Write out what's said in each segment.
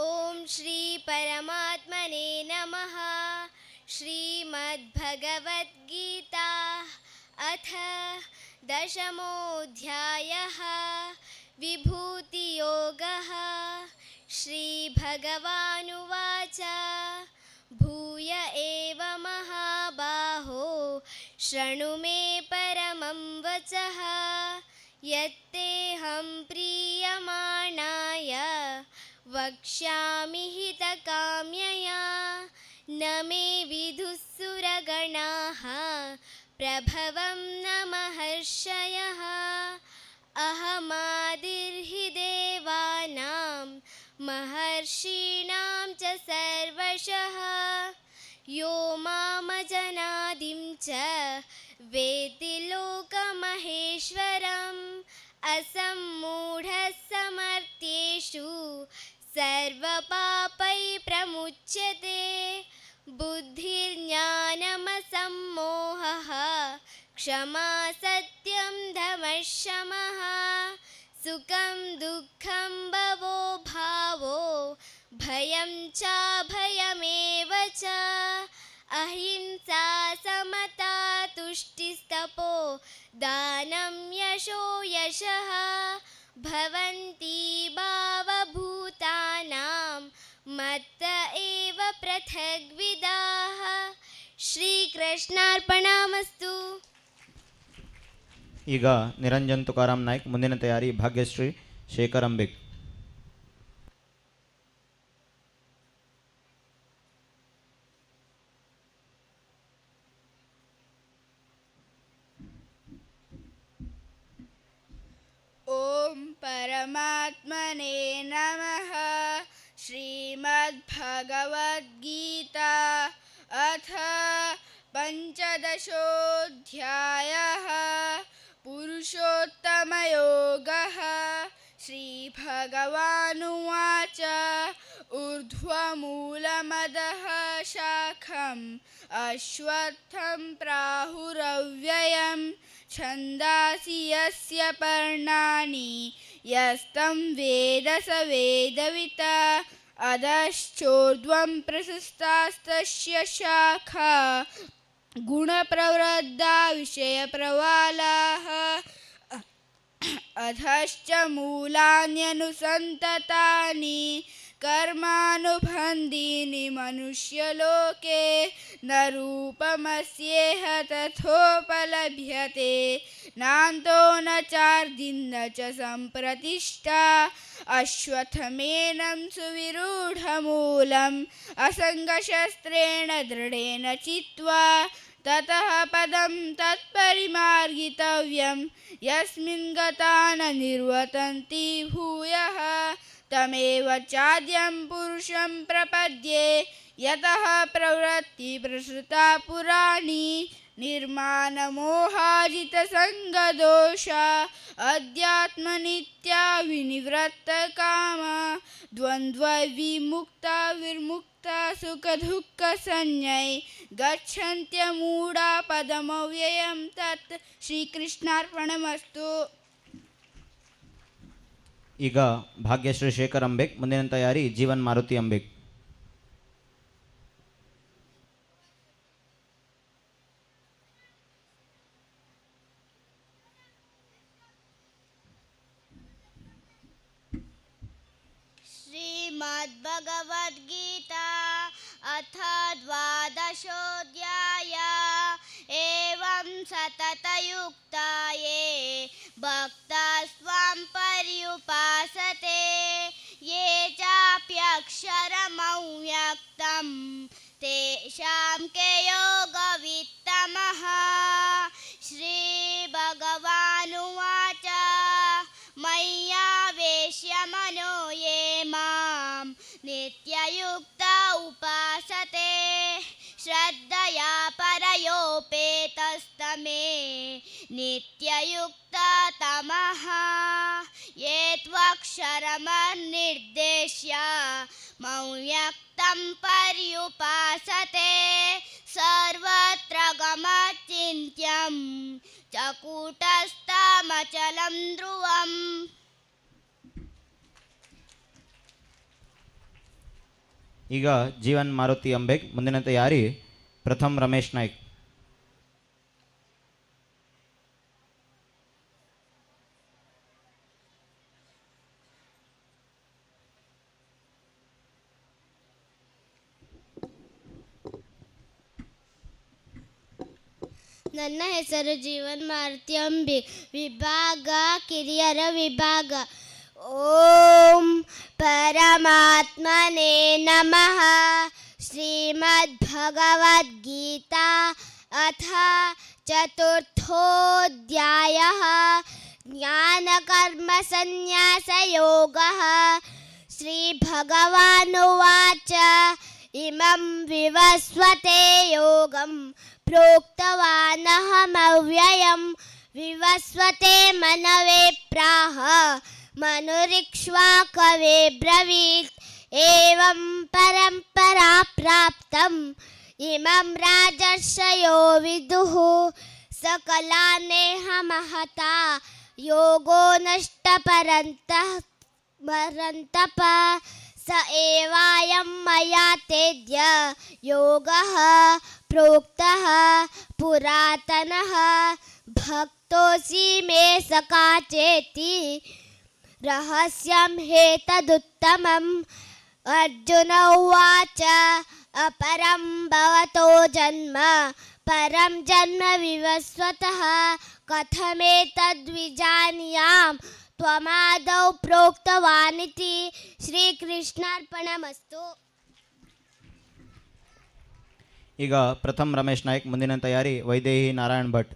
ओम श्री परमात्मने नमः। श्रीमद्भगवद्गीता अथ दशमोऽध्यायः विभूतियोगः। श्रीभगवानुवाच भूय एव महाबाहो शृणु मे परमं वचः यत्तेऽहं प्रीयमाणाय वक्ष्यामि हितकाम्यया न मे विदुःसुरगणाः प्रभवं न महर्षयः अहमादिर्हि देवानां महर्षीणां च सर्वशः यो मामजनादिं च वेत्ति लोकमहेश्वरम् असम्मूढः समर्थ्येषु सर्वपापैः प्रमुच्यते बुद्धिर्ज्ञानमसम्मोहः क्षमा सत्यं दमः शमः सुखं दुःखं भवो भावो भयं चाभयमेव च अहिंसा समता तुष्टिस्तपो दानं यशो यशः भवन्ति भावभूतानां मत्त एव पृथग्विदाः। ಶ್ರೀಕೃಷ್ಣಾರ್ಪಣಮಸ್ತು. ಈಗ ನಿರಂಜನ್ ತುಕಾರಾಮ್ ನಾಯ್ಕ್. ಮುಂದಿನ ತಯಾರಿ ಭಾಗ್ಯಶ್ರೀ ಶೇಖರ್ ಅಂಬಿಕ್. ಓಂ ಪರಮಾತ್ಮನೇ ನಮಃ. ಶ್ರೀಮದ್ಭಗವದ್ಗೀತಾ ಅಥ ಪಂಚದಶೋऽಧ್ಯಾಯಃ ಪುರುಷೋತ್ತಮಯೋಗಃ. ಶ್ರೀಭಗವಾನುವಾಚ ಊರ್ಧ್ವಮೂಲಮದಃ ಶಾಖಂ ಅಶ್ವತ್ಥಂ ಪ್ರಾಹುರವ್ಯಯಂ ಛಂದಾಸಿ ಯಸ್ಯ ಪರ್ಣಾನಿ ಯಸ್तं ವೇದ ಸ ವೇದವಿತ ಅಧಶ್ಚೋರ್ಧ್ವಂ ಪ್ರಶಸ್ತಾಸ್ತಸ್ಯ ಶಾಖಾ ಗುಣಪ್ರವೃದ್ಧಾ ವಿಷಯಪ್ರವಾಲಾಃ ಅಧಶ್ಚ ಮೂಲಾನ್ಯನುಸಂತತಾನಿ ಕರ್ಮಾನುಬಂಧೀನಿ ಮನುಷ್ಯಲೋಕೆ ನ ರೂಪಮಸ್ಯೇಹ ತಥೋಪಲಭ್ಯತೆ ನಾಂತೋ ನ ಚಾರ್ಧಿನ್ನ ಚ ಸಂಪ್ರತಿಷ್ಠಾ ಅಶ್ವತ್ಥಮೇನಂ ಸುವಿರೂಢಮೂಲಂ ಅಸಂಗಶಸ್ತ್ರೇಣ ದೃಢೇನ ಚಿತ್ವಾ ತತಃ ಪದಂ ತತ್ಪರಿಮಾರ್ಗಿತವ್ಯಂ ಯಸ್ಮಿನ್ ಗತಾ ನ ನಿರ್ವತಂತಿ ಭೂಯಃ ತಮೇವ ಚಾದ್ಯಂ ಪುರುಷಂ ಪ್ರಪದ್ಯೆ ಯತಃ ಪ್ರವೃತ್ತಿ ಪ್ರಸೃತಾ ಪುರಾಣಿ ನಿರ್ಮಾಣಮೋಹಾಜಿತ ಸಂಗದೋಷ ಅಧ್ಯಾತ್ಮನಿತ್ಯ ವಿನಿವೃತ್ತ ಕಾಮ ದ್ವಂದ್ವ ವಿಮುಕ್ತ ವಿರ್ಮುಕ್ತ ಸುಖ ದುಃಖ ಸಂಜ್ಞೈ ಗಚ್ಚಂತ್ಯ ಮೂಢ ಪದಮವ್ಯಯಂ ತತ್. ಶ್ರೀಕೃಷ್ಣಾರ್ಪಣಮಸ್ತು. ಈಗ ಭಾಗ್ಯಶ್ರೀ ಶೇಖರ್ ಅಂಬಿಕ್. ಮುಂದಿನ ತಯಾರಿ ಜೀವನ್ ಮಾರುತಿ ಅಂಬಿಕ್. श्रीमद्भगवद्गीता अथ द्वादशोऽध्याय एवं सततयुक्ता ये भक्तास्त्वां पर्युपासते ये चाप्यक्षरमव्यक्तं तेषां के योगवित्तमः. श्रीभगवानुवाच मय्यावेश्य मनो ये मां नित्ययुक्ता उपासते श्रद्धया परयोपेतस्तमे नित्ययुक्ता तमः. ये त्वक्षरमनिर्देश्य मव्यक्तं पर्युपासते सर्वत्र गमचिन्त्यं च कूटस्थमचलं ध्रुवम्. ಈಗ ಜೀವನ್ ಮಾರುತಿ ಅಂಬೇಕ್. ಮುಂದಿನ ತಯಾರಿ ಪ್ರಥಮ್ ರಮೇಶ್ ನಾಯ್ಕ್. ನನ್ನ ಹೆಸರು ಜೀವನ್ ಮಾರುತಿ ಅಂಬಿ. ವಿಭಾಗ ಕಿರಿಯರ ವಿಭಾಗ. ಓಂ ಪರಮಾತ್ಮನೇ ನಮಃ. ಶ್ರೀಮದ್ಭಗವದ್ಗೀತಾ ಅಥ ಚತುರ್ಥೋಧ್ಯಾಯಃ. ಜ್ಞಾನಕರ್ಮಸನ್ನ್ಯಾಸಯೋಗಃ. ಶ್ರೀಭಗವಾನುವಾಚ ಇಮಂ ವಿವಸ್ವತೆ ಯೋಗಂ ಪ್ರೋಕ್ತವಾನಹಮವ್ಯಯಂ ವಿವಸ್ವತೆ ಮನವೇ ಪ್ರಾಹ ಮನುರಿಕ್ಷ್ವಾಕವೇ ಬ್ರವೀತ್ ಏವಂ ಪರಂಪರಾ ಪ್ರಾಪ್ತಂ ಇಮಂ ರಾಜರ್ಷಯೋ ವಿದುಃ ಸಕಲಾನೇಹ ಮಹತಾ ಯೋಗೋ ನಷ್ಟ ಪರಂತಪ ಸ ಏವಾಯಂ ಮಯಾ ತೇದ್ಯ ಯೋಗಃ ಪ್ರೋಕ್ತಃ ಪುರಾತನಃ ಭಕ್ತೋಸಿ ಮೇ ಸಖಾ ಚೇತಿ ರಹಸ್ಯಂ ಹೇತದುತ್ತಮಂ. ಅರ್ಜುನ ಉವಾಚ ಅಪರಂ ಭವತೋ ಜನ್ಮ ಪರಂ ಜನ್ಮ ವಿವಸ್ವತಃ ಕಥಮೇತದ್ವಿಜಾನೀಯಾಂ ತ್ವಮಾದೌ ಪ್ರೋಕ್ತವಾನಿತಿ. ಶ್ರೀಕೃಷ್ಣಾರ್ಪಣಮಸ್ತು. ಈಗ ಪ್ರಥಮ್ ರಮೇಶ್ ನಾಯ್ಕ್. ಮುಂದಿನ ತಯಾರಿ ವೈದೇಹಿ ನಾರಾಯಣ್ ಭಟ್.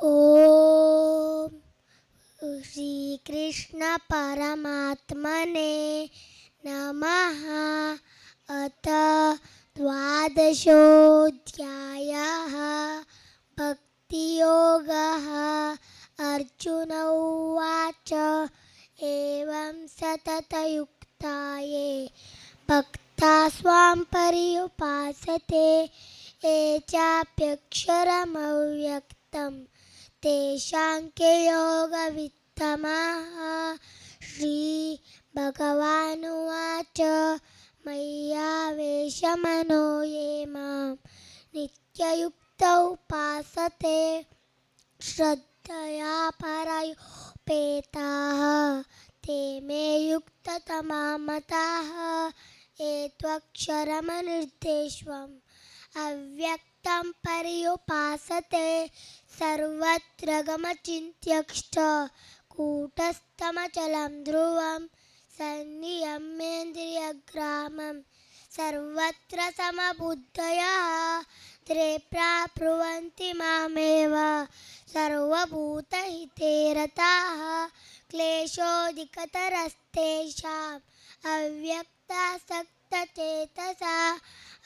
ಓಂ ಶ್ರೀಕೃಷ್ಣ ಪರಮಾತ್ಮನೇ ನಮಃ. ಅಥ ದ್ವಾದಶೋಧ್ಯಾಯಃ. ಭಕ್ತಿಯೋಗಃ. ಅರ್ಜುನ ಉವಾಚ ಏವಂ ಸತತಯುಕ್ತಾಯೇ ಭಕ್ತಾ ಸ್ವಾಂ ಪರ್ಯುಪಾಸತೆ ಯೇ ಚಾಪ್ಯಕ್ಷರಮವ್ಯಕ್ತಂ ತೇಷಾಂ ಕೆ ಯೋಗವಿತ್ತಮಃ. ಶ್ರೀ ಭಗವಾನುವಾಚ ಮಯ್ಯಾವೇಶಮನೋ ಯೇ ಮಾಂ ನಿತ್ಯಯುಕ್ತೌ ಉಪಾಸತೆ ಶ್ರದ್ಧಯಾ ಪರಯೋಪೇತಾಃ ತೇ ಮೇ ಯುಕ್ತತಮಾ ಮತಾಃ. ಯೇ ತ್ವಕ್ಷರಮನಿರ್ದೇಶ್ವಂ ಅವ್ಯಕ್ತಂ ಪರ್ಯುಪಾಸತೆ ಸರ್ವತ್ರ ಗಮಚಿಂತ್ಯಕ್ಷ ಕೂಟಸ್ಥಮಚಲಂ ಧ್ರುವಂ ಸನ್ನಿಯಮ್ಯೇಂದ್ರಿಯಗ್ರಾಮಂ ಸರ್ವತ್ರ ಸಮಬುದ್ಧಯಃ ತೇ ಪ್ರಾಪ್ನುವಂತಿ ಮಾಮೇವ ಸರ್ವಭೂತಹಿತೇ ರತಾಃ. ಕ್ಲೇಶೋಧಿಕತರಸ್ತೇಷಾಂ ಅವ್ಯಕ್ತಾಸಕ್ತಚೇತಸಾ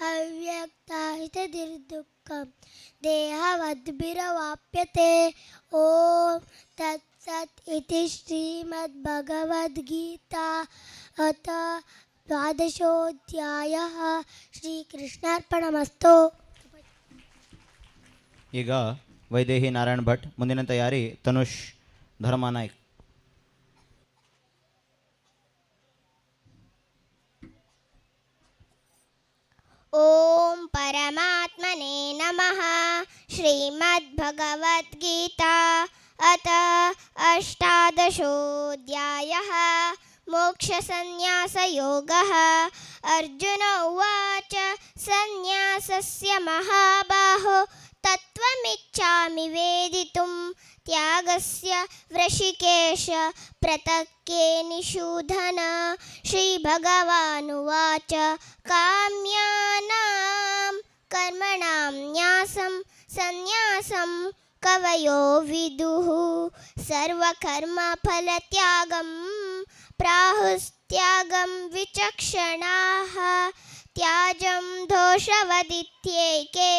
ಅವ್ಯಕ್ತಾಹಿತದಿರ್ದುಃಖಂ ದೇಹವದ್ಭಿರವಾಪ್ಯತೆ. ಓಂ ತತ್ಸತ್ ಇತಿ ಶ್ರೀಮದ್ಭಗವದ್ಗೀತಾ ಅಥ ದ್ವಾದಶೋಧ್ಯಾಯಃ. ಶ್ರೀಕೃಷ್ಣಾರ್ಪಣಮಸ್ತು. ಈಗ ವೈದೇಹಿ ನಾರಾಯಣ್ ಭಟ್. ಮುಂದಿನ ತಯಾರಿ ತನುಷ್ ಧರ್ಮ ನಾಯ್ಕ್. ಓಂ ಪರಮಾತ್ಮನೇ ನಮಃ. ಶ್ರೀಮದ್ಭಗವದ್ಗೀತಾ ಅಥ ಅಷ್ಟಾದಶೋಧ್ಯಾಯಃ. ಮೋಕ್ಷಸನ್ನ್ಯಾಸಯೋಗಃ. ಅರ್ಜುನ ಉವಾಚ ಸನ್ನ್ಯಾಸಸ್ಯ ಮಹಾಬಾಹೋ ತತ್ವಮಿಚ್ಛಾಮಿ ವೇದಿತುಂ ತ್ಯಾಗಸ್ಯ ವೃಷಿಕೇಶ ಪ್ರತಕ್ಕೆ ನಿಷೂದನ. ಶ್ರೀಭಗವಾನುವಾಚ ಕಾಮ್ಯಾನಾಂ ಕರ್ಮಣಾಂ ನ್ಯಾಸಂ ಸನ್ಯಾಸಂ ಕವಯೋ ವಿದುಃ ಸರ್ವಕರ್ಮಫಲತ್ಯಾಗಂ ಪ್ರಾಹುಸ್ತ್ಯಾಗಂ ವಿಚಕ್ಷಣಾಃ. ತ್ಯಾಜಂ ದೋಷವದಿತ್ಯೇಕೆ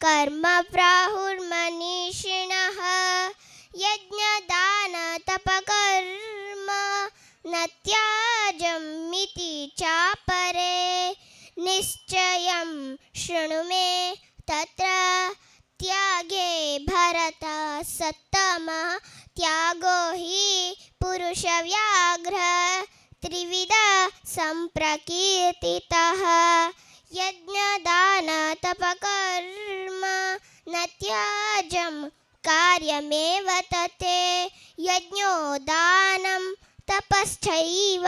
ಕರ್ಮ ಪ್ರಾಹುರ್ಮನೀಷಿಣಃ. ಯಜ್ಞದಾನ ತಪಕರ್ಮ ನ ತ್ಯಾಜಂ शृणु मे तत्र त्यागे भरत सत्तमः त्यागो हि पुरुषव्याघ्र त्रिविध सम्प्रकीर्तितः यज्ञदान तपकर्म न त्याजं कार्यमेव तते यज्ञो दानं तपश्चैव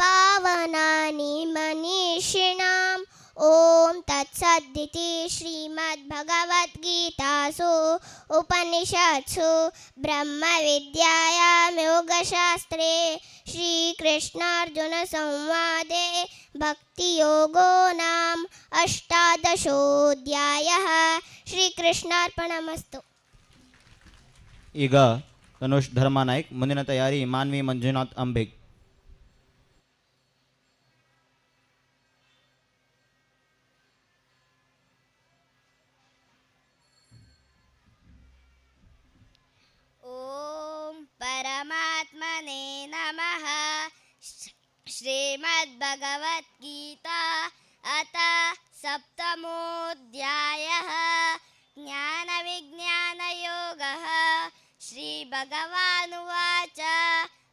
पावनानि मनीषिणाम् ओम तत्सदिति श्रीमद्भगवद्गीतासु उपनिषत्सु ब्रह्मविद्यायां योगशास्त्रे श्रीकृष्णार्जुनसंवादे भक्तियोगो नाम अष्टादशोऽध्यायः ಶ್ರೀಕೃಷ್ಣಾರ್ಪಣಮಸ್ತು. ಈಗ ತನುಷ್ ಧರ್ಮ ನಾಯ್ಕ್. ಮುಂದಿನ ತಯಾರಿ ಮಾನ್ವಿ ಮಂಜುನಾಥ್ ಅಂಬಿಗ್. ಓಂ ಪರಮಾತ್ಮನೇ ನಮಃ. ಶ್ರೀಮದ್ಭಗವದ್ಗೀತಾ ಅಥ ಸಪ್ತಮೋಧ್ಯಾಯಃ ಜ್ಞಾನವಿಜ್ಞಾನಯೋಗಃ. ಶ್ರೀಭಗವಾನುವಾಚ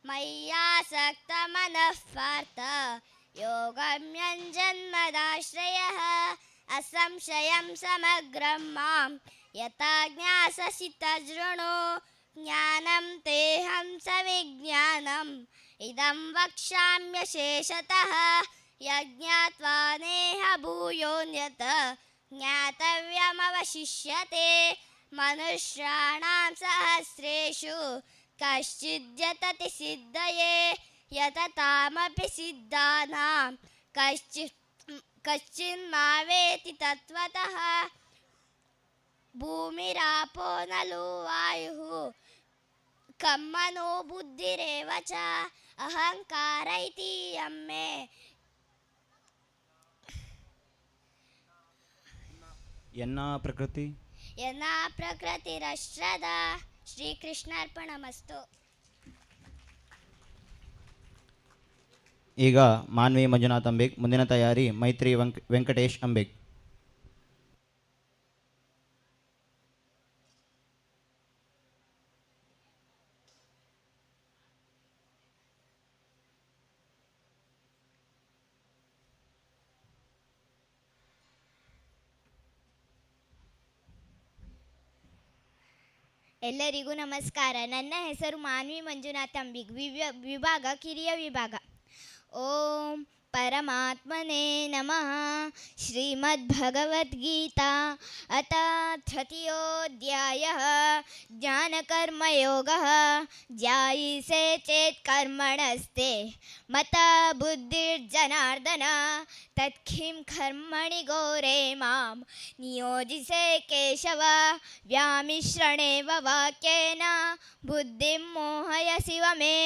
ಮಯ್ಯಾಸಕ್ತಮನಃ ಪಾರ್ಥ ಯೋಗಂ ಯಜ್ಜನ್ಮದಾಶ್ರಯಃ ಅಸಂಶಯಂ ಸಮಗ್ರಂ ಮಾಂ ಯಥಾ ಜ್ಞಾಸ್ಯಸಿ ತಜ್ಜೃಣು. ಜ್ಞಾನಂ ತೇಹಂ ಸವಿಜ್ಞಾನಂ ಇದಂ ವಕ್ಷ್ಯಾಮ್ಯಶೇಷತಃ ಯಜ್ಞಾತ್ವಾ ನೇಹ ಭೂಯೋನ್ಯತ್ ಜ್ಞಾತವ್ಯಮವಶಿಷ್ಯತೆ. ಮನುಷ್ಯಾಣಾಂ ಸಹಸ್ರೇಷು ಕಶ್ಚಿದ್ಯತತಿ ಸಿದ್ಧಯೇ ಯತತಾಮಪಿ ಸಿದ್ಧಾನಾಂ ಕಶ್ಚಿನ್ಮಾವೇತಿ ತತ್ವತಃ. ಭೂಮಿರಾಪೋ ನಲೋ ವಾಯುಃ ಕಮ್ಮನೋ ಬುದ್ಧಿರೇವ ಚ ಅಹಂಕಾರ ಇತಿ ಯಮ್ಮೆ. ಎನ್ನ ಪ್ರಕೃತಿ ಯನಾ ಪ್ರಕೃತಿರಶ್ರದ. ಶ್ರೀಕೃಷ್ಣಾರ್ಪಣಮಸ್ತು. ಈಗ ಮಾನ್ವಿ ಮಂಜುನಾಥ್ ಅಂಬಿಗ್. ಮುಂದಿನ ತಯಾರಿ ಮೈತ್ರಿ ವೆಂಕಟೇಶ್ ಅಂಬಿಗ್. ಎಲ್ಲರಿಗೂ ನಮಸ್ಕಾರ. ನನ್ನ ಹೆಸರು ಮಾನ್ವಿ ಮಂಜುನಾಥ್ ಅಂಬಿಗ್. ವಿಭಾಗ ಕಿರಿಯ ವಿಭಾಗ. ಓಂ ಪರಮಾತ್ಮನೇ ನಮಃ. ಶ್ರೀಮದ್ಭಗವದ್ಗೀತಾ ಅಥ ತೃತೀಯೋಧ್ಯಾಯಃ ಜ್ಞಾನಕರ್ಮಯೋಗಃ. ಧ್ಯಾಯಿಸೆ ಚೇತ್ ಕರ್ಮಣಸ್ತೆ ಮತ ಬುದ್ಧಿರ್ಜನಾರ್ದನ ತತ್ಕಿಂ ಕರ್ಮಣಿ ಘೋರೆ ಮಾಂ ನಿಯೋಜಿಸೆ ಕೇಶವ. ವ್ಯಾಮಿಶ್ರಣೇವ ವಾಕ್ಯೇನ ಬುದ್ಧಿಂ ಮೋಹಯಸಿ ವಮೇ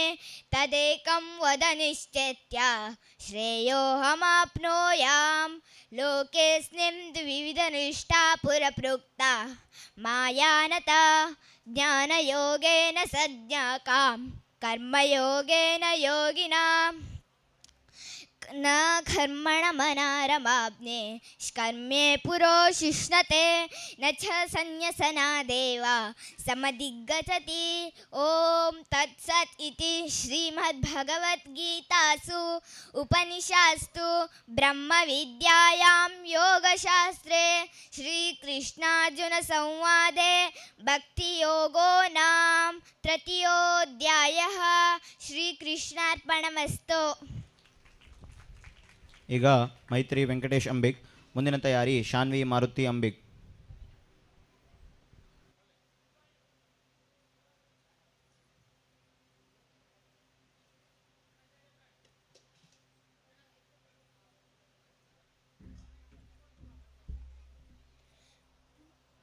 ತದೇಕಂ ವದ ನಿಶ್ಚೇತ್ಯ ಶ್ರೇಯೋಹಮಾಪ್ನೋಯಾಂ. ಲೋಕೇಸ್ಮಿನ್ ದ್ವಿವಿಧನಿಷ್ಠಾ ಪುರಪ್ರೋಕ್ತಾ ಮಾಯಾನತ ಜ್ಞಾನಯೋಗೇನ ಸಜ್ಞಾಕಾಂ ಕರ್ಮಯೋಗೇನ ಯೋಗಿನಾಂ. ನ ಕರ್ಮಣಮನಾರಮಾಪ್ನೆ ಕರ್ಮೇ ಪುರೋಶಿಷ್ಣತೆ ನ ಚ ಸನ್ಯಸನಾದೇವ ಸಮದಿಗ್ಗಜತಿ. ಓಂ ತತ್ಸತ್ ಇತಿ ಶ್ರೀಮದ್ಭಗವದ್ಗೀತಾಸು ಉಪನಿಷತ್ಸು ಬ್ರಹ್ಮವಿದ್ಯಾಯಾಂ ಯೋಗಶಾಸ್ತ್ರೇ ಶ್ರೀಕೃಷ್ಣಾರ್ಜುನ ಸಂವಾದೆ ಭಕ್ತಿಯೋಗೋ ನಾಮ ತೃತೀಯೋಧ್ಯಾಯಃ. ಶ್ರೀಕೃಷ್ಣಾರ್ಪಣಮಸ್ತು. ಈಗ ಮೈತ್ರಿ ವೆಂಕಟೇಶ್ ಅಂಬಿಗ್. ಮುಂದಿನ ತಯಾರಿ ಶಾನ್ವಿ ಮಾರುತಿ ಅಂಬಿಗ್.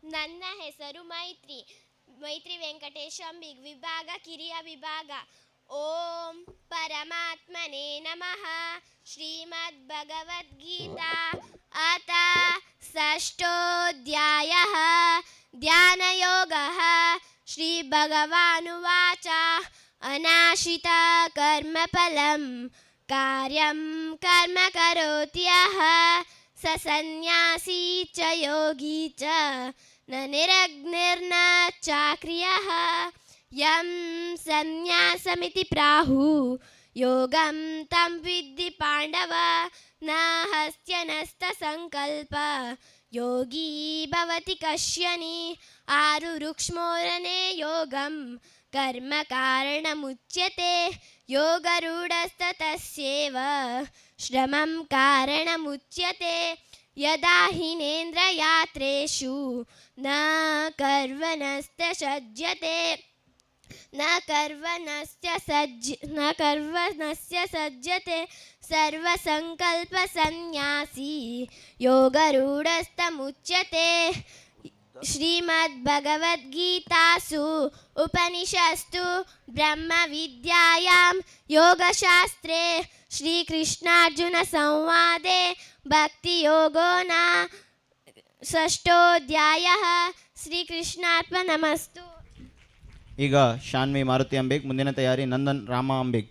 ನನ್ನ ಹೆಸರು ಮೈತ್ರಿ ವೆಂಕಟೇಶ್ ಅಂಬಿಗ್. ವಿಭಾಗ ಕಿರಿಯ ವಿಭಾಗ. ಓಂ ಪರಮಾತ್ಮನೇ ನಮಃ. ಶ್ರೀಮದ್ಭಗವದ್ಗೀತಾ ಅಥ ಷಷ್ಠೋಧ್ಯಾಯಃ ಧ್ಯಾನಯೋಗಃ. ಶ್ರೀಭಗವಾನುವಾಚ ಅನಾಶ್ರಿತ ಕರ್ಮಫಲಂ ಕಾರ್ಯಂ ಕರ್ಮ ಕರೋತಿ ಯಃ स सन्न्यासी च योगी च न निरग्निर्न चाक्रियः यं सन्न्यासमिति प्राहुः योगं तं विद्धि पाण्डव न हस्त्यनस्तसङ्कल्प योगी भवति कश्यनि आरुरुक्ष्मोरणे योगं कर्म कारणमुच्यते योगरूढस्ततस्यैव श्रमं कारणमुच्यते यदा हीनेन्द्रयात्रेषु न कर्वणस्तसज्जते न कर्वणस्य सज्जते सर्वसङ्कल्पसन्न्यासी योगरूढस्तमुच्यते श्रीमद्भगवद्गीतासु उपनिषत्सु ब्रह्मविद्यायां योगशास्त्रे श्रीकृष्णार्जुनसंवादे भक्तियोगो नाम षष्ठोऽध्यायः ಶ್ರೀಕೃಷ್ಣಾರ್ಪಣಮಸ್ತು. ಈಗ ಶಾನ್ವಿ ಮಾರುತಿ ಅಂಬಿಗ್, ಮುಂದಿನ ತಯಾರಿ ನಂದನ್ ರಾಮ ಅಂಬಿಗ್.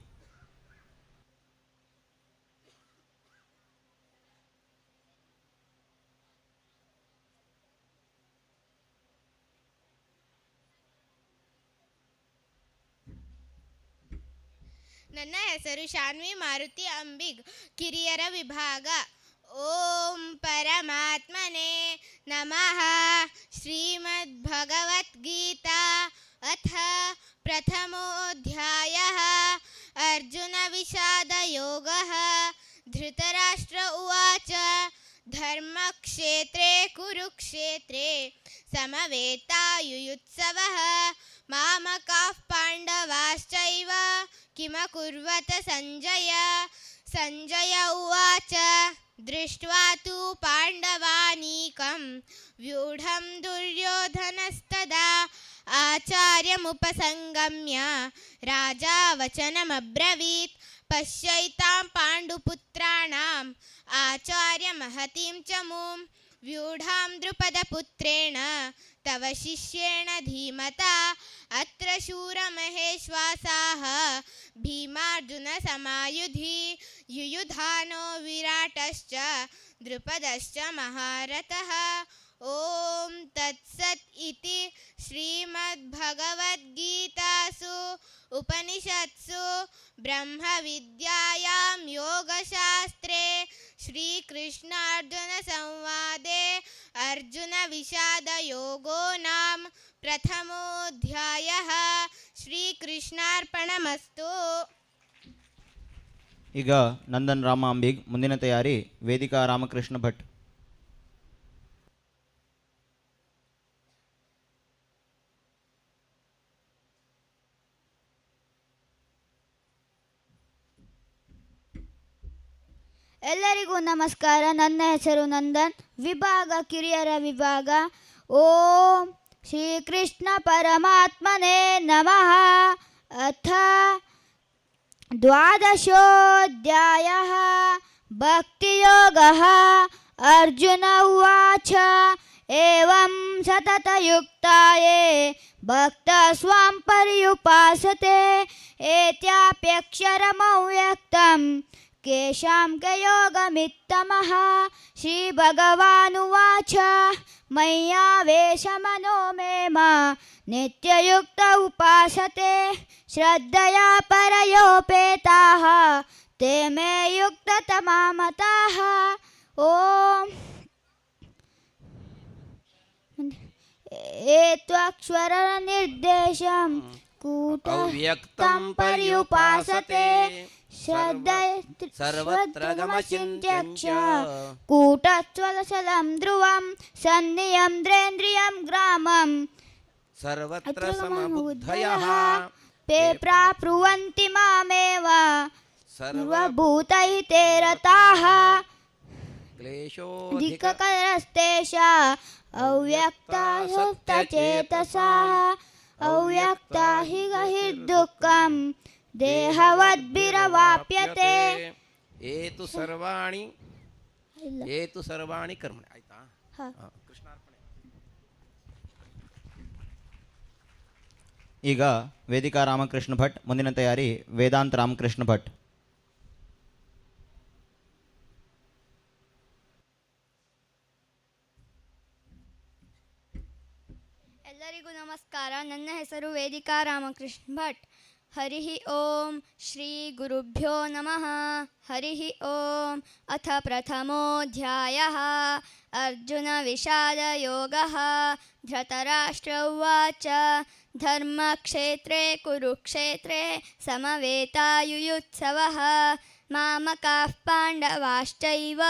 ನನ್ನ ಹೆಸರು ಶಾನ್ವಿ ಮಾರುತಿ ಅಂಬಿಗ್, ಕಿರಿಯರ ವಿಭಾಗ. ಓಂ ಪರಮಾತ್ಮನೇ ನಮಃ. ಶ್ರೀಮದ್ಭಗವದ್ಗೀತಾ ಅಥ ಪ್ರಥಮೋऽಧ್ಯಾಯः अर्जुनविषादयोगः. धृतराष्ट्र उवाच धर्मक्षेत्रे कुरुक्षेत्रे समवेतायुयुत्सवः मामकाः पाण्डवाश्चैव किमकुर्वत सञ्जय. सञ्जय उवाच दृष्ट्वा तु पाण्डवानीकं व्यूढं दुर्योधनस्तदा आचार्यमुपसङ्गम्य राजा वचनमब्रवीत्. पश्यैतां पाण्डुपुत्राणाम् आचार्यमहतीं च मूं व्यूढां द्रुपदपुत्रेण तव शिष्येण धीमता. अत्र शूरमहेश्वासाः भीमार्जुनसमायुधि युयुधानो विराटश्च द्रुपदश्च महारथः. ओम तत्सत् इति श्रीमद्भगवद्गीतासु उपनिषत्सु ब्रह्मविद्यायां योगशास्त्रे श्रीकृष्णार्जुनसंवादे अर्जुनविषादयोगो नाम प्रथमोऽध्यायः. ಶ್ರೀಕೃಷ್ಣಾರ್ಪಣಮಸ್ತು. ಈಗ ನಂದನ್ ರಾಮ ಅಂಬಿಗ್, ಮುಂದಿನ ತಯಾರಿ ವೇದಿಕಾ ರಾಮಕೃಷ್ಣ ಭಟ್. ಎಲ್ಲರಿಗೂ ನಮಸ್ಕಾರ. ನನ್ನ ಹೆಸರು ನಂದನ್, ವಿಭಾಗ ಕಿರಿಯರ ವಿಭಾಗ. ಓಂ ಶ್ರೀಕೃಷ್ಣ ಪರಮಾತ್ಮನೇ ನಮಃ. ಅಥ ದ್ವಾದಶೋऽಧ್ಯಾಯः ಭಕ್ತಿಯೋಗः. ಅರ್ಜುನ ಉವಾಚ ಏವಂ ಸತತಯುಕ್ತಾಯೇ ಭಕ್ತಸ್ವಾಂ ಪರ್ಯುಪಾಸತೆ ಏತ್ಯಾಪ್ಯಕ್ಷರಮವ್ಯಕ್ತಂ ಕೇಶಾಂ ಕಯೋಗಮಿತ್ತಮಃ. ಶ್ರೀಭಗವಾನುವಾಚ ಮಯ್ಯಾವೇಶಮನೋ ಮೇ ಮಾ ನಿತ್ಯಯುಕ್ತ ಉಪಾಸತೆ ಶ್ರದ್ಧಯಾ ಪರಯೋಪೇತಾಃ ತೇ ಮೇ ಯುಕ್ತತಮಾ ಮತಾಃ. ಓಂ ಏತ್ವಕ್ಷರ ನಿರ್ದೇಶಂ ಕೂಟಸ್ಥಂ ಪರ್ಯುಪಾಸತೆ ಸರ್ವತ್ರಗಮಚಿಂತ್ಯಕ್ಷ ಕೂಟಸ್ಥಲಸಲಂ ಧ್ರುವಂ ಸನ್ನಿಯಂದ್ರೇಂದ್ರಿಯಂ ಗ್ರಾಮಂ ಸರ್ವತ್ರ ಸಮಬುದ್ಧಯಃ ತೇ ಪ್ರಾಪ್ನುವಂತಿ ಮಾಮೇವ ಸರ್ವಭೂತೈತೆ ರತಾಃ. ಕ್ಲೇಶೋಧಿಕಕರಸ್ತೇಷಾ ಅವ್ಯಕ್ತಾ ಸುಪ್ತಚೇತಸಃ ಅವ್ಯಕ್ತಾ ಹಿ ಗಹಿರ್ದುಃಖಂ ದೇಹವದ್ಭಿರವಾಪ್ಯತೆ. ಏತು ಸರ್ವಾಣಿ ಕರ್ಮಣಿ. ಆಯ್ತಾ? ಕೃಷ್ಣಾರ್ಪಣೆ. ಈಗ ವೇದಿಕಾ ರಾಮಕೃಷ್ಣ ಭಟ್, ಮುಂದಿನ ತಯಾರಿ ವೇದಾಂತ್ ರಾಮಕೃಷ್ಣ ಭಟ್. ನಮಸ್ಕಾರ. ನನ್ನ ಹೆಸರು ವೇದಿಕಾ ರಾಮಕೃಷ್ಣ ಭಟ್. ಹರಿ ಓಂ ಶ್ರೀ ಗುರುಭ್ಯೋ ನಮಃ. ಹರಿ ಓಂ ಅಥ ಪ್ರಥಮೋऽಧ್ಯಾಯಃ ಅರ್ಜುನ ವಿಷಾದ ಯೋಗಃ. ಧೃತರಾಷ್ಟ್ರ ಉವಾಚ ಧರ್ಮಕ್ಷೇತ್ರೇ ಕುರುಕ್ಷೇತ್ರೇ ಸಮವೇತಾಯುಯುತ್ಸವಃ ಮಾಮಕಾಃ ಪಾಂಡವಾಶ್ಚೈವ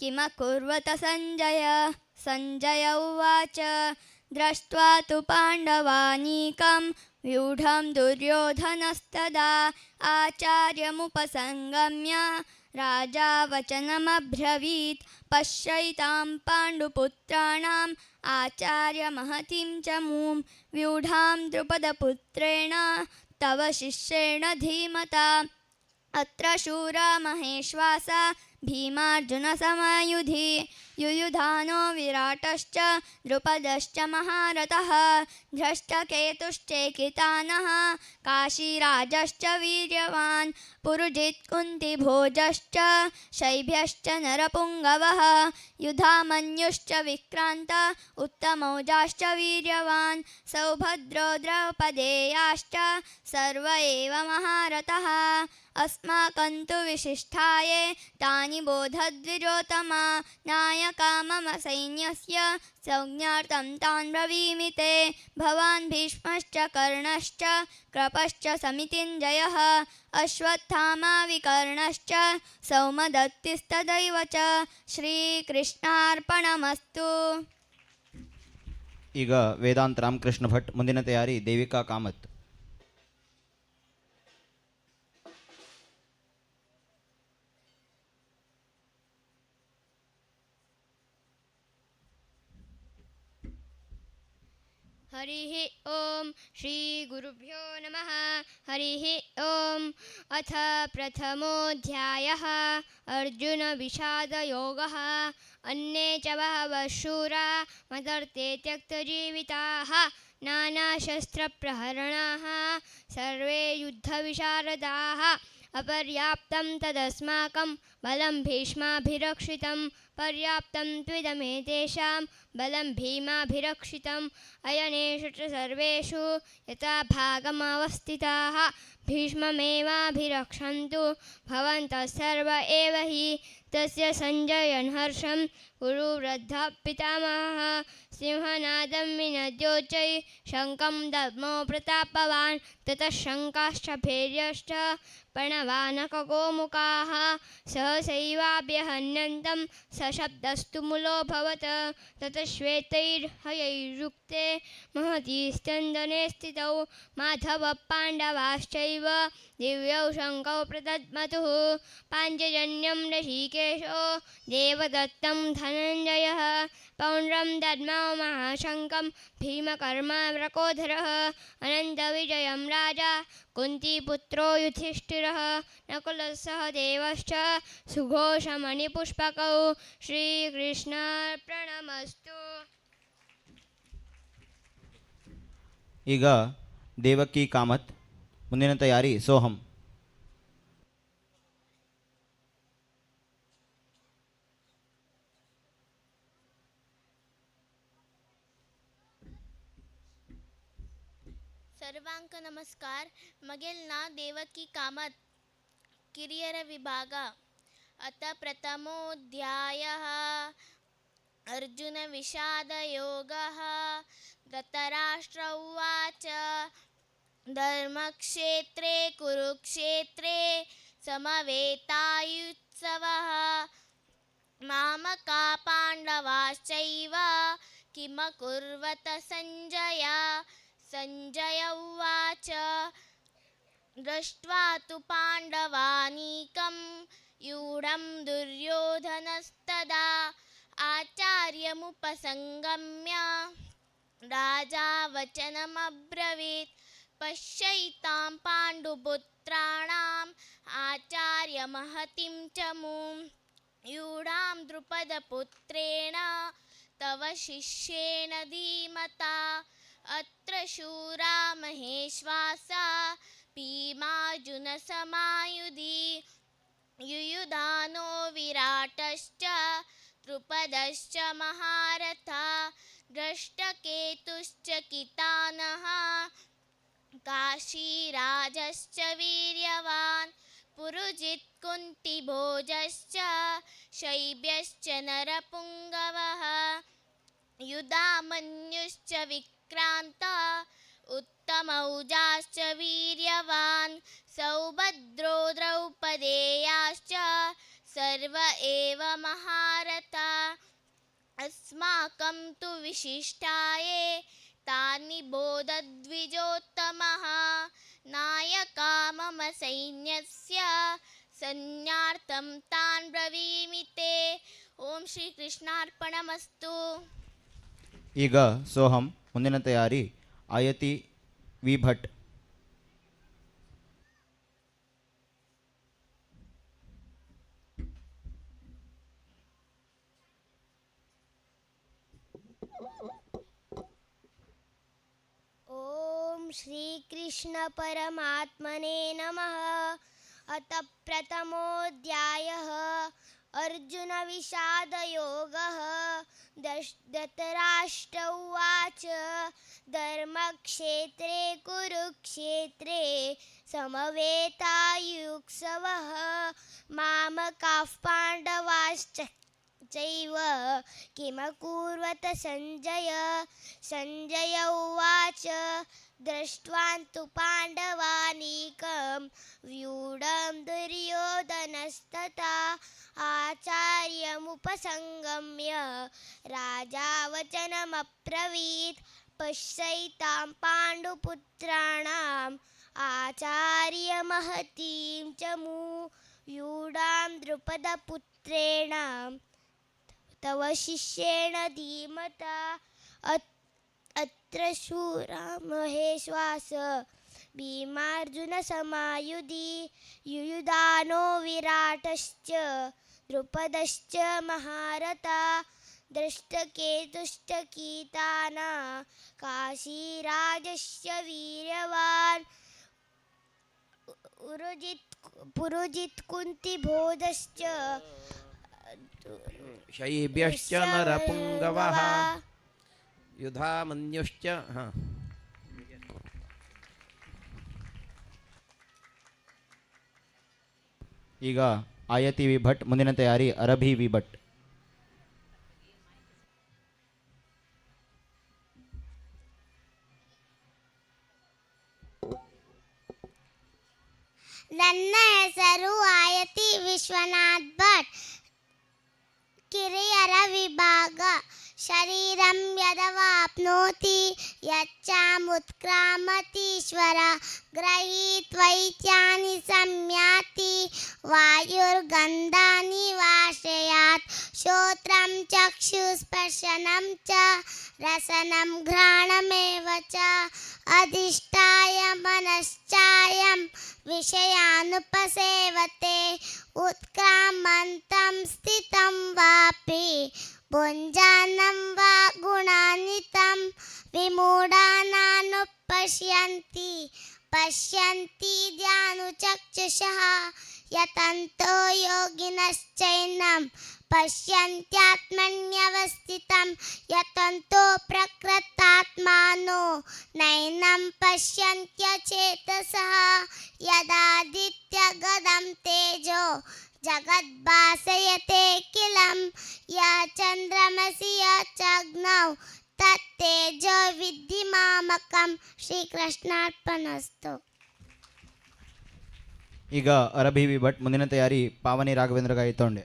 ಕಿಮಕುರ್ವತ ಸಂಜಯ. ಸಂಜಯ ಉವಾಚ ದೃಷ್ಟ್ವಾ ತು ಪಾಂಡವಾನೀಕಂ ವ್ಯೂಢಂ ದುರ್ಯೋಧನಸ್ತದಾ ಆಚಾರ್ಯಮುಪಸಂಗಮ್ಯ ರಾಜಾ ವಚನಮಬ್ರವೀತ್ ಪಶ್ಯೈತಾಂ ಪಾಂಡುಪುತ್ರಾಣಾಂ ಆಚಾರ್ಯ ಮಹತಿಂ ಚ ಮೂಂ ವ್ಯೂಢಾಂ ದ್ರುಪದಪುತ್ರೇಣ ತವ ಶಿಷ್ಯೇಣ ಧೀಮತಾ. ಅತ್ರ ಶೂರಾ ಮಹೇಶ್ವಾಸ ಭೀಮಾರ್ಜುನ ಸಮಯುಧಿ ಯುಯುಧಾನೋ ವಿರಾಟಶ್ಚ ದ್ರುಪದಶ್ಚ ಮಹಾರಥಃ ಧೃಷ್ಟಕೇತುಶ್ಚೇಕಿತಾನಃ ಕಾಶೀರಾಜಶ್ಚ ವೀರ್ಯವಾನ್ ಪುರುಜಿತ್ ಕುಂತಿಭೋಜಶ್ಚ ಶೈಭ್ಯಶ್ಚ ನರಪುಂಗವಃ ಯುಧಾಮನ್ಯುಶ್ಚ ವಿಕ್ರಾಂತ ಉತ್ತಮೌಜಾಶ್ಚ ವೀರ್ಯವಾನ್ ಸೌಭದ್ರೋ ದ್ರೌಪದೇಯಾಶ್ಚ ಸರ್ವ ಏವ ಮಹಾರಥಃ. ಅಸ್ಮಾಕಂತು ವಿಶಿಷ್ಟಾಯೇ ತಾನಿ ಬೋಧದ್ವಿಜೋತ್ತಮ ನಾಯಕಾ ಮಮ ಸೈನ್ಯಸ್ಯ ಸಂಜ್ಞಾರ್ಥಂ ತಾನ್ ಬ್ರವೀಮಿ ತೇ. ಭವಾನ್ ಭೀಷ್ಮಶ್ಚ ಕರ್ಣಶ್ಚ ಕೃಪಶ್ಚ ಸಮಿತಿಂಜಯಃ ಅಶ್ವತ್ಥಾಮಾ ವಿಕರ್ಣಶ್ಚ ಸೌಮದತ್ತಿಸ್ತದೈವ ಚ. ಶ್ರೀಕೃಷ್ಣಾರ್ಪಣಮಸ್ತು. ಈಗ ವೇದಾಂತ್ ರಾಮಕೃಷ್ಣ ಭಟ್. ಮುಂದಿನ ತಯಾರಿ ದೇವಿಕಾ ಕಾಮತ್. हरिः ॐ श्रीगुरुभ्यो नमः. हरिः ॐ अथ प्रथमोऽध्यायः अर्जुनविषादयोगः. अन्ये च बहवः शूरा मदर्थे त्यक्तजीविताः नानाशस्त्रप्रहरणाः सर्वे युद्धविशारदाः. अपर्याप्तं तदस्माकं बलं भीष्माभिरक्षितं पर्याप्तं त्विदमेतेषां बलं भीमाभिरक्षितम्. अयनेषु च सर्वेषु यथा भागमवस्थिताः भीष्ममेवाभिरक्षन्तु भवन्तः सर्व एव हि. तस्य सञ्जयन् हर्षं कुरु वृद्धः पितामहः सिंहनादं विनद्योच्चै शङ्खं दद्मो प्रतापवान्. ततः शङ्काश्च भैर्यश्च प्रणवानकगोमुखाः सहसैवाभ्यहन्यन्तं सशब्दस्तु मुलोऽभवत्. ततः श्वेतैर्हयैर्युक्ते महती स्यन्दने स्थितौ माधवः पाण्डवाश्चैव दिव्यौ शङ्खौ प्रदद्मतुः. पाञ्चजन्यं ऋषिकेशो देवदत्तं धनञ्जयः पौण्ड्रं दद्मौ महाशङ्खं भीमकर्मा व्रकोधरः. अनन्तविजयं राजा कुन्तीपुत्रो युधिष्ठिरः नकुलः सहदेवश्च सुघोषमणिपुष्पकौ. ಶ್ರೀಕೃಷ್ಣಾರ್ಪಣಮಸ್ತು. ಈಗ ದೇವಕಿ ಕಾಮತ್. ಮುಂದಿನ ತಯಾರಿ ಸೋಹಂ. सर्वांक नमस्कार. मगेल नाव देवकी कामत. किरियर विभाग. अत प्रथमोऽध्यायः अर्जुन विषाद योगः. धृतराष्ट्र उवाच धर्मक्षेत्रे कुरुक्षेत्रे समवेतायुत्सवः मामका पाण्डवाश्चैव किमकुर्वत संजय. संजय उवाच दृष्ट्वा तु पाण्डवानीकं यूढं दुर्योधनस्तदा आचार्यमुपसंगम्य राजा वचनमब्रवीत्. पश्यैतां पाण्डुपुत्राणाम् आचार्यमहतिं च मूं यूढां द्रुपदपुत्रेण तव शिष्येण धीमता. अत्र शूरा महेश्वासा भीमार्जुनसमायुधि युयुधानो विराटश्च द्रुपदश्च महारथा दृष्टकेतुश्च कितानः काशीराजश्च वीर्यवान् पुरुजित् कुन्तिभोजश्च शैब्यश्च नरपुङ्गवः युधामन्युश्च विक्रान्ता उत्तमौजाश्च वीर्यवान् सौभद्रो द्रौपदेयाश्च सर्व एव महारथा अस्माकं तु विशिष्टाये तानि बोधद्विजोत्तमः नायका मम सैन्यस्य सैन्यार्थं तान् ब्रवीमि ते ಓಂ ಶ್ರೀ ಕೃಷ್ಣಾರ್ಪಣಮಸ್ತು. ಈಗ ಸೋಹಂ ಮುಂದಿನ ತಯಾರಿ ಆಯತಿ ವಿ ಭಟ್. ಓಂ ಶ್ರೀ ಕೃಷ್ಣ ಪರಮಾತ್ಮನೇ ನಮಃ. ಅತ ಪ್ರಥಮೋಧ್ಯಾಯಃ अर्जुन विषाद योगः. धृतराष्ट्र उवाच धर्मक्षेत्रे कुरुक्षेत्रे समवेतायुत्सवः मामकाः पाण्डवाश्च चैव किमकुर्वत संजय. संजय उवाच दृष्ट्वान्तु पाण्डवानीकं व्यूढं दुर्योधनस्तथा आचार्यमुपसंगम्य राजा वचनमब्रवीत्. पश्यैतां पाण्डुपुत्राणाम् आचार्यमहतीं च व्यूढां द्रुपदपुत्रेण तव शिष्येण धीमता. अत्र शूरा महेश्वास भीमार्जुनसमायुधि युयुधानो विराटश्च द्रुपदश्च महारथा. दृष्टकेतुश्च कीताना काशीराजस्य वीर्यवान् पुरुजित् कुन्तिभोजश्च शैब्यश्च नरपुङ्गवः युधामन्युश्च ಈಗ ಆಯತಿ ವಿ ಭಟ್ ಮುಂದಿನ ತಯಾರಿ ಅರಭಿ ವಿ ಭಟ್. ನನ್ನ ಹೆಸರು ಆಯತಿ ವಿಶ್ವನಾಥ್ ಭಟ್. ಕಿರಿಯರ ವಿಭಾಗ. ಶರೀರಂ ಯದವಾಪ್ನೋತಿ ಯಚ್ಚಾಮುತ್ಕ್ರಾಮತೀಶ್ವರ ಗೃಹೀತ್ವೈತ್ಯಾನಿ ಸಂಯಾತಿ ವಾಯುರ್ಗಂಧಾನಿ ವಾಶಯಾತ್. ಶ್ರೋತ್ರಂ ಚಕ್ಷುಸ್ಪರ್ಶನಂ ಚ ರಸನಂ ಘ್ರಾಣಮೇವ ಚ ಅಧಿಷ್ಠಾಯ ಮನಶ್ಚಾಯಂ ವಿಷಯಾನುಪಸೇವತೆ. ಉತ್ಕ್ರಾಮಂತಂ ಸ್ಥಿತಂ ವಾಪಿ ಭುಂಜಾನಂ ವಾ ಗುಣಾನ್ವಿತಂ ವಿಮೂಢಾನಾನುಪಶ್ಯಂತಿ ಪಶ್ಯಂತಿ ಧ್ಯಾನುಚಕ್ಷುಷಃ ಯತಂತೋ ಯೋಗಿನಶ್ಚೈನಂ ಪಶ್ಯಂತ್ಯಾತ್ಮನ್ಯವಸ್ಥಿತಂ ಯತಂತೋ ಪ್ರಕೃತಾತ್ಮಾನೋ ನೈನಂ ಪಶ್ಯಂತ್ಯಚೇತಸಃ ಯದಾದಿತ್ಯಗದಂ ತೇಜೋ ಜಗದ್ಭಾಸಯತೆ ಕಿಲಂ ಯ ಚಂದ್ರಮಸಿ ಯ ಚಗ್ನೌ ತತ್ತೇಜೋ ವಿದ್ಧಿ ಮಾಮಕಂ. ಶ್ರೀಕೃಷ್ಣಾರ್ಪಣಸ್ತು. ಈಗ ಅರಭಿ ವಿ ಭಟ್ ಮುಂದಿನ ತಯಾರಿ ಪಾವನಿ ರಾಘವೇಂದ್ರ ಗಾಯತೋಂಡೆ.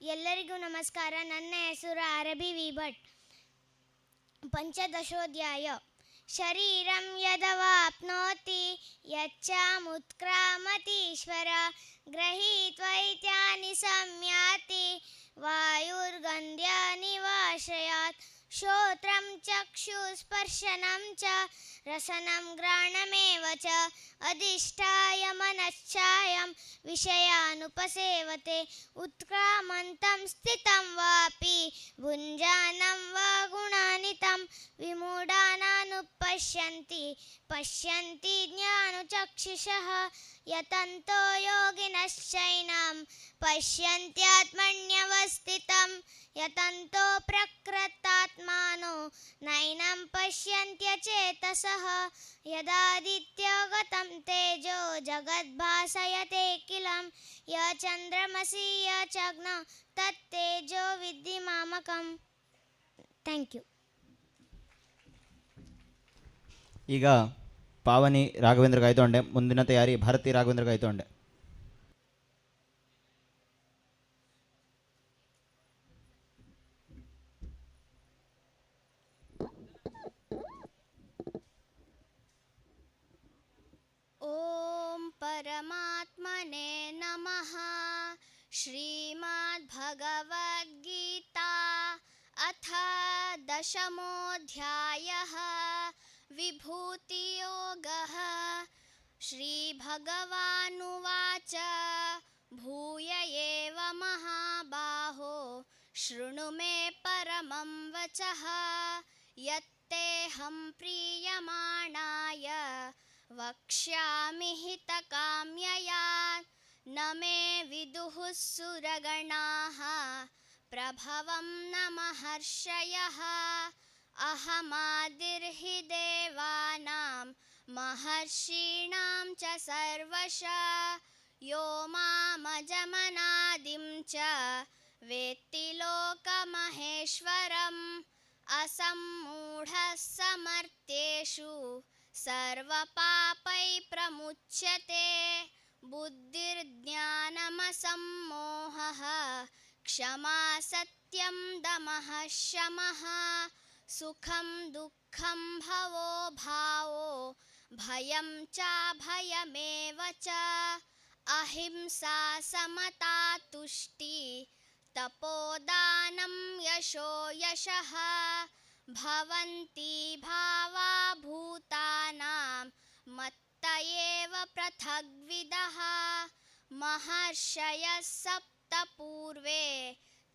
ಎಲ್ಲರಿಗೂ ನಮಸ್ಕಾರ. ನನ್ನ ಹೆಸರು ಅರಭಿ ವಿ ಭಟ್. ಪಂಚದಶೋಧ್ಯಾಯ. ಶರೀರಂ ಯದವಾಪ್ನೋತಿ ಯಚ್ಚಾಮುತ್ಕ್ರಾಮತೀಶ್ವರ ಗೃಹೀತ್ವೈತ್ಯಾನಿ ಸಂಯಾತಿ ವಾಯುರ್ಗಂಧ್ಯಾನಿ ವಾಶಯಾತ್. ಶ್ರೋತ್ರಂ ಚಕ್ಷುಸ್ಪರ್ಶನಂ ಚ रसनं घ्राणमेव च अधिष्ठाय मनश्चायं विषयानुपसेवते उत्क्रामन्तं स्थितं वापि भुञ्जानं वा गुणान्वितं विमूढानानुपश्यन्ति पश्यन्ति ज्ञानचक्षुषः यतन्तो योगिनश्चैनं पश्यन्त्यात्मन्यवस्थितं यतन्तो प्रकृतात्मानो नैनं पश्यन्त्यचेतसः यदादित्यगतं तेजो जगद्भासयतेऽखिलं यचन्द्रमसि यचग्नो तत्तेजो विद्धि मामकम्. Thank you. ಈಗ ಪಾವನಿ ರಾಘವೇಂದ್ರ ಗಾಯ್ತೊಂಡೆ, ಮುಂದಿನ ತಯಾರಿ ಭಾರತಿ ರಾಘವೇಂದ್ರ ಗಾಯ್ತೊಂಡೆ. ಓಂ ಪರಮಾತ್ಮನೇ ನಮಃ. ಶ್ರೀಮದ್ಭಗವದ್ಗೀತಾ ಅಥ ದಶಮೋऽಧ್ಯಾಯಃ ವಿಭೂತಿಯೋಗಃ. ಶ್ರೀಭಗವಾನುವಾಚ ಭೂಯ ಏವ ಮಹಾಬಾಹೋ ಶೃಣು ಮೇ ಪರಮಂ ವಚಃ ಯತ್ತೇಹಂ ಪ್ರೀಯಮಾಣಾಯ ವಕ್ಷ್ಯಾಮಿ ಹಿತಕಾಮ್ಯಯಾ ನ ಮೇ ವಿದುಃ ಸುರಗಣಾಃ ಪ್ರಭವಂ ನ ಮಹರ್ಷಯಃ ಅಹಮಾದಿರ್ಹಿ ದೇವಾನಾಂ ಮಹರ್ಷೀಣಾಂ ಚ ಸರ್ವಶಃ ಯೋ ಮಾಮಜಮನಾದಿಂ ಚ ವೇತ್ತಿ ಲೋಕಮಹೇಶ್ವರಂ ಅಸಮ್ಮೂಢಃ ಸಮರ್ಥ್ಯೇಷು ಸರ್ವಪಾಪೈ ಪ್ರಮುಚ್ಯತೆ ಬುದ್ಧಿರ್ಜ್ಞಾನಮಸಮ್ಮೋಹಃ ಕ್ಷಮಾ ಸತ್ಯಂ ದಮಃ ಶಮಃ ಸುಖಂ ದುಃಖಂ ಭವೋ ಭಾವೋ ಭಯಂ ಚಾಭಯಮೇವ ಚ ಅಹಿಂಸಾ ಸಮತಾ ತುಷ್ಟಿ ತಪೋದಾನಂ ಯಶೋ ಯಶಃ ಭವಂತಿ ಭಾವಾ ಭೂತಾನಾಂ ಮತ್ತ ಏವ ಪೃಥಗ್ವಿದಃ ಮಹರ್ಷಯಃ ಸಪ್ತ ಪೂರ್ವೇ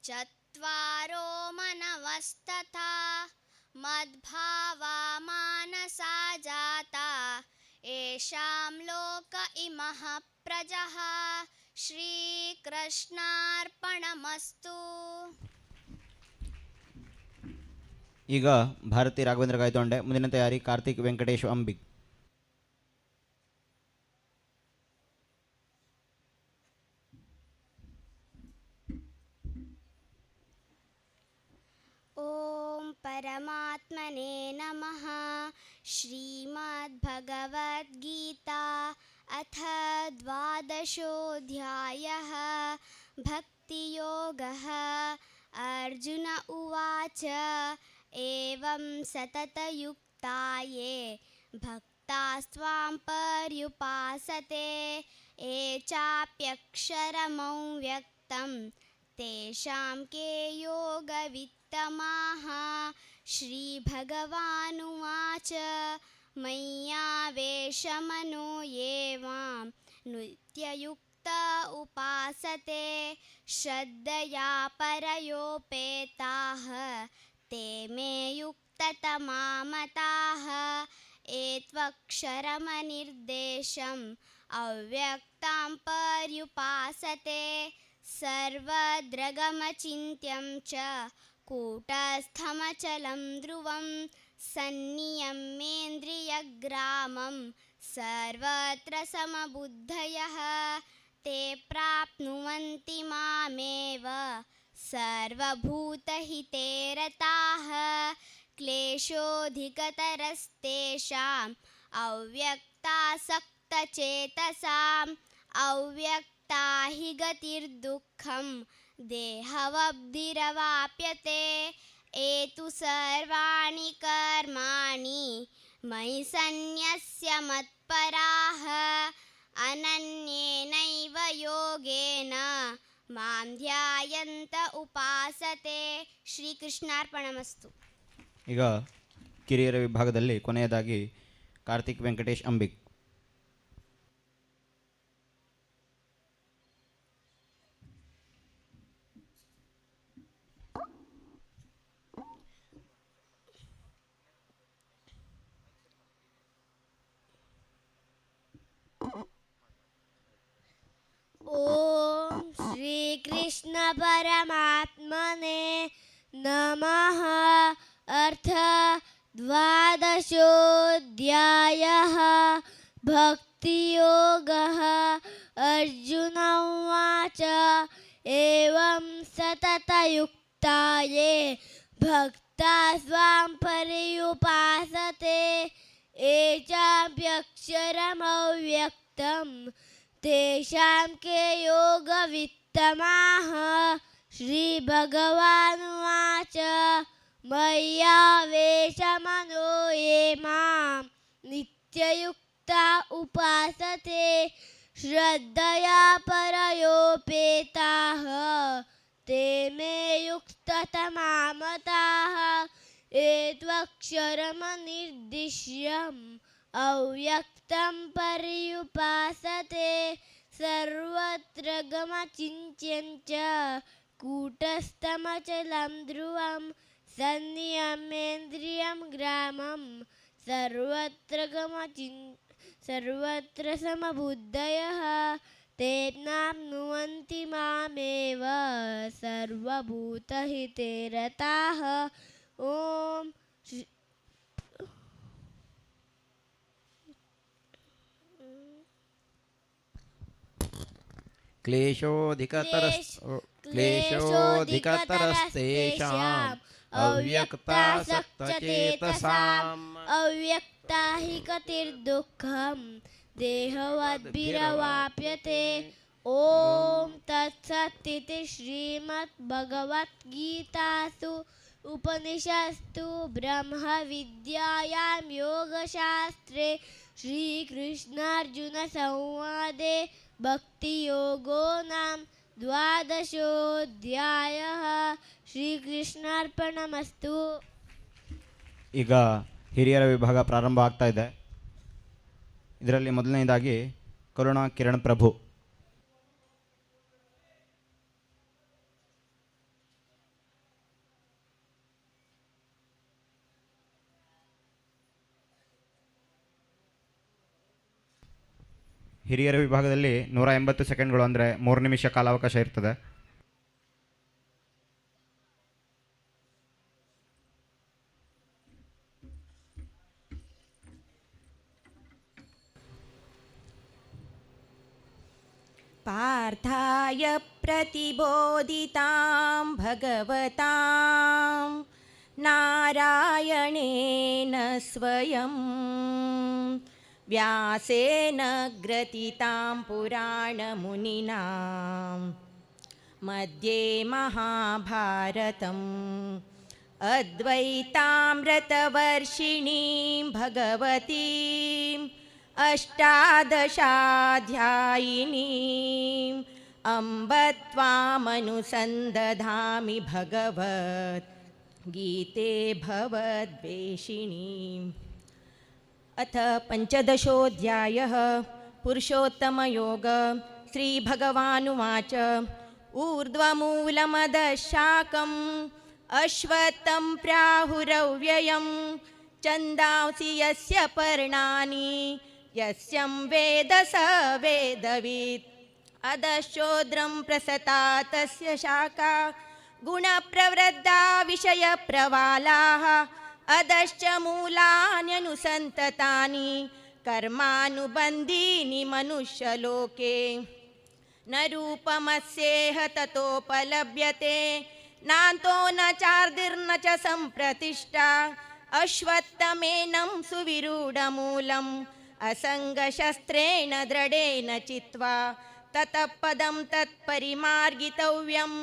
ಚತ್ವಾರೋ ಮನವಸ್ತಥಾ ಮದ್ಭಾವಾ ಮಾನಸಾ ಜಾತಾ ಯೇಷಾಂ ಲೋಕ ಇಮಃ ಪ್ರಜಃ. ಶ್ರೀಕೃಷ್ಣಾರ್ಪಣಮಸ್ತು. ಈಗ ಭಾರತಿ ರಾಘವೇಂದ್ರ ಗಾಯ್ತೊಂಡೆ, ಮುಂದಿನ ತಯಾರಿ ಕಾರ್ತಿಕ್ ವೆಂಕಟೇಶ್ ಅಂಬಿಗ್. ಓಂ ಪರಮಾತ್ಮನೇ ನಮಃ. ಶ್ರೀಮದ್ಭಗವದ್ಗೀತಾ ಅಥ ದ್ವಾದಶೋऽಧ್ಯಾಯಃ ಭಕ್ತಿಯೋಗಃ. ಅರ್ಜುನ ಉವಾಚ ಏವಂ ಸತತಯುಕ್ತಾ ಯೇ ಭಕ್ತಾಸ್ತ್ವಾಂ ಪರ್ಯುಪಾಸತೆ ಯೇ ಚಾಪ್ಯಕ್ಷರಮವ್ಯಕ್ತಂ ತೇಷಾಂ ಕೆ ಯೋಗವಿತ್ತಮಾಃ. ಶ್ರೀಭಗವಾನುವಾಚ ಮಯ್ಯಾವೇಶಮನೋ ಯೇ ಮಾಂ ನಿತ್ಯಯುಕ್ತ ಉಪಾಸತೆ ಶ್ರದ್ಧಯಾ ಪರಯೋಪೇತಾಃ ते मे युक्ततमा मताः. एत्वक्षरमनिर्देशम् अव्यक्तां पर्युपासते सर्वद्रगमचिन्त्यं च कूटस्थमचलं ध्रुवं सन्नियम्येन्द्रियग्रामं सर्वत्र समबुद्धयः ते प्राप्नुवन्ति मामेव सर्वभूतहिते रताः. क्लेशोऽधिकतरस्तेषाम् अव्यक्तासक्तचेतसाम् अव्यक्ता हि गतिर्दुःखं देहवद्भिरवाप्यते. एतु सर्वाणि कर्माणि मयि सन्न्यस्य मत्पराः अनन्येनैव योगेन ಮಾಂ ಧ್ಯಾಯಂತ ಉಪಾಸತೆ. ಶ್ರೀಕೃಷ್ಣಾರ್ಪಣಮಸ್ತು. ಈಗ ಕಿರಿಯರ ವಿಭಾಗದಲ್ಲಿ ಕೊನೆಯದಾಗಿ ಕಾರ್ತಿಕ್ ವೆಂಕಟೇಶ್ ಅಂಬಿಕ್. ॐ श्रीकृष्ण परमात्मने नमः. अर्थ द्वादशोऽध्यायः. भक्तियोगः. अर्जुन उवाच एवं सततयुक्ता ये भक्ता स्वां पर्युपासते ये चाप्यक्षरमव्यक्तं तेषां के योगवित्तमाः. श्रीभगवानुवाच मय्यावेशमनो ये मां नित्ययुक्ता उपासते श्रद्धया परयोपेताः ते मे युक्ततमा मताः. ये त्वक्षरमनिर्दिश्यम् अव्यक्तं पर्युपासते सर्वत्र गमचिन्त्यं च कूटस्थमचलं ध्रुवं संयमेन्द्रियं ग्रामं सर्वत्र समबुद्धयः ते प्राप्नुवन्ति मामेव सर्वभूतहिते रताः. ॐ क्लेशोऽधिकतरस्तेषाम् अव्यक्तासक्तचेतसाम्. अव्यक्ता हि गतिर्दुःखं देहवद्भिरवाप्यते. ॐ तत्सदिति श्रीमद्भगवद्गीतासु उपनिषत्सु ब्रह्मविद्यायां योगशास्त्रे श्रीकृष्णार्जुनसंवादे भक्तियोगो नाम द्वादशोऽध्यायः. ಶ್ರೀಕೃಷ್ಣಾರ್ಪಣಮಸ್ತು. ಈಗ ಹಿರಿಯರ ವಿಭಾಗ ಪ್ರಾರಂಭ ಆಗ್ತಾ ಇದೆ. ಇದರಲ್ಲಿ ಮೊದಲನೇದಾಗಿ ಕರುಣಾ ಕಿರಣ್ ಪ್ರಭು. ಹಿರಿಯರ ವಿಭಾಗದಲ್ಲಿ 180 ಸೆಕೆಂಡ್ಗಳು ಅಂದರೆ 3 ನಿಮಿಷ ಕಾಲಾವಕಾಶ ಇರ್ತದೆ. पार्थाय प्रतिबोधितां भगवतां नारायणेन स्वयं व्यासेन ग्रथितां पुराणमुनिना मध्ये महाभारतम् अद्वैतामृतवर्षिणीं भगवतीम् अष्टादशाध्यायिनीम् अम्ब त्वामनुसन्दधामि भगवद्गीते भवद्वेषिणीम्. अथ पञ्चदशोऽध्यायः. पुरुषोत्तमयोग. श्रीभगवानुवाच ऊर्ध्वमूलमदशाकम् अश्वत्थं प्राहुरव्ययं छन्दांसि यस्य पर्णानि यस्यं वेद स वेदवित्. अधश्चोर्ध्वं प्रसता तस्य शाखा गुणप्रवृद्धा विषयप्रवालाः. अधश्च मूलान्यनुसन्ततानि कर्मानुबन्धीनि मनुष्यलोके. न रूपमस्येह ततोपलभ्यते नान्तो न चार्दिर्न च सम्प्रतिष्ठा. अश्वत्थमेनं सुविरूढमूलम् असङ्गशस्त्रेण दृढेन चित्वा ततः पदं तत्परिमार्गितव्यम्.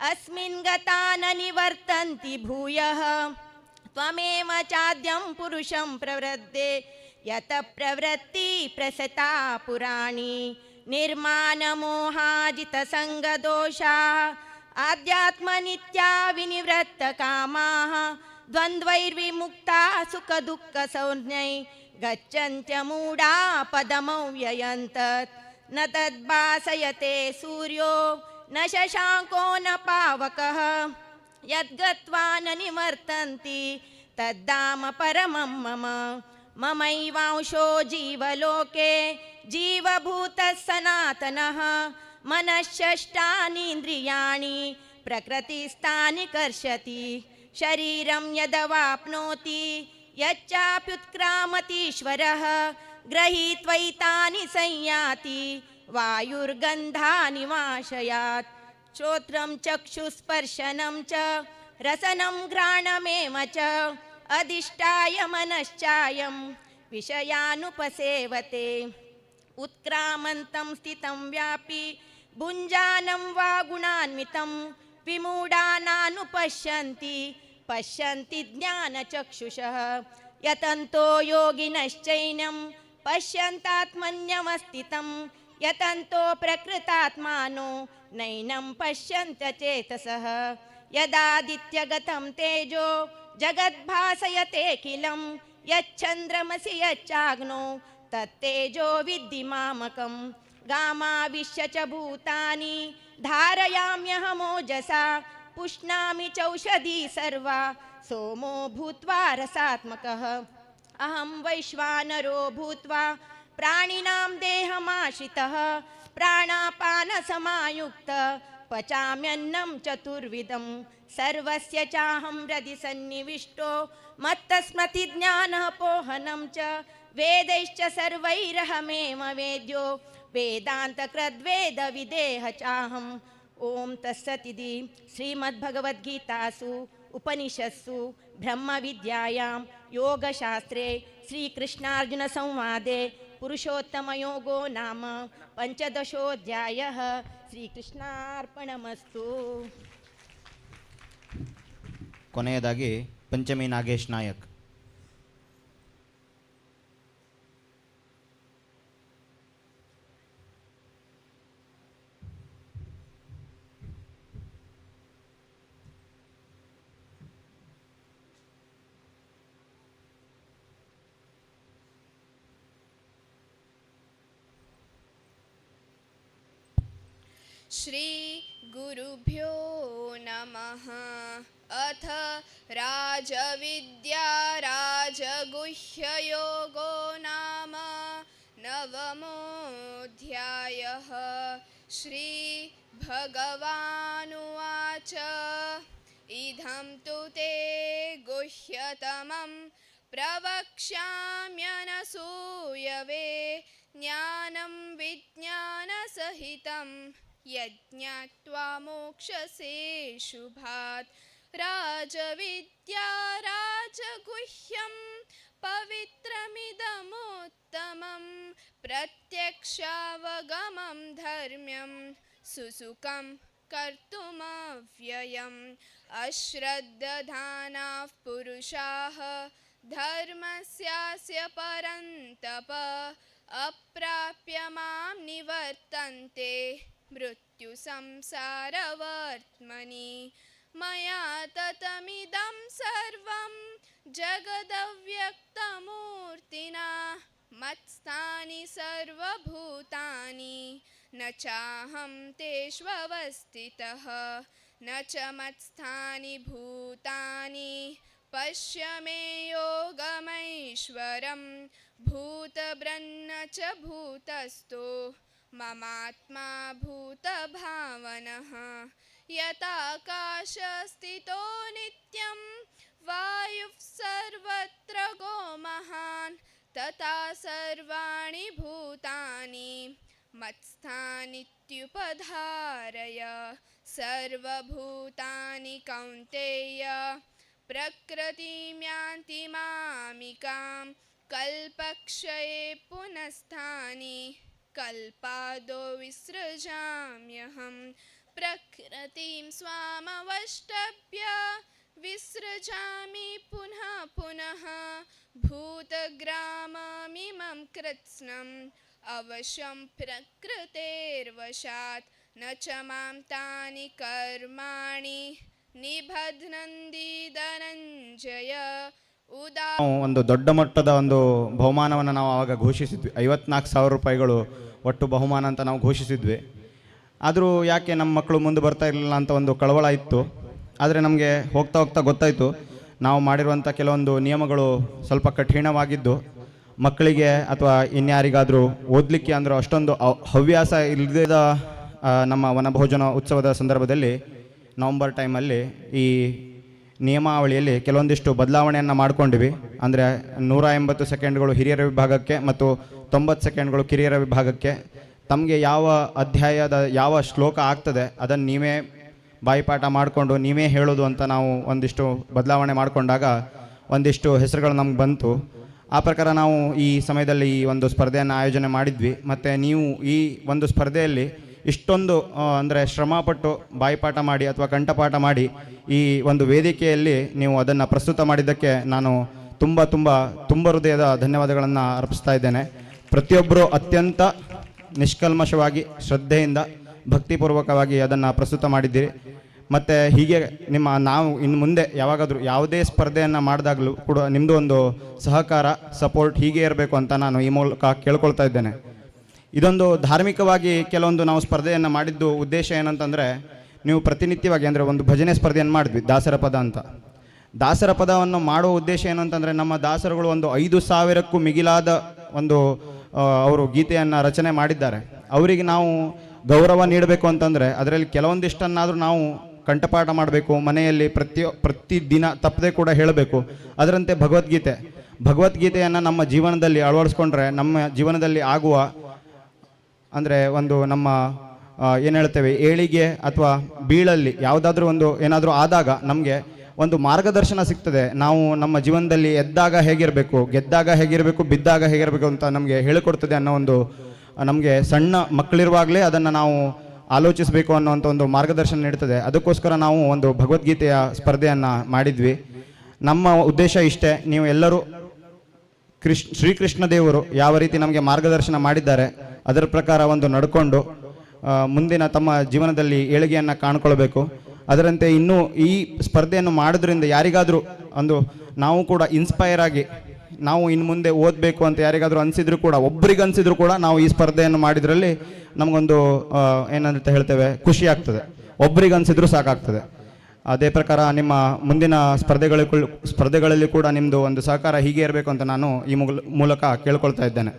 अस्मिन् गता न निवर्तन्ति भूयः. त्वमेव चाद्यं पुरुषं प्रवृद्धे यतः प्रवृत्ति प्रसता पुराणी. निर्माणमोहाजितसङ्गदोषा आध्यात्मनित्या विनिवृत्तकामाः द्वन्द्वैर्विमुक्ता सुखदुःखसंज्ञै गच्छन्त्यमूढा पदमव्ययन्तत् न तद्भासयते सूर्यो न शशाङ्को न पावकः यद्गत्वा न निवर्तन्ति तद्धाम परमं मम ममैवांशो जीवलोके जीवभूतः सनातनः मनःषष्ठानीन्द्रियाणि प्रकृतिस्थानि कर्षति शरीरं यदवाप्नोति यच्चाप्युत्क्रामतीश्वरः गृहीत्वैतानि संयाति वायुर्गन्धानि वाशयात् श्रोत्रं चक्षुस्पर्शनं च रसनं घ्राणमेव च अधिष्ठाय मनश्चायं विषयानुपसेवते उत्क्रामन्तं स्थितं व्यापि भुञ्जानं वा गुणान्वितं विमूढानानुपश्यन्ति पश्यन्ति ज्ञानचक्षुषः यतन्तो योगिनश्चैनं पश्यन्तात्मन्यवस्थितं यतन्तो प्रकृतात्मानो नैनं पश्यन्त्यचेतसः यदादित्यगतं तेजो जगद्भासयतेऽखिलं यच्चन्द्रमसि यच्चाग्नो तत्तेजो विद्धि मामकं गामाविश्य च भूतानि धारयाम्यहमोजसा पुष्णामि चौषधी सर्वा सोमो भूत्वा रसात्मकः अहं वैश्वानरो भूत्वा प्राणिनां देहमाश्रितः प्राणापानसमायुक्त पचाम्यन्नं चतुर्विधं सर्वस्य चाहं हृदि सन्निविष्टो मत्तस्मृतिज्ञानः पोहनं च वेदैश्च सर्वैरहमेव वेद्यो वेदान्तकृद्वेदविदेह चाहम् ओम तत्सदिति श्रीमद्भगवद्गीतासु उपनिषत्सु ब्रह्मविद्यायां योगशास्त्रे श्रीकृष्णार्जुनसंवादे पुरुषोत्तमयोगो नाम पंचदशोऽध्यायः ಶ್ರೀಕೃಷ್ಣಾರ್ಪಣಮಸ್ತು. ಕೊನೆಯದಾಗಿ ಪಂಚಮಿ ನಾಗೇಶ್ ನಾಯಕ್. श्री गुरुभ्यो नमः. अथ राजविद्या राजगुह्ययोगो नाम नवमोऽध्यायः. श्री भगवानुवाच इदं तु ते गुह्यतमं प्रवक्ष्याम्यनसूयवे ज्ञानं विज्ञानसहितं यज्ञात्वा मोक्षसे शुभात्. राजविद्या राजगुह्यं पवित्रमिदमुत्तमं प्रत्यक्षावगमं धर्म्यं सुसुखं कर्तुमव्ययम्. अश्रद्धधानाः पुरुषाः धर्मस्यास्य परन्तप अप्राप्य मां निवर्तन्ते मृत्युसंसारवर्त्मनि. मया ततमिदं सर्वं जगदव्यक्तमूर्तिना मत्स्थानि सर्वभूतानि न चाहं तेष्वस्थितः न च मत्स्थानि भूतानि. पश्य मे योगमैश्वरं भूतभृन्न च भूतस्थो ममात्मा भूतभावनः. यथाकाशस्थितो नित्यं वायुः सर्वत्र गो महान् तथा सर्वाणि भूतानि मत्स्थानीत्युपधारय. सर्वभूतानि कौन्तेय प्रकृतिं यान्ति मामिकां कल्पक्षये पुनस्तानि कल्पादो विसृजाम्यहं. प्रकृतिं स्वामवष्टभ्य विसृजामि पुनः पुनः. भूतग्राममिमं कृत्स्नम् अवशं प्रकृतेर्वशात् ನ ಚ ಮಾಂ ತಾನಿ ಕರ್ಮಾಣಿ ನಿಬಧ್ನಂತಿ ಧನಂಜಯ ಉದಾ. ನಾವು ಒಂದು ದೊಡ್ಡ ಮಟ್ಟದ ಒಂದು ಬಹುಮಾನವನ್ನು ನಾವು ಆವಾಗ ಘೋಷಿಸಿದ್ವಿ. 54,000 ರೂಪಾಯಿಗಳು ಒಟ್ಟು ಬಹುಮಾನ ಅಂತ ನಾವು ಘೋಷಿಸಿದ್ವಿ. ಆದರೂ ಯಾಕೆ ನಮ್ಮ ಮಕ್ಕಳು ಮುಂದೆ ಬರ್ತಾ ಇರಲಿಲ್ಲ ಅಂತ ಒಂದು ಕಳವಳ ಇತ್ತು. ಆದರೆ ನಮಗೆ ಹೋಗ್ತಾ ಹೋಗ್ತಾ ಗೊತ್ತಾಯಿತು, ನಾವು ಮಾಡಿರುವಂಥ ಕೆಲವೊಂದು ನಿಯಮಗಳು ಸ್ವಲ್ಪ ಕಠಿಣವಾಗಿದ್ದು ಮಕ್ಕಳಿಗೆ ಅಥವಾ ಇನ್ಯಾರಿಗಾದರೂ ಓದಲಿಕ್ಕೆ ಅಂದರೂ ಅಷ್ಟೊಂದು ಹವ್ಯಾಸ ಇಲ್ಲದ ನಮ್ಮ ವನಭೋಜನ ಉತ್ಸವದ ಸಂದರ್ಭದಲ್ಲಿ ನವಂಬರ್ ಟೈಮಲ್ಲಿ ಈ ನಿಯಮಾವಳಿಯಲ್ಲಿ ಕೆಲವೊಂದಿಷ್ಟು ಬದಲಾವಣೆಯನ್ನು ಮಾಡ್ಕೊಂಡಿವಿ. ಅಂದರೆ 180 ಸೆಕೆಂಡ್ಗಳು ಹಿರಿಯರ ವಿಭಾಗಕ್ಕೆ ಮತ್ತು 90 ಸೆಕೆಂಡ್ಗಳು ಕಿರಿಯರ ವಿಭಾಗಕ್ಕೆ. ತಮಗೆ ಯಾವ ಅಧ್ಯಾಯದ ಯಾವ ಶ್ಲೋಕ ಆಗ್ತದೆ ಅದನ್ನು ನೀವೇ ಬಾಯಿಪಾಠ ಮಾಡಿಕೊಂಡು ನೀವೇ ಹೇಳೋದು ಅಂತ ನಾವು ಒಂದಿಷ್ಟು ಬದಲಾವಣೆ ಮಾಡಿಕೊಂಡಾಗ ಒಂದಿಷ್ಟು ಹೆಸರುಗಳು ನಮ್ಗೆ ಬಂತು. ಆ ಪ್ರಕಾರ ನಾವು ಈ ಸಮಯದಲ್ಲಿ ಈ ಒಂದು ಸ್ಪರ್ಧೆಯನ್ನು ಆಯೋಜನೆ ಮಾಡಿದ್ವಿ. ಮತ್ತು ನೀವು ಈ ಒಂದು ಸ್ಪರ್ಧೆಯಲ್ಲಿ ಇಷ್ಟೊಂದು ಅಂದರೆ ಶ್ರಮಪಟ್ಟು ಬಾಯಿಪಾಠ ಮಾಡಿ ಅಥವಾ ಕಂಠಪಾಠ ಮಾಡಿ ಈ ಒಂದು ವೇದಿಕೆಯಲ್ಲಿ ನೀವು ಅದನ್ನು ಪ್ರಸ್ತುತ ಮಾಡಿದ್ದಕ್ಕೆ ನಾನು ತುಂಬ ಹೃದಯದ ಧನ್ಯವಾದಗಳನ್ನು ಅರ್ಪಿಸ್ತಾ ಇದ್ದೇನೆ. ಪ್ರತಿಯೊಬ್ಬರು ಅತ್ಯಂತ ನಿಷ್ಕಲ್ಮಶವಾಗಿ ಶ್ರದ್ಧೆಯಿಂದ ಭಕ್ತಿಪೂರ್ವಕವಾಗಿ ಅದನ್ನು ಪ್ರಸ್ತುತ ಮಾಡಿದ್ದೀರಿ. ಮತ್ತು ಹೀಗೆ ನಾವು ಇನ್ನು ಮುಂದೆ ಯಾವಾಗಾದರೂ ಯಾವುದೇ ಸ್ಪರ್ಧೆಯನ್ನು ಮಾಡಿದಾಗಲೂ ಕೂಡ ನಿಮ್ಮದು ಒಂದು ಸಹಕಾರ ಸಪೋರ್ಟ್ ಹೀಗೆ ಇರಬೇಕು ಅಂತ ನಾನು ಈ ಮೂಲಕ ಕೇಳ್ಕೊಳ್ತಾ ಇದ್ದೇನೆ. ಇದೊಂದು ಧಾರ್ಮಿಕವಾಗಿ ಕೆಲವೊಂದು ನಾವು ಸ್ಪರ್ಧೆಯನ್ನು ಮಾಡಿದ್ದು ಉದ್ದೇಶ ಏನಂತಂದರೆ, ನೀವು ಪ್ರತಿನಿತ್ಯವಾಗಿ ಅಂದರೆ ಒಂದು ಭಜನೆ ಸ್ಪರ್ಧೆಯನ್ನು ಮಾಡಿದ್ವಿ ದಾಸರ ಪದ ಅಂತ. ದಾಸರ ಪದವನ್ನು ಮಾಡುವ ಉದ್ದೇಶ ಏನು ಅಂತಂದರೆ, ನಮ್ಮ ದಾಸರುಗಳು ಒಂದು 5,000ಕ್ಕೂ ಮಿಗಿಲಾದ ಒಂದು ಅವರು ಗೀತೆಯನ್ನು ರಚನೆ ಮಾಡಿದ್ದಾರೆ. ಅವರಿಗೆ ನಾವು ಗೌರವ ನೀಡಬೇಕು ಅಂತಂದರೆ ಅದರಲ್ಲಿ ಕೆಲವೊಂದಿಷ್ಟನ್ನಾದರೂ ನಾವು ಕಂಠಪಾಠ ಮಾಡಬೇಕು, ಮನೆಯಲ್ಲಿ ಪ್ರತಿದಿನ ತಪ್ಪದೆ ಕೂಡ ಹೇಳಬೇಕು. ಅದರಂತೆ ಭಗವದ್ಗೀತೆಯನ್ನು ನಮ್ಮ ಜೀವನದಲ್ಲಿ ಅಳವಡಿಸ್ಕೊಂಡ್ರೆ ನಮ್ಮ ಜೀವನದಲ್ಲಿ ಆಗುವ ಅಂದರೆ ಒಂದು ನಮ್ಮ ಏನು ಹೇಳ್ತೇವೆ ಏಳಿಗೆ ಅಥವಾ ಬೀಳಲ್ಲಿ ಯಾವುದಾದ್ರೂ ಒಂದು ಏನಾದರೂ ಆದಾಗ ನಮಗೆ ಒಂದು ಮಾರ್ಗದರ್ಶನ ಸಿಗ್ತದೆ. ನಾವು ನಮ್ಮ ಜೀವನದಲ್ಲಿ ಎದ್ದಾಗ ಹೇಗಿರಬೇಕು, ಗೆದ್ದಾಗ ಹೇಗಿರಬೇಕು, ಬಿದ್ದಾಗ ಹೇಗಿರಬೇಕು ಅಂತ ನಮಗೆ ಹೇಳಿಕೊಡ್ತದೆ ಅನ್ನೋ ಒಂದು, ನಮಗೆ ಸಣ್ಣ ಮಕ್ಕಳಿರುವಾಗಲೇ ಅದನ್ನು ನಾವು ಆಲೋಚಿಸಬೇಕು ಅನ್ನೋವಂಥ ಒಂದು ಮಾರ್ಗದರ್ಶನ ನೀಡ್ತದೆ. ಅದಕ್ಕೋಸ್ಕರ ನಾವು ಒಂದು ಭಗವದ್ಗೀತೆಯ ಸ್ಪರ್ಧೆಯನ್ನು ಮಾಡಿದ್ವಿ. ನಮ್ಮ ಉದ್ದೇಶ ಇಷ್ಟೇ, ನೀವು ಎಲ್ಲರೂ ಶ್ರೀಕೃಷ್ಣ ದೇವರು ಯಾವ ರೀತಿ ನಮಗೆ ಮಾರ್ಗದರ್ಶನ ಮಾಡಿದ್ದಾರೆ ಅದರ ಪ್ರಕಾರ ಒಂದು ನಡ್ಕೊಂಡು ಮುಂದಿನ ತಮ್ಮ ಜೀವನದಲ್ಲಿ ಏಳಿಗೆಯನ್ನು ಕಾಣ್ಕೊಳ್ಬೇಕು. ಅದರಂತೆ ಇನ್ನೂ ಈ ಸ್ಪರ್ಧೆಯನ್ನು ಮಾಡೋದ್ರಿಂದ ಯಾರಿಗಾದರೂ ಒಂದು ನಾವು ಕೂಡ ಇನ್ಸ್ಪೈರ್ ಆಗಿ ನಾವು ಇನ್ನು ಮುಂದೆ ಓದಬೇಕು ಅಂತ ಯಾರಿಗಾದರೂ ಅನಿಸಿದ್ರು ಕೂಡ, ಒಬ್ರಿಗೆ ಅನಿಸಿದ್ರು ಕೂಡ ನಾವು ಈ ಸ್ಪರ್ಧೆಯನ್ನು ಮಾಡಿದ್ರಲ್ಲಿ ನಮಗೊಂದು ಏನಂತ ಹೇಳ್ತೇವೆ ಖುಷಿ ಆಗ್ತದೆ. ಒಬ್ರಿಗೆ ಅನಿಸಿದ್ರು ಸಾಕಾಗ್ತದೆ. ಅದೇ ಪ್ರಕಾರ ನಿಮ್ಮ ಮುಂದಿನ ಸ್ಪರ್ಧೆಗಳಲ್ಲಿ ಕೂಡ ನಿಮ್ಮದು ಒಂದು ಸಹಕಾರ ಹೀಗೆ ಇರಬೇಕು ಅಂತ ನಾನು ಈ ಮೂಲಕ ಕೇಳ್ಕೊಳ್ತಾ ಇದ್ದೇನೆ.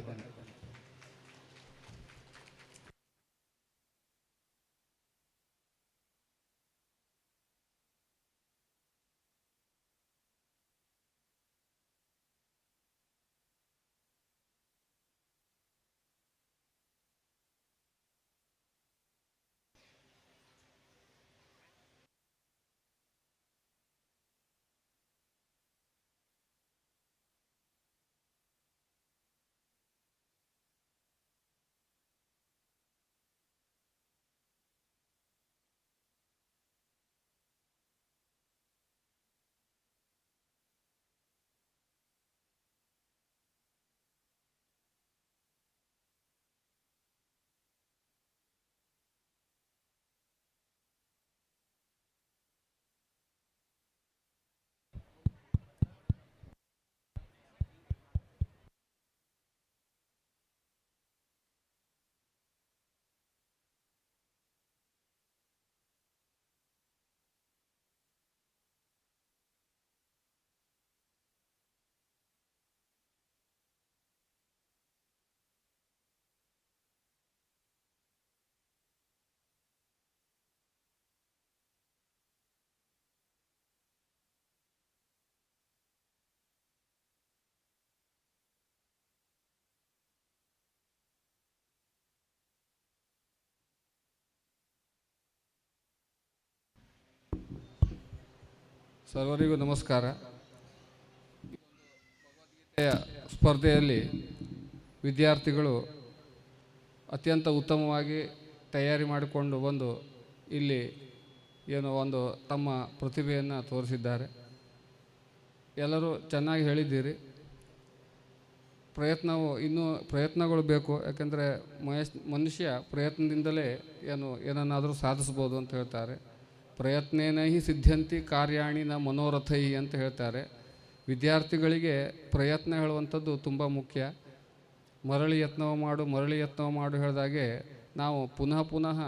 ಸರ್ವರಿಗೂ ನಮಸ್ಕಾರ. ಭಗವದ್ಗೀತೆಯ ಸ್ಪರ್ಧೆಯಲ್ಲಿ ವಿದ್ಯಾರ್ಥಿಗಳು ಅತ್ಯಂತ ಉತ್ತಮವಾಗಿ ತಯಾರಿ ಮಾಡಿಕೊಂಡು ಬಂದು ಇಲ್ಲಿ ಏನೋ ಒಂದು ತಮ್ಮ ಪ್ರತಿಭೆಯನ್ನು ತೋರಿಸಿದ್ದಾರೆ. ಎಲ್ಲರೂ ಚೆನ್ನಾಗಿ ಹೇಳಿದ್ದೀರಿ. ಪ್ರಯತ್ನವು ಇನ್ನೂ ಪ್ರಯತ್ನಗಳು ಬೇಕು. ಯಾಕೆಂದರೆ ಮನುಷ್ಯ ಪ್ರಯತ್ನದಿಂದಲೇ ಏನನ್ನಾದರೂ ಸಾಧಿಸ್ಬೋದು ಅಂತ ಹೇಳ್ತಾರೆ. ಪ್ರಯತ್ನೇನ ಹಿ ಸಿದ್ಧಂತಿ ಕಾರ್ಯಾಣಿ ನ ಮನೋರಥೈ ಅಂತ ಹೇಳ್ತಾರೆ. ವಿದ್ಯಾರ್ಥಿಗಳಿಗೆ ಪ್ರಯತ್ನ ಹೇಳುವಂಥದ್ದು ತುಂಬ ಮುಖ್ಯ. ಮರಳಿ ಯತ್ನವ ಮಾಡು ಹೇಳಿದಾಗೆ ನಾವು ಪುನಃ ಪುನಃ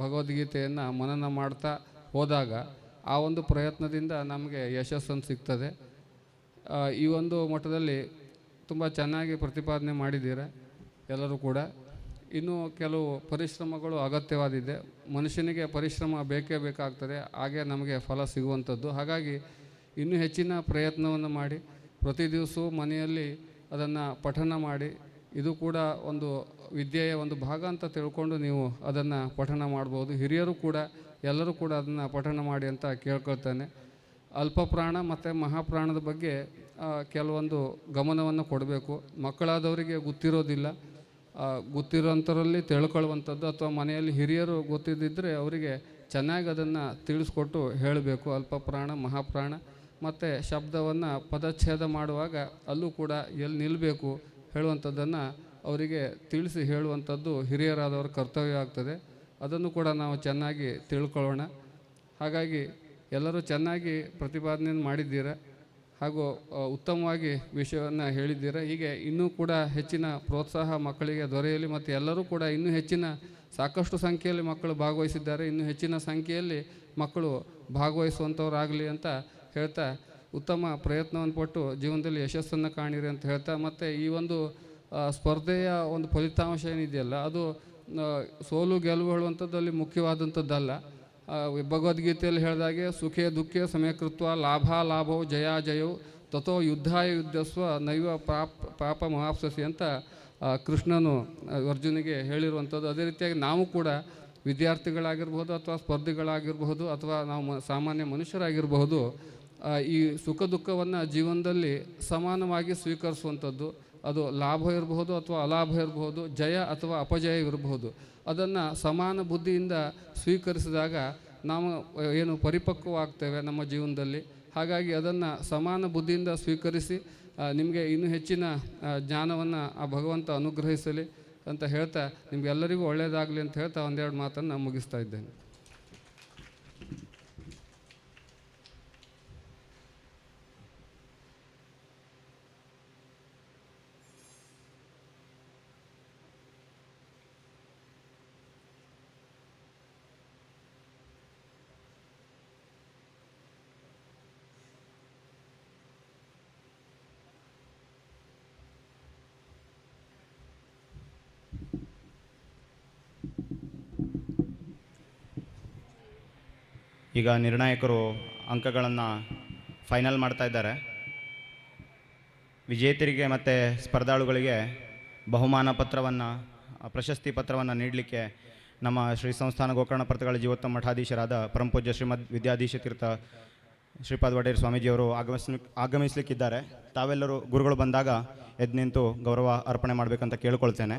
ಭಗವದ್ಗೀತೆಯನ್ನು ಮನನ ಮಾಡ್ತಾ ಹೋದಾಗ ಆ ಒಂದು ಪ್ರಯತ್ನದಿಂದ ನಮಗೆ ಯಶಸ್ಸನ್ನು ಸಿಗ್ತದೆ. ಈ ಒಂದು ಮಟ್ಟದಲ್ಲಿ ತುಂಬ ಚೆನ್ನಾಗಿ ಪ್ರತಿಪಾದನೆ ಮಾಡಿದ್ದೀರ ಎಲ್ಲರೂ ಕೂಡ. ಇನ್ನೂ ಕೆಲವು ಪರಿಶ್ರಮಗಳು ಅಗತ್ಯವಾದಿದೆ. ಮನುಷ್ಯನಿಗೆ ಪರಿಶ್ರಮ ಬೇಕೇ ಬೇಕಾಗ್ತದೆ, ಹಾಗೆ ನಮಗೆ ಫಲ ಸಿಗುವಂಥದ್ದು. ಹಾಗಾಗಿ ಇನ್ನೂ ಹೆಚ್ಚಿನ ಪ್ರಯತ್ನವನ್ನು ಮಾಡಿ ಪ್ರತಿ ದಿವಸವೂ ಮನೆಯಲ್ಲಿ ಅದನ್ನು ಪಠನ ಮಾಡಿ, ಇದು ಕೂಡ ಒಂದು ವಿದ್ಯೆಯ ಒಂದು ಭಾಗ ಅಂತ ತಿಳ್ಕೊಂಡು ನೀವು ಅದನ್ನು ಪಠನ ಮಾಡ್ಬೋದು. ಹಿರಿಯರು ಕೂಡ ಎಲ್ಲರೂ ಕೂಡ ಅದನ್ನು ಪಠನ ಮಾಡಿ ಅಂತ ಕೇಳ್ಕೊಳ್ತಾನೆ. ಅಲ್ಪ ಪ್ರಾಣ ಮತ್ತು ಮಹಾಪ್ರಾಣದ ಬಗ್ಗೆ ಕೆಲವೊಂದು ಗಮನವನ್ನು ಕೊಡಬೇಕು. ಮಕ್ಕಳಾದವರಿಗೆ ಗೊತ್ತಿರೋದಿಲ್ಲ, ಗೊತ್ತಿರೋಂಥರಲ್ಲಿ ತಿಳ್ಕೊಳ್ಳುವಂಥದ್ದು, ಅಥವಾ ಮನೆಯಲ್ಲಿ ಹಿರಿಯರು ಗೊತ್ತಿದ್ದಿದ್ದರೆ ಅವರಿಗೆ ಚೆನ್ನಾಗಿ ಅದನ್ನು ತಿಳಿಸ್ಕೊಟ್ಟು ಹೇಳಬೇಕು. ಅಲ್ಪ ಪ್ರಾಣ ಮಹಾಪ್ರಾಣ ಮತ್ತು ಶಬ್ದವನ್ನು ಪದಚ್ಛೇದ ಮಾಡುವಾಗ ಅಲ್ಲೂ ಕೂಡ ಎಲ್ಲಿ ನಿಲ್ಲಬೇಕು ಹೇಳುವಂಥದ್ದನ್ನು ಅವರಿಗೆ ತಿಳಿಸಿ ಹೇಳುವಂಥದ್ದು ಹಿರಿಯರಾದವರ ಕರ್ತವ್ಯ ಆಗ್ತದೆ. ಅದನ್ನು ಕೂಡ ನಾವು ಚೆನ್ನಾಗಿ ತಿಳ್ಕೊಳ್ಳೋಣ. ಹಾಗಾಗಿ ಎಲ್ಲರೂ ಚೆನ್ನಾಗಿ ಪ್ರತಿಪಾದನೆಯನ್ನು ಮಾಡಿದ್ದೀರ ಹಾಗೂ ಉತ್ತಮವಾಗಿ ವಿಷಯವನ್ನು ಹೇಳಿದ್ದೀರ. ಹೀಗೆ ಇನ್ನೂ ಕೂಡ ಹೆಚ್ಚಿನ ಪ್ರೋತ್ಸಾಹ ಮಕ್ಕಳಿಗೆ ದೊರೆಯಲಿ ಮತ್ತು ಎಲ್ಲರೂ ಕೂಡ ಇನ್ನೂ ಹೆಚ್ಚಿನ ಸಾಕಷ್ಟು ಸಂಖ್ಯೆಯಲ್ಲಿ ಮಕ್ಕಳು ಭಾಗವಹಿಸಿದ್ದಾರೆ. ಇನ್ನೂ ಹೆಚ್ಚಿನ ಸಂಖ್ಯೆಯಲ್ಲಿ ಮಕ್ಕಳು ಭಾಗವಹಿಸುವಂಥವ್ರಾಗಲಿ ಅಂತ ಹೇಳ್ತಾ, ಉತ್ತಮ ಪ್ರಯತ್ನವನ್ನು ಪಟ್ಟು ಜೀವನದಲ್ಲಿ ಯಶಸ್ಸನ್ನು ಕಾಣಿರಿ ಅಂತ ಹೇಳ್ತಾ, ಮತ್ತು ಈ ಒಂದು ಸ್ಪರ್ಧೆಯ ಒಂದು ಫಲಿತಾಂಶ ಏನಿದೆಯಲ್ಲ ಅದು ಸೋಲು ಗೆಲುವು ಹೇಳುವಂಥದ್ದಲ್ಲಿ ಮುಖ್ಯವಾದಂಥದ್ದಲ್ಲ. ಭಗವದ್ಗೀತೆಯಲ್ಲಿ ಹೇಳಿದಾಗೆ ಸುಖೇ ದುಃಖೇ ಸಮಯಕೃತ್ವ ಲಾಭವು ಜಯವು ತಥೋ ಯುದ್ಧಸ್ವ ನೈವ ಪಾಪ ಮಹಾಪ್ಸಸಿ ಅಂತ ಕೃಷ್ಣನು ಅರ್ಜುನಿಗೆ ಹೇಳಿರುವಂಥದ್ದು. ಅದೇ ರೀತಿಯಾಗಿ ನಾವು ಕೂಡ ವಿದ್ಯಾರ್ಥಿಗಳಾಗಿರ್ಬೋದು ಅಥವಾ ಸ್ಪರ್ಧಿಗಳಾಗಿರಬಹುದು ಅಥವಾ ನಾವು ಸಾಮಾನ್ಯ ಮನುಷ್ಯರಾಗಿರಬಹುದು, ಈ ಸುಖ ದುಃಖವನ್ನು ಜೀವನದಲ್ಲಿ ಸಮಾನವಾಗಿ ಸ್ವೀಕರಿಸುವಂಥದ್ದು. ಅದು ಲಾಭ ಇರಬಹುದು ಅಥವಾ ಅಲಾಭ ಇರಬಹುದು, ಜಯ ಅಥವಾ ಅಪಜಯ ಇರಬಹುದು. ಅದನ್ನು ಸಮಾನ ಬುದ್ಧಿಯಿಂದ ಸ್ವೀಕರಿಸಿದಾಗ ನಾವು ಏನು ಪರಿಪಕ್ವವಾಗ್ತೇವೆ ನಮ್ಮ ಜೀವನದಲ್ಲಿ. ಹಾಗಾಗಿ ಅದನ್ನು ಸಮಾನ ಬುದ್ಧಿಯಿಂದ ಸ್ವೀಕರಿಸಿ ನಿಮಗೆ ಇನ್ನೂ ಹೆಚ್ಚಿನ ಜ್ಞಾನವನ್ನು ಆ ಭಗವಂತ ಅನುಗ್ರಹಿಸಲಿ ಅಂತ ಹೇಳ್ತಾ, ನಿಮಗೆಲ್ಲರಿಗೂ ಒಳ್ಳೆಯದಾಗಲಿ ಅಂತ ಹೇಳ್ತಾ ಒಂದೆರಡು ಮಾತನ್ನು ಮುಗಿಸ್ತಾ ಇದ್ದೇನೆ. ಈಗ ನಿರ್ಣಾಯಕರು ಅಂಕಗಳನ್ನು ಫೈನಲ್ ಮಾಡ್ತಾ ಇದ್ದಾರೆ. ವಿಜೇತರಿಗೆ ಮತ್ತು ಸ್ಪರ್ಧಾಳುಗಳಿಗೆ ಬಹುಮಾನ ಪತ್ರವನ್ನು, ಪ್ರಶಸ್ತಿ ಪತ್ರವನ್ನು ನೀಡಲಿಕ್ಕೆ ನಮ್ಮ ಶ್ರೀ ಸಂಸ್ಥಾನ ಗೋಕರ್ಣ ಪ್ರತಿಗಳ ಜೀವೋತ್ತಮ ಮಠಾಧೀಶರಾದ ಪರಮಪೂಜ್ಯ ಶ್ರೀಮದ್ ವಿದ್ಯಾಧೀಶ ತೀರ್ಥ ಶ್ರೀಪಾದ ವಡೇರ್ ಸ್ವಾಮೀಜಿಯವರು ಆಗಮಿಸಲಿಕ್ಕಿದ್ದಾರೆ. ತಾವೆಲ್ಲರೂ ಗುರುಗಳು ಬಂದಾಗ ಎದ್ದು ನಿಂತು ಗೌರವ ಅರ್ಪಣೆ ಮಾಡಬೇಕಂತ ಕೇಳ್ಕೊಳ್ತೇನೆ.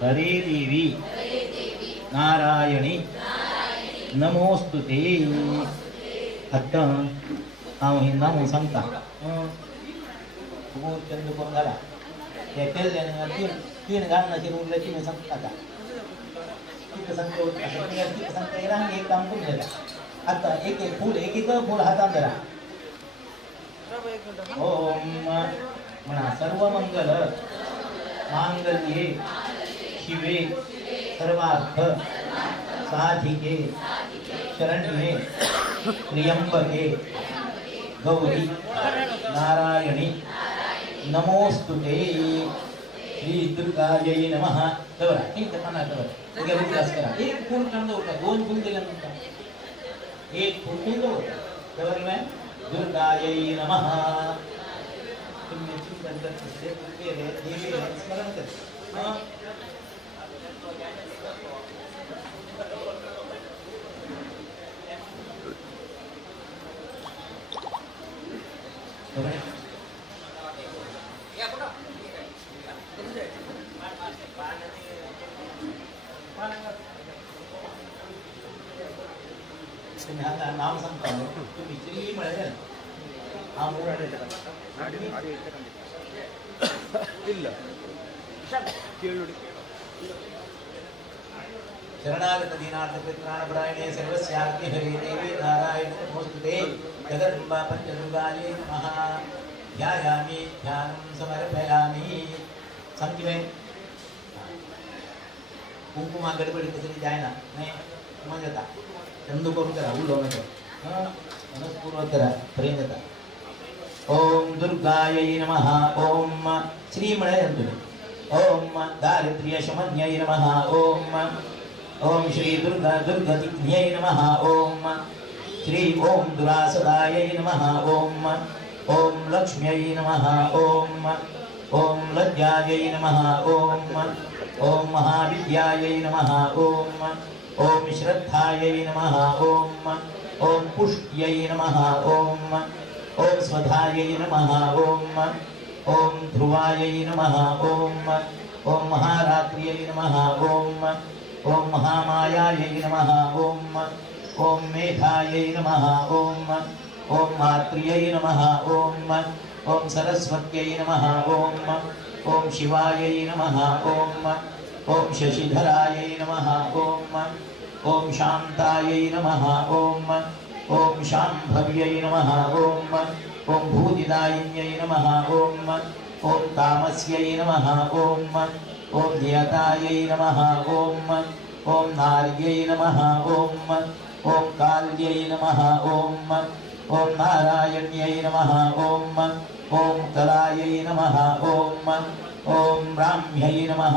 हरे देवी नारायणी नमोस्तुते आता हांव हिंदा म्हणून सांगता खूब चंद करून घाला ते केल्ल्यान तीन गान्नाचेर उरले तीन सांगता आता कितें सांगता रांग एक काम करून घेता आता एक एक फूल हातान धरा ओम म्हणा सर्व मंगल मांगल्ये शिवे सर्वार्थ साधिके शरण्ये त्र्यंबके गौरी नारायणी नमोस्तुते श्री दुर्गायै नमः दवरा एक पाना दवरा उद्या उद्यास करा एक फूल कांदो होता दोन फूल दिल्यानंतर एक फूल केलो दवर में दुर्गायै नमः तुम्ही चिंतन करत असते देवी स्मरण कर नाम सांगता तुम्ही श्री म्हळेल शरणागत दीनार्थ प्राणपरायणे सर्वस्यार्थे हरे देवी नारायण नमोस्तुते जगदम्बा पंचदुर्गायै नमः ध्यायामि ध्यानं समर्पयामि समझे कुंकुमा गडबडी कसली जायना नाही मग येता चंदू करून करा उलो नको मनस्पूर्वक करा प्रेम येता ओम दुर्गायै नमः ओम श्री म्हणेल तुम्ही ओम दारिद्र्य शमन्यै नमः ओम श्री दुर्गतिज्ञै नमः ओम श्री ओम दुरासदायै नमः ओम लक्ष्म्यै नमः ओम लज्जायै नमः ओम महाविद्यायै नमः ओम श्रद्धायै नमः ओम पुष्ट्यै नमः ओम स्वधायै नमः ओम ध्रुवायै नमः ओम महारात्र्यै नमः ओम महामायायै नमः ओम मेधायै नमः ओम मात्र्यै नमः ओम सरस्वत्यै नमः ओम शिवायै नमः ओम शशिधरायै नमः ओम शांतायै नमः ओम शांभव्यै नमः ओम भूतिदायिन्यै नमः ओम कामस्यै नमः ओम नियतायै नमः ओम नार्यै नमः ओम काल्यै नमः ओम नारायण्यै नमः ओम कलायै नमः ओम ब्राह्म्यै नमः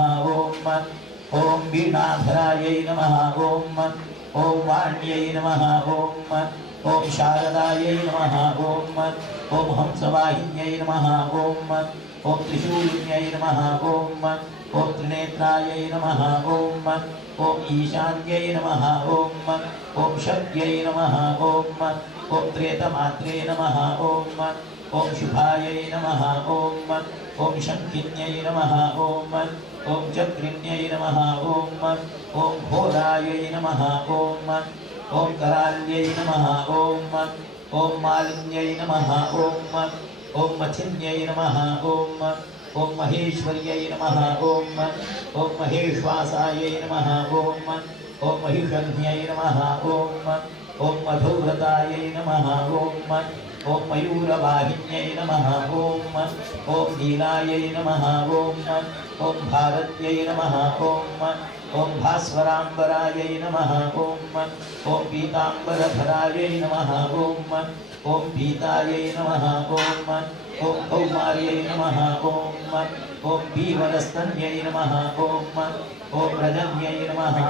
ओम वीणाधरायै नमः ओम वाण्यै नमः ओम शारदायै नमः ओम हंसवाहिन्यै नमः ओम त्रिशूलिन्यै नमः ओम त्रिनेत्रायै नमः ओम ईशान्यै नमः ओम शक्त्यै नमः ओम त्रेतमात्रे नमः ओम शुभायै नमः ओम शङ्किन्यै नमः ओम चक्रिण्यै नमः ओम घोरायै नमः ओम कराल्यै नमः ओम मालिन्यै नमः ओम मथिन्यै नमः ओम महेश्वर्यै नमः ओम महेश्वासायै नमः ओम महिषन्यै नमः ओम मधुव्रतायै नमः ओम मयूरवाहिन्यै नमः ओम नीलायै नमः ओम भारत्यै नमः ओम भास्वराम्बरायै नमः ओम पीताम्बरधरायै नमः ओम पीतायै नमः ओम कौमार्यै नमः ओम पीवरस्तन्यै नमः ओम रजन्यै नमः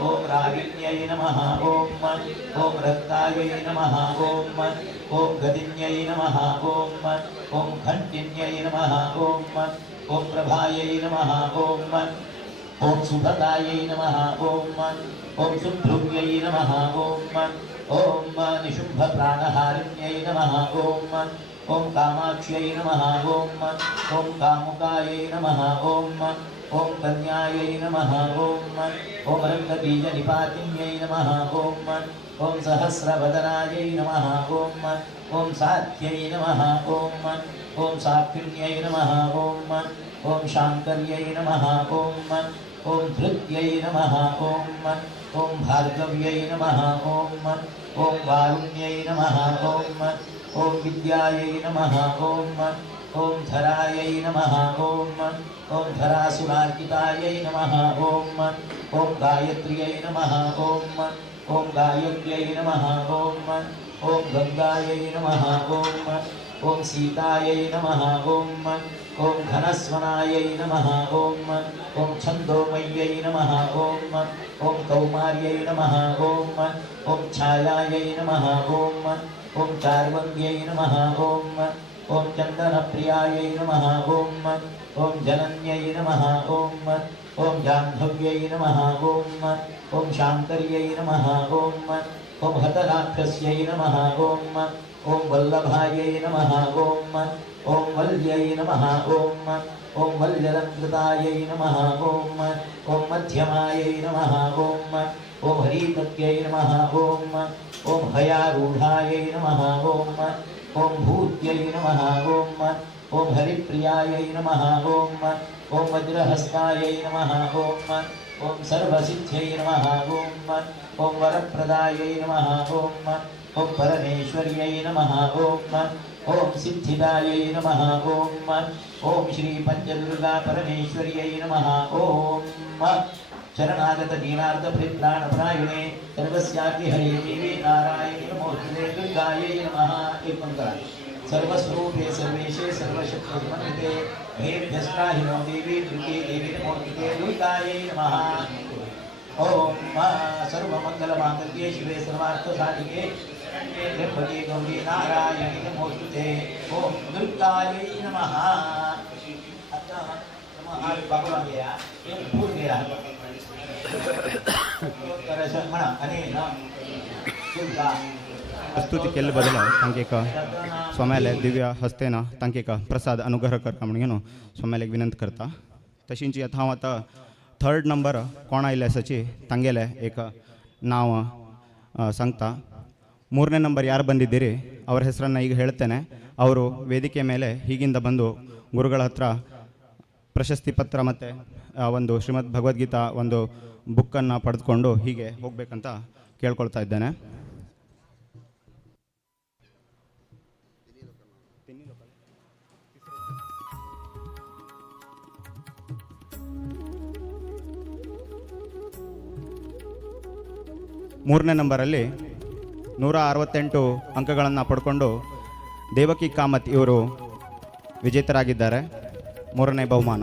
ओम रागिन्यै नमः ओम रक्तायै नमः ओम गदिन्यै नमः ओम घण्टिन्यै नमः ओम प्रभायै नमः ओम सुभदायै नमः ओम सुभ्रुव्यै नमः ओम निशुम्भप्राणहारिण्यै नमः ओम कामाक्ष्यै नमः ओम कामुकायै नमः ॐ कन्यायै नमः ॐ रङ्गबीजनिपातिन्यै नमः ॐ सहस्रवदनायै नमः ॐ सात्यै नमः ॐ साक्षिण्यै नमः ॐ शाङ्कर्यै नमः ॐ धृत्यै नमः ॐ भार्गव्यै नमः ॐ वारुण्यै नमः ॐ विद्यायै नमः ॐ धरायै नमः ॐ धरासुरार्चितायै नमः ॐ गायत्र्यै नमः ॐ गायत्र्यै नमः ॐ गङ्गायै नमः ॐ सीतायै नमः ॐ घनस्वनायै नमः ॐ छन्दोमय्यै नमः ॐ कौमार्यै नमः ॐ छायायै नमः ॐ चार्वङ्ग्यै नमः ॐ चन्दनप्रियायै नमः ॐ जनन्यै नमः ॐ जाह्नव्यै नमः ॐ शाङ्कर्यै नमः ॐ हतराक्षस्यै नमः ॐ वल्लभायै नमः ॐ वल्यै नमः ॐ वल्यलङ्कृतायै नमः ॐ मध्यमायै नमः ॐ हरिपत्यै नमः ॐ हयारूढायै नमः ॐ भूत्यै नमः ॐ हरिप्रियायै नमः ॐ वज्रहस्तायै नमः ॐ सर्वसिद्ध्यै नमः ॐ वरप्रदायै नमः ॐ परमेश्वर्यै नमः ॐ सिद्धिदायै नमः ॐ श्रीपञ्चदुर्गा परमेश्वर्यै नमः ॐ शरणागत दीनार्धपरित्राणपरायणे सर्वस्यार्तिहरे देवी नारायणी नमोस्तुते दुर्गायै नमः। एक मंत्र सर्वस्वरूपे सर्वेशे सर्वशक्तिमन्विते भेभ्यस्त्राहिनो देवी दुर्गे देवी नमोस्तुते दुर्गायै नमः। ओम सर्वमंगलमांगल्ये शिवे सर्वार्थसाधिके त्र्यंबके गौरी नारायणी नमोस्तुते ओम दुर्गायै नमः। आता नमः बाबा गया एक फूल गया म्हणा अनेन दुर्गा प्रस्तुती केले बदल तांके स्वाम्याले दिव्य हस्तेन तांके प्रसाद अनुग्रह करता म्हणून स्वाम्याले विनंती करता तशींची हांव आतां थर्ड नंबर कोण आयिल्ले आसाची तांगेले एक नाव सांगता ಮೂರನೇ ನಂಬರ್ ಯಾರು ಬಂದಿದ್ದೀರಿ ಅವರ ಹೆಸರನ್ನು ಈಗ ಹೇಳ್ತೇನೆ ಅವರು ವೇದಿಕೆ ಮೇಲೆ ಹೀಗಿಂದ ಬಂದು ಗುರುಗಳ ಹತ್ರ ಪ್ರಶಸ್ತಿ ಪತ್ರ ಮತ್ತು ಒಂದು ಶ್ರೀಮದ್ ಭಗವದ್ಗೀತಾ ಒಂದು ಬುಕ್ಕನ್ನು ಪಡೆದುಕೊಂಡು ಹೀಗೆ ಹೋಗಬೇಕಂತ ಕೇಳ್ಕೊಳ್ತಾ ಇದ್ದೇನೆ ಮೂರನೇ ನಂಬರಲ್ಲಿ 168 ಅಂಕಗಳನ್ನು ಪಡ್ಕೊಂಡು ದೇವಕಿ ಕಾಮತ್ ಇವರು ವಿಜೇತರಾಗಿದ್ದಾರೆ ಮೂರನೇ ಬಹುಮಾನ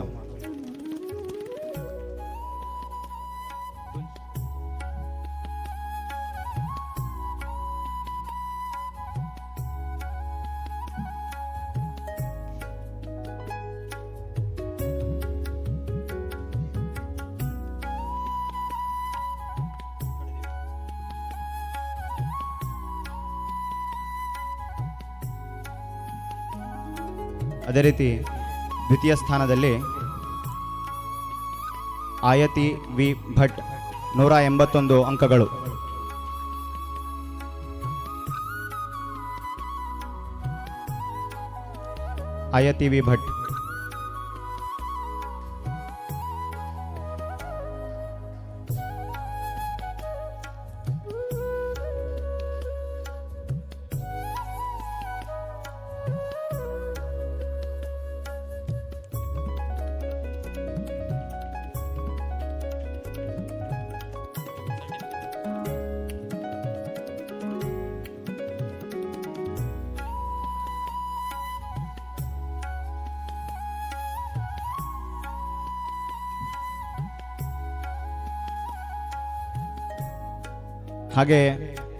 ಅದೇ ರೀತಿ ದ್ವಿತೀಯ ಸ್ಥಾನದಲ್ಲಿ ಆಯತಿ ವಿ ಭಟ್ 181 ಅಂಕಗಳು. ಆಯತಿ ವಿ ಭಟ್ ಹಾಗೆ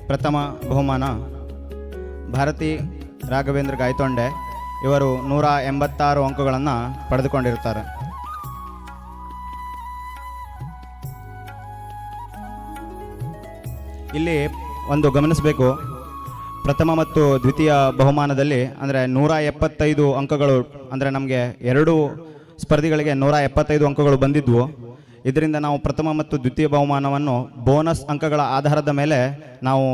ಪ್ರಥಮ ಬಹುಮಾನ ಭಾರತಿ ರಾಘವೇಂದ್ರ ಗಾಯತೊಂಡೆ ಇವರು 186 ಅಂಕಗಳನ್ನು ಪಡೆದುಕೊಂಡಿರ್ತಾರೆ. ಇಲ್ಲಿ ಒಂದು ಗಮನಿಸಬೇಕು, ಪ್ರಥಮ ಮತ್ತು ದ್ವಿತೀಯ ಬಹುಮಾನದಲ್ಲಿ ಅಂದರೆ 175 ಅಂಕಗಳು ಅಂದರೆ ನಮಗೆ 2 ಸ್ಪರ್ಧಿಗಳಿಗೆ 175 ಅಂಕಗಳು ಬಂದಿದ್ವು. ಇದರಿಂದ ನಾವು ಪ್ರಥಮ ಮತ್ತು ದ್ವಿತೀಯ ಬಹುಮಾನವನ್ನು ಬೋನಸ್ ಅಂಕಗಳ ಆಧಾರದ ಮೇಲೆ ನಾವು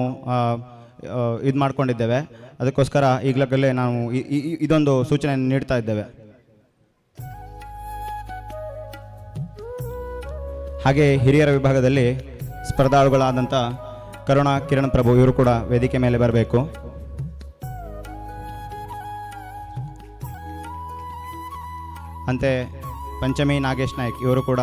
ಇದು ಮಾಡ್ಕೊಂಡಿದ್ದೇವೆ. ಅದಕ್ಕೋಸ್ಕರ ಈಗಲೇ ನಾವು ಇದೊಂದು ಸೂಚನೆ ನೀಡ್ತಾ ಇದ್ದೇವೆ. ಹಾಗೆ ಹಿರಿಯರ ವಿಭಾಗದಲ್ಲಿ ಸ್ಪರ್ಧಾಳುಗಳಾದಂಥ ಕರುಣಾ ಕಿರಣ್ ಪ್ರಭು ಇವರು ಕೂಡ ವೇದಿಕೆ ಮೇಲೆ ಬರಬೇಕು. ಅಂತೆ ಪಂಚಮಿ ನಾಗೇಶ್ ನಾಯ್ಕ್ ಇವರು ಕೂಡ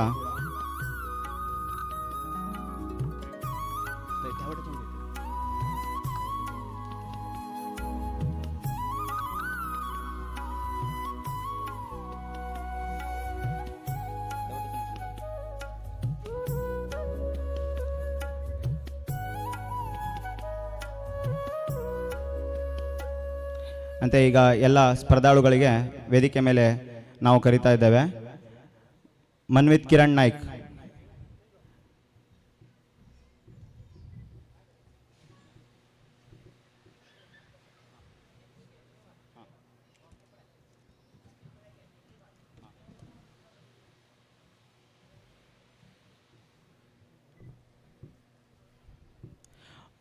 ಅಂತೆ ಈಗ ಎಲ್ಲ ಸ್ಪರ್ಧಾಳುಗಳಿಗೆ ವೇದಿಕೆ ಮೇಲೆ ನಾವು ಕರೀತಾ ಇದ್ದೇವೆ. ಮನ್ವಿತ್ ಕಿರಣ್ ನಾಯ್ಕ್,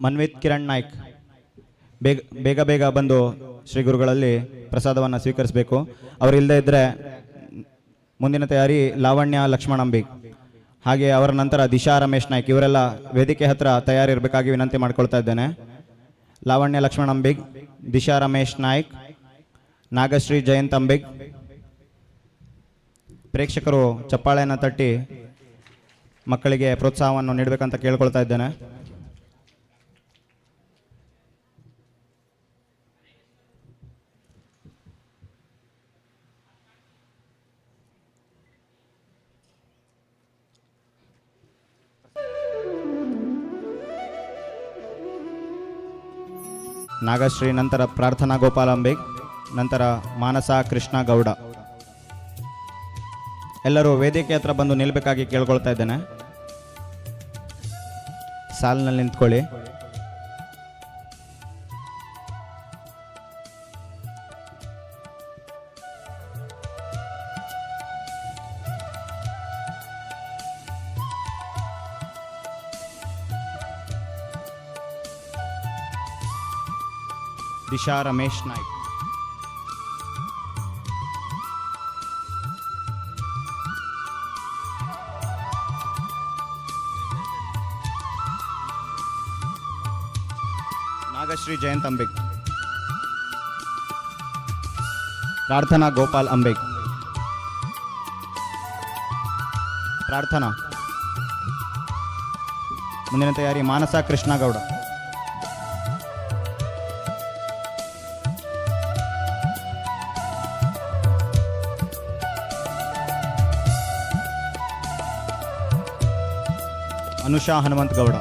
ಮನ್ವಿತ್ ಕಿರಣ್ ನಾಯ್ಕ್ ಬೇಗ ಬೇಗ ಬಂದು ಶ್ರೀ ಗುರುಗಳಲ್ಲಿ ಪ್ರಸಾದವನ್ನು ಸ್ವೀಕರಿಸಬೇಕು. ಅವರಿಲ್ಲದೆ ಇದ್ದರೆ ಮುಂದಿನ ತಯಾರಿ ಲಾವಣ್ಯ ಲಕ್ಷ್ಮಣ್ ಅಂಬಿಗ್, ಹಾಗೆ ಅವರ ನಂತರ ದಿಶಾ ರಮೇಶ್ ನಾಯ್ಕ್ ಇವರೆಲ್ಲ ವೇದಿಕೆ ಹತ್ರ ತಯಾರಿರಬೇಕಾಗಿ ವಿನಂತಿ ಮಾಡ್ಕೊಳ್ತಾ ಇದ್ದೇನೆ. ಲಾವಣ್ಯ ಲಕ್ಷ್ಮಣ್ ಅಂಬಿಗ್, ದಿಶಾ ರಮೇಶ್ ನಾಯ್ಕ್, ನಾಗಶ್ರೀ ಜಯಂತ್ ಅಂಬಿಗ್. ಪ್ರೇಕ್ಷಕರು ಚಪ್ಪಾಳೆಯನ್ನು ತಟ್ಟಿ ಮಕ್ಕಳಿಗೆ ಪ್ರೋತ್ಸಾಹವನ್ನು ನೀಡಬೇಕಂತ ಕೇಳ್ಕೊಳ್ತಾ ಇದ್ದೇನೆ. ನಾಗಶ್ರೀ, ನಂತರ ಪ್ರಾರ್ಥನಾ ಗೋಪಾಲ್ ಅಂಬಿಗ್, ನಂತರ ಮಾನಸ ಕೃಷ್ಣ ಗೌಡ. ಎಲ್ಲರೂ ವೇದಿಕೆ ಹತ್ರ ಬಂದು ನಿಲ್ಲಬೇಕಾಗಿ ಕೇಳ್ಕೊಳ್ತಾ ಇದ್ದೇನೆ. ಸಾಲಿನಲ್ಲಿ ನಿಂತ್ಕೊಳ್ಳಿ. ದಿಶಾ ರಮೇಶ್ ನಾಯ್ಕ್, ನಾಗಶ್ರೀ ಜಯಂತ್ ಅಂಬಿಗ್, ಪ್ರಾರ್ಥನಾ ಗೋಪಾಲ್ ಅಂಬಿಗ್. ಪ್ರಾರ್ಥನಾ ಮುಂದಿನ ತಯಾರಿ ಮಾನಸ ಕೃಷ್ಣ ಗೌಡ. ಅನುಷಾ ಹನುಮಂತ್ ಗೌಡ.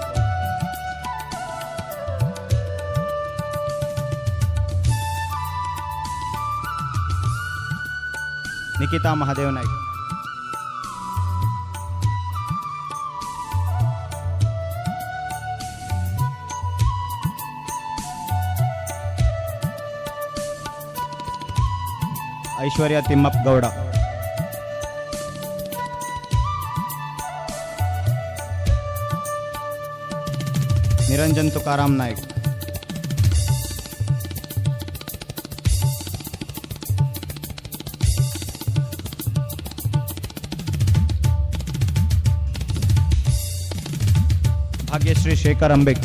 ನಿಖಿತಾ ಮಹಾದೇವ್ ನಾಯ್ಕ್. ಐಶ್ವರ್ಯ ತಿಮ್ಮಪ್ಪ ಗೌಡ. ನಿರಂಜನ್ ತುಕಾರಾಮ್ ನಾಯ್ಕ್. ಭಾಗ್ಯಶ್ರೀ ಶೇಖರ್ ಅಂಬಿಗ್.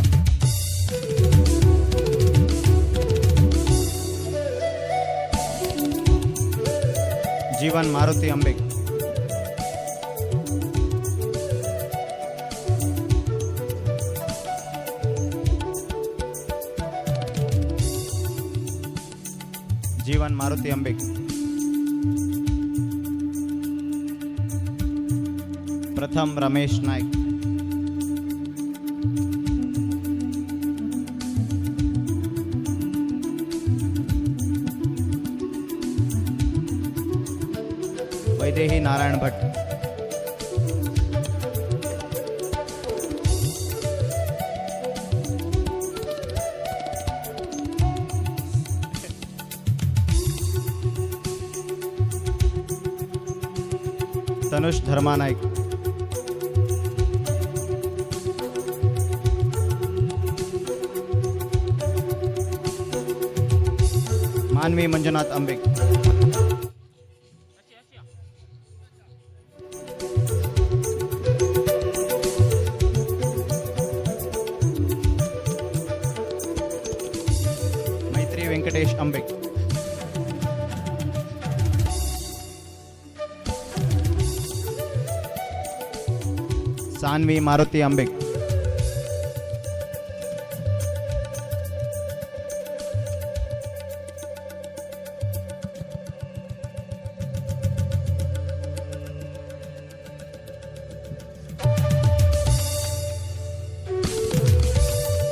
ಜೀವನ್ ಮಾರುತಿ ಅಂಬಿಗ್. ಜೀವನ್ ಮಾರುತಿ ಅಂಬಿಗ್. ಪ್ರಥಮ್ ರಮೇಶ್ ನಾಯ್ಕ್. ವೈದೇಹಿ ನಾರಾಯಣ್ ಭಟ್. ತನುಷ್ ಧರ್ಮಾನಾಯ್ಕ್, ಮಾನ್ವಿ ಮಂಜುನಾಥ್ ಅಂಬಿಕ್, ಮೈತ್ರಿ ವೆಂಕಟೇಶ್ ಅಂಬಿಕ್, ಸಾನ್ವಿ ಮಾರುತಿ ಅಂಬಿಕ್,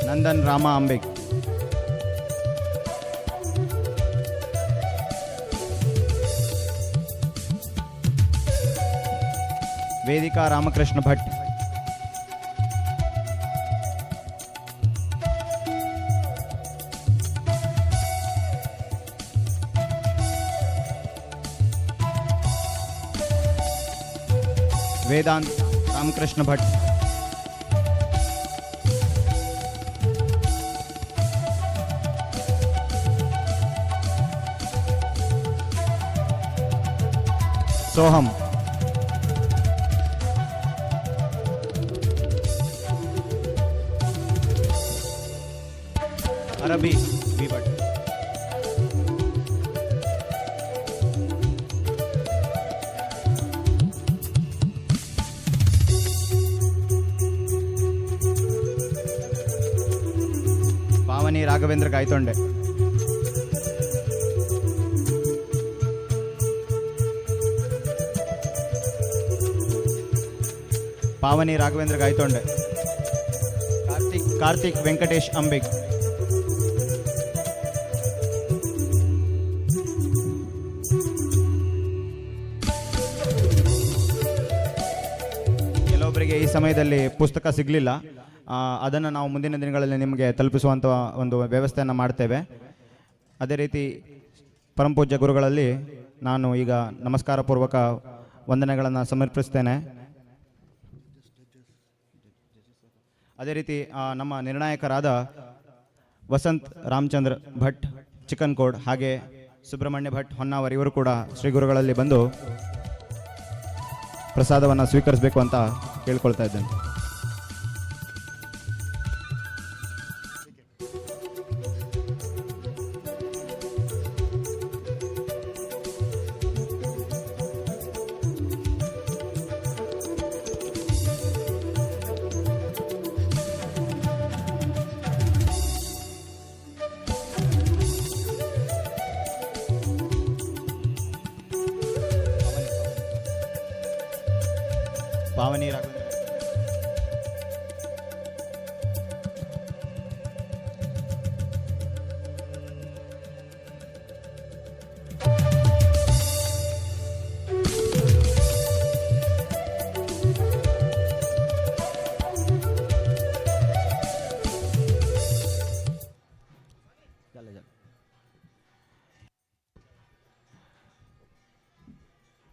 ನಂದನ್ ರಾಮ ಅಂಬಿಕ್, ವೇದಿಕಾ ರಾಮಕೃಷ್ಣ ಭಟ್, ವೇದಾಂತ್ ರಾಮಕೃಷ್ಣ ಭಟ್, ಸೋಹಂ, ಅರಬಿ ವಿ ಭಟ್, ಪಾವನಿ ರಾಘವೇಂದ್ರ ಗಾಯ್ತೊಂಡೆ, ಪಾವನಿ ರಾಘವೇಂದ್ರ ಗಾಯ್ತೊಂಡೆ, ಕಾರ್ತಿಕ್ ವೆಂಕಟೇಶ್ ಅಂಬಿಕ್, ಕೆಲವೊಬ್ಬರಿಗೆ ಈ ಸಮಯದಲ್ಲಿ ಪುಸ್ತಕ ಸಿಗಲಿಲ್ಲ, ಅದನ್ನು ನಾವು ಮುಂದಿನ ದಿನಗಳಲ್ಲಿ ನಿಮಗೆ ತಲುಪಿಸುವಂಥ ಒಂದು ವ್ಯವಸ್ಥೆಯನ್ನು ಮಾಡ್ತೇವೆ. ಅದೇ ರೀತಿ ಪರಮಪೂಜ್ಯ ಗುರುಗಳಲ್ಲಿ ನಾನು ಈಗ ನಮಸ್ಕಾರ ಪೂರ್ವಕ ವಂದನೆಗಳನ್ನು ಸಮರ್ಪಿಸ್ತೇನೆ. ಅದೇ ರೀತಿ ನಮ್ಮ ನಿರ್ಣಾಯಕರಾದ ವಸಂತ್ ರಾಮಚಂದ್ರ ಭಟ್ ಚಿಕನ್ಕೋಡ್ ಹಾಗೆ ಸುಬ್ರಹ್ಮಣ್ಯ ಭಟ್ ಹೊನ್ನಾವರ್ ಇವರು ಕೂಡ ಶ್ರೀ ಗುರುಗಳಲ್ಲಿ ಬಂದು ಪ್ರಸಾದವನ್ನು ಸ್ವೀಕರಿಸಬೇಕು ಅಂತ ಕೇಳ್ಕೊಳ್ತಾ ಇದ್ದೇನೆ. ಪಾವನಿ ರಾಘವೇಂದ್ರ,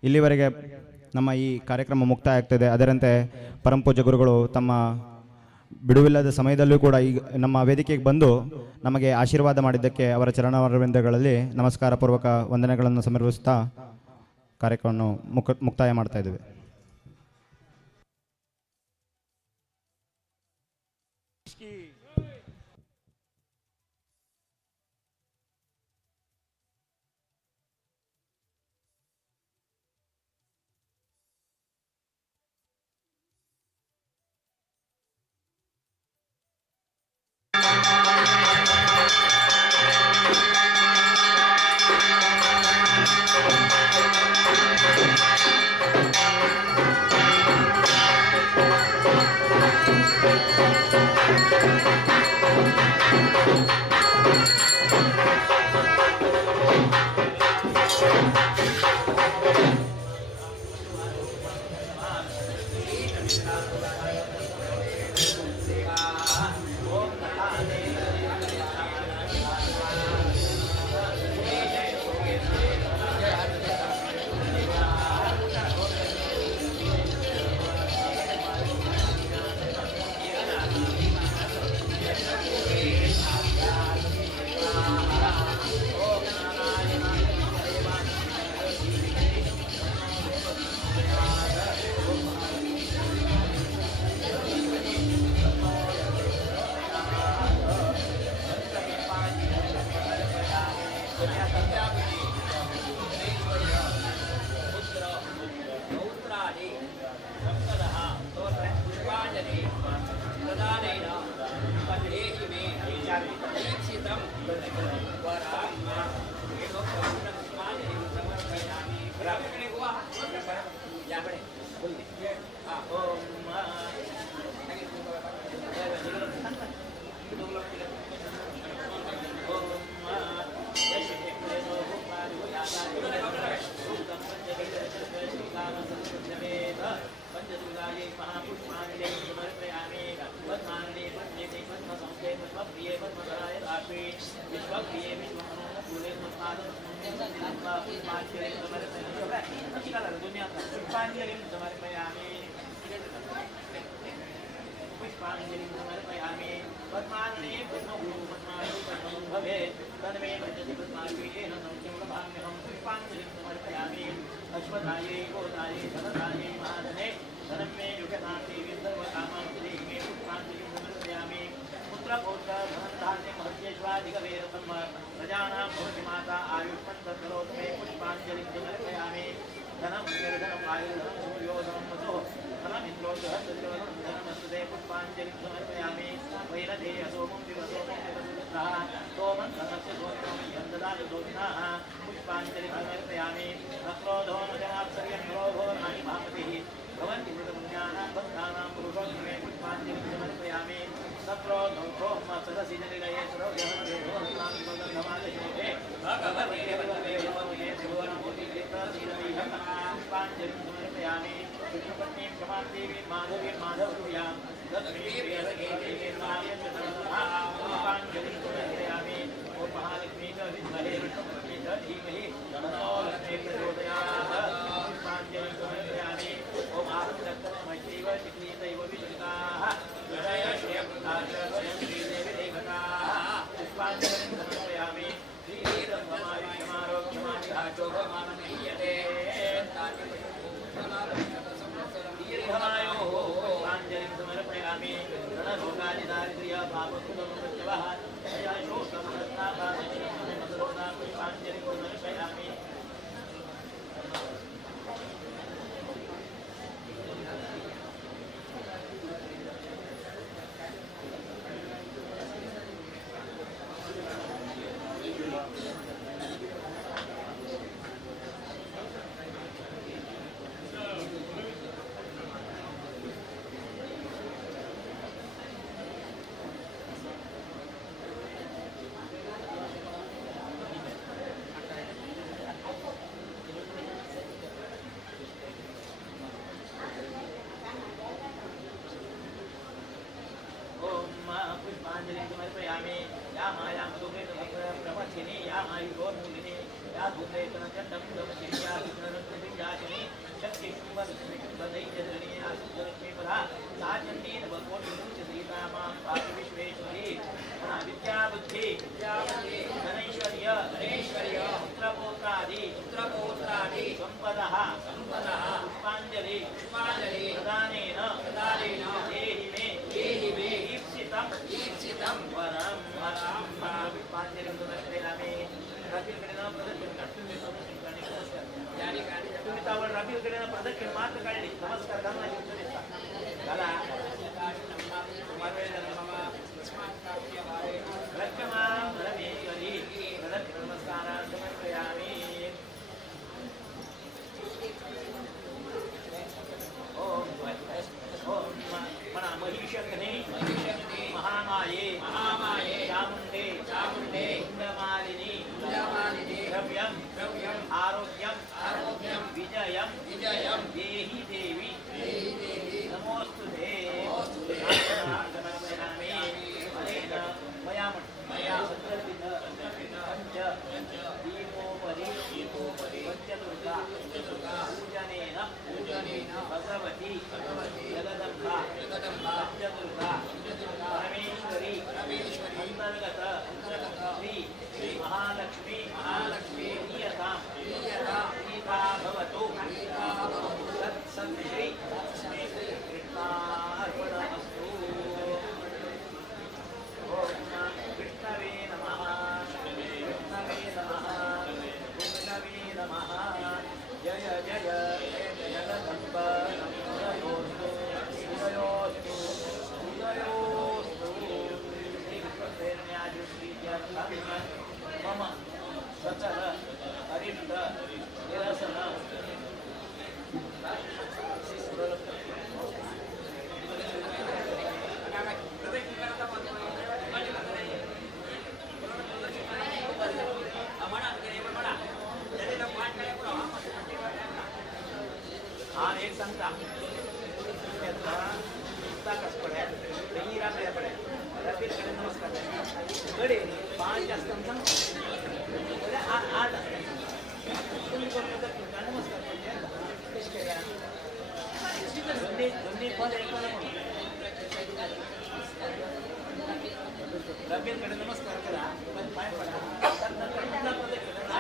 ಇಲ್ಲಿವರೆಗೆ ನಮ್ಮ ಈ ಕಾರ್ಯಕ್ರಮ ಮುಕ್ತಾಯ ಆಗ್ತದೆ. ಅದರಂತೆ ಪರಮಪೂಜ್ಯ ಗುರುಗಳು ತಮ್ಮ ಬಿಡುವಿಲ್ಲದ ಸಮಯದಲ್ಲೂ ಕೂಡ ಈಗ ನಮ್ಮ ವೇದಿಕೆಗೆ ಬಂದು ನಮಗೆ ಆಶೀರ್ವಾದ ಮಾಡಿದ್ದಕ್ಕೆ ಅವರ ಚರಣಾರವಿಂದಗಳಲ್ಲಿ ನಮಸ್ಕಾರ ಪೂರ್ವಕ ವಂದನೆಗಳನ್ನು ಸಮರ್ಪಿಸುತ್ತಾ ಕಾರ್ಯಕ್ರಮವನ್ನು ಮುಕ್ತಾಯ ಮಾಡ್ತಾ ಇದ್ದೇವೆ. पुष्पांजलिं समर्पयामि पद्मासने पद्मभूः पद्मासु पद्मं भवेत् तन्मे भजति पद्मार्केण संक्षेमभाम्यहं पुष्पांजलिं समर्पयामि अश्वत्थायै गोदायै धनदायै महाधने धनं मे युगनाथे विन्दर्वकामां श्रीमे पुष्पांजलिं समर्पयामि पुत्रपौत्र धनधान्यं हत्यश्वाधिकवेदकं प्रजानां भवति माता आयुष्मन्तकरोतु मे पुष्पांजलिं समर्पयामि धनं निर्धनम् आयुर्धनं सूर्योधनं वसुः धनमिन्द्रोग्रहं धनमस्तुते पुष्पांजलिं समर्पयामि वैरधेय सोमं दिवसोमं दिवसुत्रः सोमं धनस्य सोमं यं ददाति सोमिनः पुष्पांजलिं समर्पयामि नक्रोधो नजनात्सर्यं निरोधो नाहि भामतिः भवन्ति मृतपुण्यानां भक्तानां पुरुषोत्तमे पुष्पांजलिं समर्पयामि नक्रोधो सदसि जनिलये सरोजः देवो हस्तामि सुगन्धमालशोभे भगवते भगवते भगवते त्रिभुवनमूर्तिः पुष्पांजलिं समर्पयामि कृष्णपत्नीं क्षमां देवीं माधवीं माधवप्रियां लक्ष्मीं प्रियसखेतीं पुष्पांजलिं समर्पयामि ॐ महालक्ष्मी च विद्महे विष्णुपत्नी च धीमहि तन्नो लक्ष्मी प्रचोदयात् पुष्पांजलिं समर्पयामि ॐ आहतरक्तमैव चिकीतैव विजिताः जय श्रीदेवी देवताः पुष्पांजलिं समर्पयामि श्रीरङ्गमायुष्यमारोग्यमाभिधाचोभमानमीयते दीर्घमायोः पुष्पांजलिं समर्पयामि धनरोगादिदारिद्र्य पापकृतमृत्यवः जयशोकमनस्तापादशोना पुष्पांजलिं समर्पयामि पुष्पांजलिं समर्पयामि या मायां प्रमथिनी या आयुर्मूलिनी या धूम्रेतनचण्डं दमशिनी या विष्णुरत्नविजासिनी शक्तिशुम्भलक्ष्मीशुम्भदैत्यधरणी या शुद्धलक्ष्मीपदा सा चण्डी नवकोटिमुच्य सीता मां पाति विश्वेश्वरी विद्याबुद्धि धनैश्वर्य पुत्रपौत्रादि सम्पदः पुष्पांजलि प्रदानेन देहि मे ईप्सितं वरं पुष्पांजलिं समर्पयामि रफीकडे तुम्ही त्यावर रफीकडे प्रदक्षिण मात्र काढली नमस्कार करणार चला रक्षमां रमेश्वरी प्रदक्षिण नमस्कारान् समर्पयामि ओम मना महिषग्ने महामाये चामुण्डे इंद्रमालिनी द्रव्यं आरोग्यं विजयं देहि देवी नमोस्तुते समर्पयामि अनेन मया सत्रदिन पंच दीपोपरि पंचदुर्गा पूजनेन भगवती जगदम्बा पंचदुर्गा परमेश्वरी अंतर्गत श्री महालक्ष्मी प्रियतां सीता भवतु तत्सन्श्री कृष्णार्पणमस्तु। कृष्णवे नमः जय जय जगदम्ब उदयोस्तु मम सकल अरिष्ट निरसन हाँ एक संता कस पड़े नहीं रहा पड़े कपिल कडे नमस्कार कडे 5 असताना म्हणजे 8 तुम्ही करतो तर नमस्कार कशी करा दोन्ही पण एकला कपिल कडे नमस्कार करा पण पाय पडा तर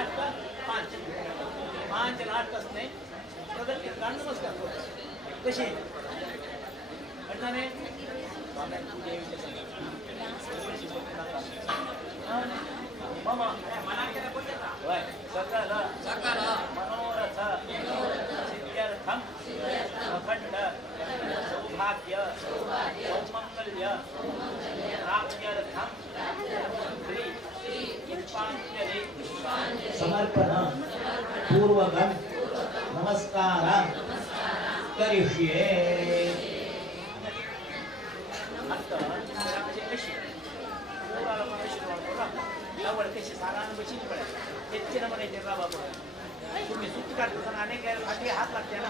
8 का 5 5 ला 8 असणे प्रदक्षिणा नमस्कार करू कशी अर्थाने मामा सकल मनोरथ सिद्ध्यर्थम अखंड सौभाग्य सौमंगल्य प्राप्त्यर्थम श्री पुष्पांजलि समर्पण पूर्वकं नमस्कारं करिष्ये आवड कशी सारानं बशीच पडे त्याचे नंबर येते बाबा तुम्ही सुट्टी काढतो अनेक फाटी हात लागते ना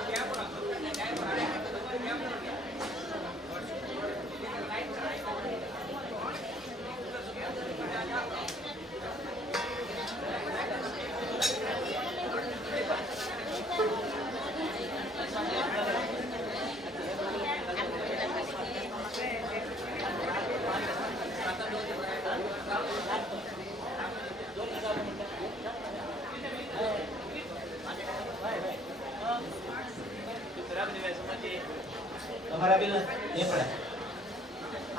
हमारा बिल ये पड़ा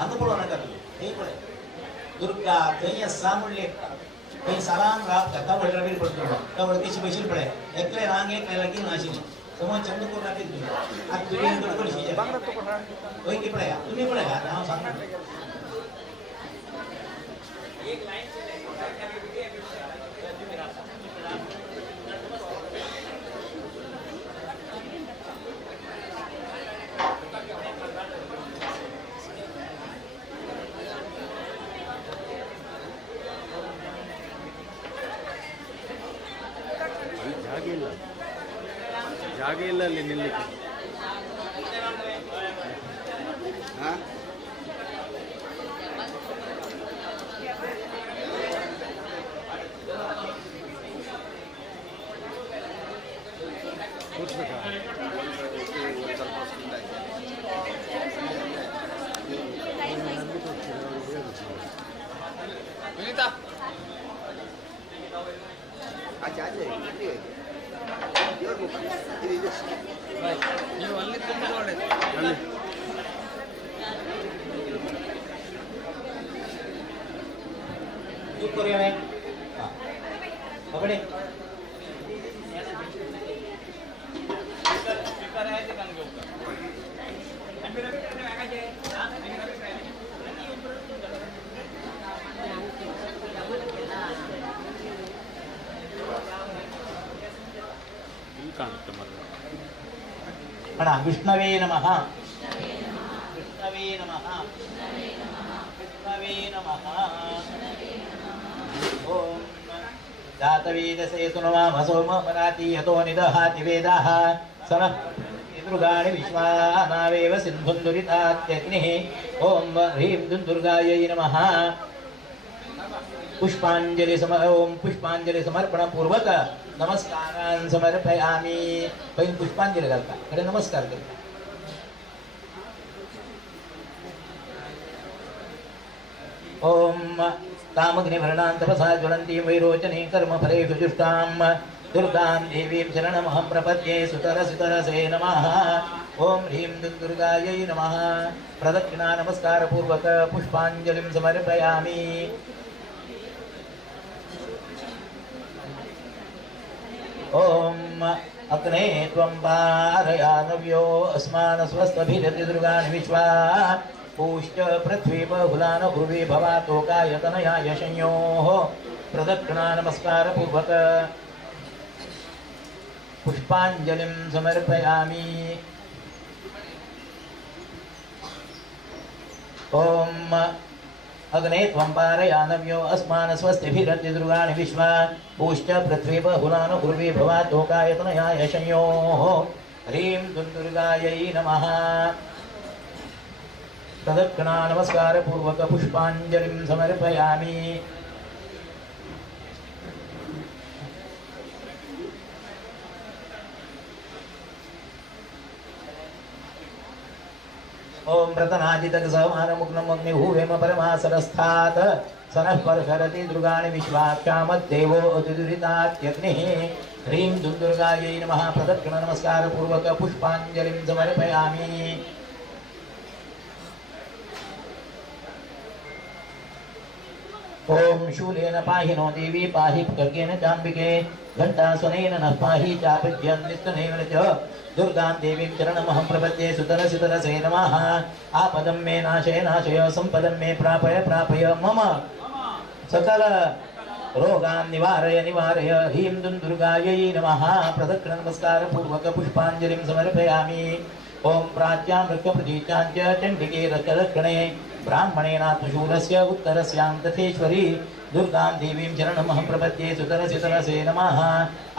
अंग पड़ोना कर ये पड़े दुर्गा कहीं सामुल्य कहीं सलाम रात कथा बढ़ रहा बिल पड़ता है कब बढ़ किसी बचिल पड़े एकले रांगे पहला की नाची समझ चंद को नाटी दूँ आज तुझे इंदर को लिखी जाए कोई की पड़ेगा तुम्हें पड़ेगा नाम सांग एक लाइन से ಜಾಗ ಇಲ್ಲ ಅಲ್ಲಿ ನಿಲ್ಲಕ್ಕೆ ಹಾಂ ಕೂತ್ಬೇಕಾ ವಿನಿತಾ ಆಚೆ ಆಚೆ ನೀವು ಅಲ್ಲಿ ತುಂಬ ಒಳ್ಳೆಯದು ಅಲ್ಲಿ पकड़े विष्णवे नमः विष्णवे नमः विष्णवे नमः ओम जातवेदसे सुनवामसोम मनाति यतो निदहाति वेदाः सनः दुर्गाणि विश्वानावेव सिन्धुन्दुरितात्यग्निः ओम ह्रीं दुर्गायै नमः पुष्पांजलि समर्पण पूर्वक नमस्कारान् समर्पयामि पहिली पुष्पांजली घालता कडे नमस्कार करता ओम कामग्निवर्णान्तपसा ज्वलन्तीं वैरोचनीं कर्मफलेषु जुष्टां दुर्गां देवीं शरणमहं प्रपद्ये सुतरसे नमः ओम ह्रीं दुर्गायै नमः प्रदक्षिणा नमस्कारपूर्वक पुष्पांजलिं समर्पयामि ओम अग्ने त्वं पारयानव्यो अस्मान् स्वस्तभिरति दुर्गाणि विश्वा पूश्च पृथ्वी बहुलान भुवि भवातोकायतनयाय संयोः प्रदक्षिणा नमस्कार पूर्वक पुष्पांजलिं समर्पयामि ओम अग्ने त्वं पारयानव्यो अस्मान् स्वस्तिभिरति दुर्गाणि विश्वा पूश्च पृथ्वी बहुलान भुवि भवातोकायतनयाय संयोः ह्रीं दुर्गायै नमः प्रदक्षिणा नमस्कार पूर्वक पुष्पांजलिं समर्पयामि। ओम रतनाजितक सहमानमुग्नमग्निभूवेम परमासरस्थात् सनः परशरति दुर्गाणि विश्वाक्षामद्देवो अतिदुरितात्यग्निः। ह्रीं दुर्गायै नमः। प्रदक्षिण नमस्कार पूर्वक पुष्पांजलिं समर्पयामि। ओम शूलेन पाहि नो देवी पाहि खड्गेन चाम्बिके घंटास्वनेन नः पाहि चापद्यन्नित्यनेन च दुर्गां देवीं चरणमहं प्रपद्ये सुतरसितरसे नमः। आपदं मे नाशय नाशय सम्पदं मे प्रापय प्रापय मम सकल रोगान् निवारय निवारय। ह्रीं दुर्गायै नमः। प्रदक्षिण नमस्कार पूर्वक पुष्पांजलिं समर्पयामि। ओम प्राच्यां वृक्षप्रतीचां च चण्डिके रक्तदक्षिणे ब्राह्मणेनात्मशूलस्य उत्तरस्यां तथेश्वरी दुर्गां देवीं चरणमहं प्रपद्ये सुतरसितरसे नमः।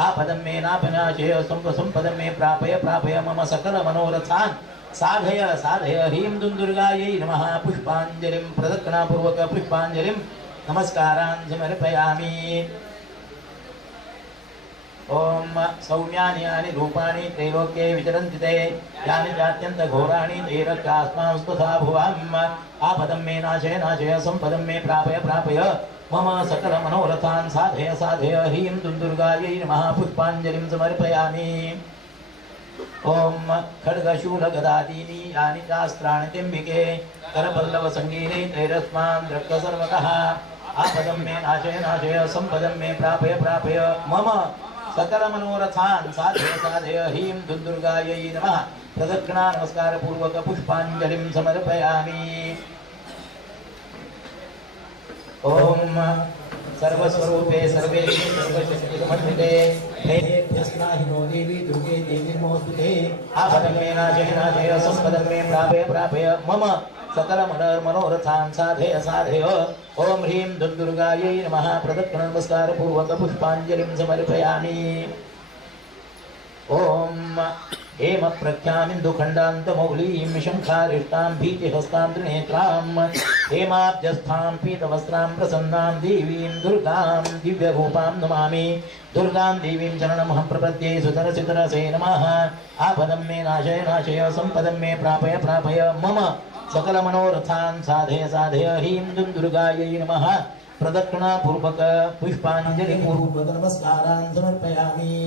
आपदं मे नापनाशय सम्पदं मे प्रापय प्रापय मम सकल मनोरथान् साधय साधय। ह्रीं दुर्गायै नमः। पुष्पांजलिं प्रदक्षिणापूर्वक पुष्पांजलिं नमस्कारान् समर्पयामि। ओम सौम्यानि यानि रूपाणि त्रैलोक्ये विचरन्ति ते यानि चात्यन्तघोराणि ते रक्षास्मांस्तथा भुवाम्। आपदं मे नाशय नाशय सम्पदं मे प्रापय प्रापय मम सकल मनोरथान् साधय साधय। ह्रीं दुर्गायै नमः। पुष्पांजलिं समर्पयामि। ओम खड्गशूलगदादीनि यानि चास्त्राणि त्र्यम्बिके करपल्लवसङ्गीने त्रैरस्मान् द्रक्कसर्वतः। आपदं मे नाशय नाशय सम्पदं मे प्रापय प्रापय मम सकल मनोरथान् साधय साधय। ह्रीं दुर्गायै नमः। प्रदक्षिणा नमस्कार पूर्वक पुष्पांजलिं समर्पयामि। ओम सर्वस्वरूपे सर्वेशे सर्वशक्तिसमन्विते हेभ्यस्नाहिनो देवी दुर्गे देवी नमोस्तुते। आपदं मे नाशय नाशय सम्पदं मे प्रापय प्रापय मम सकल मनोरथान् साधय साधय। ओम ह्रीं दुर्गायै नमः। प्रदक्षिण नमस्कार पूर्वक पुष्पांजलिं समर्पयामि। ओम हेम प्रख्यामिन्दुखण्डान्तमौलीं शङ्खारिष्टां भीतिहस्तां त्रिनेत्रां हेमाब्जस्थां पीतवस्त्रां प्रसन्नां देवीं दुर्गां दिव्यरूपां नमामि। दुर्गां देवीं चरणमहं प्रपद्ये सुतरसितरसे नमः। आपदं मे नाशय नाशय सम्पदं मे प्रापय प्रापय मम सकल मनोरथान् साधय साधय। ह्रीं दुर्गायै नमः। प्रदक्षिणापूर्वक पुष्पांजलिपूर्वक नमस्कारान् समर्पयामि।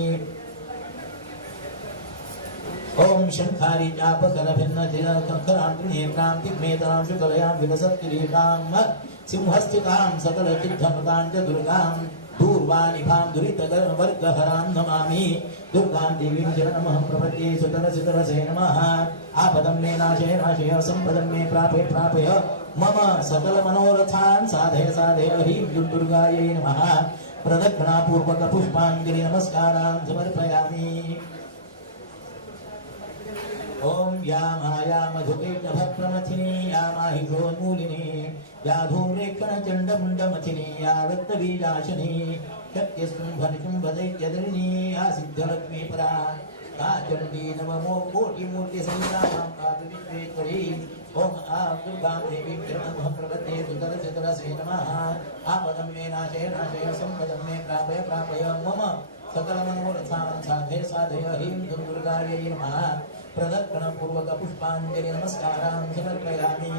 ओम शंखारी चापकलभिन्नखरान्त्रिनेत्रां दिग्मेतरां शुकलयां विलसत्किरीटां सिंहस्थितां सकलचिद्धमतां च दुर्गां दूर्वानिभां दुरितवर्गहरां नमामि। दुर्गां देवीं चरणमहं प्रपद्ये सुतरसितरसे नमः। आपदं मे नाशय नाशय सम्पदं मे प्रापय प्रापय मम सकल मनोरथान् साधय साधय। ह्रीं दुर्गायै नमः। प्रदक्षिणापूर्वक पुष्पांजलि नमस्कारान् समर्पयामि। ओम या माया मधुकेटभप्रमथिनी या माहिषोन्मूलिनी या धूम्रेक्षणचण्डमुण्डमथिनी या रक्तबीजाशनी शक्तिस्तुम्भनिशुम्भदैत्यधरिणी या सिद्धलक्ष्मीपरा या चण्डी नवमो कोटिमूर्तिसहितां पादविश्वेश्वरी। ओम दुर्गां देवीं चरणमहं प्रपद्ये सुतरसितरसे नमः। आपदं मे नाशय नाशय सम्पदं मे प्रापय प्रापय मम सकल मनोरथान् साधय साधय। ह्रीं दुर्गायै नमः। प्रदक्षिणपूर्वक पुष्पांजलि नमस्कारान् समर्पयामि।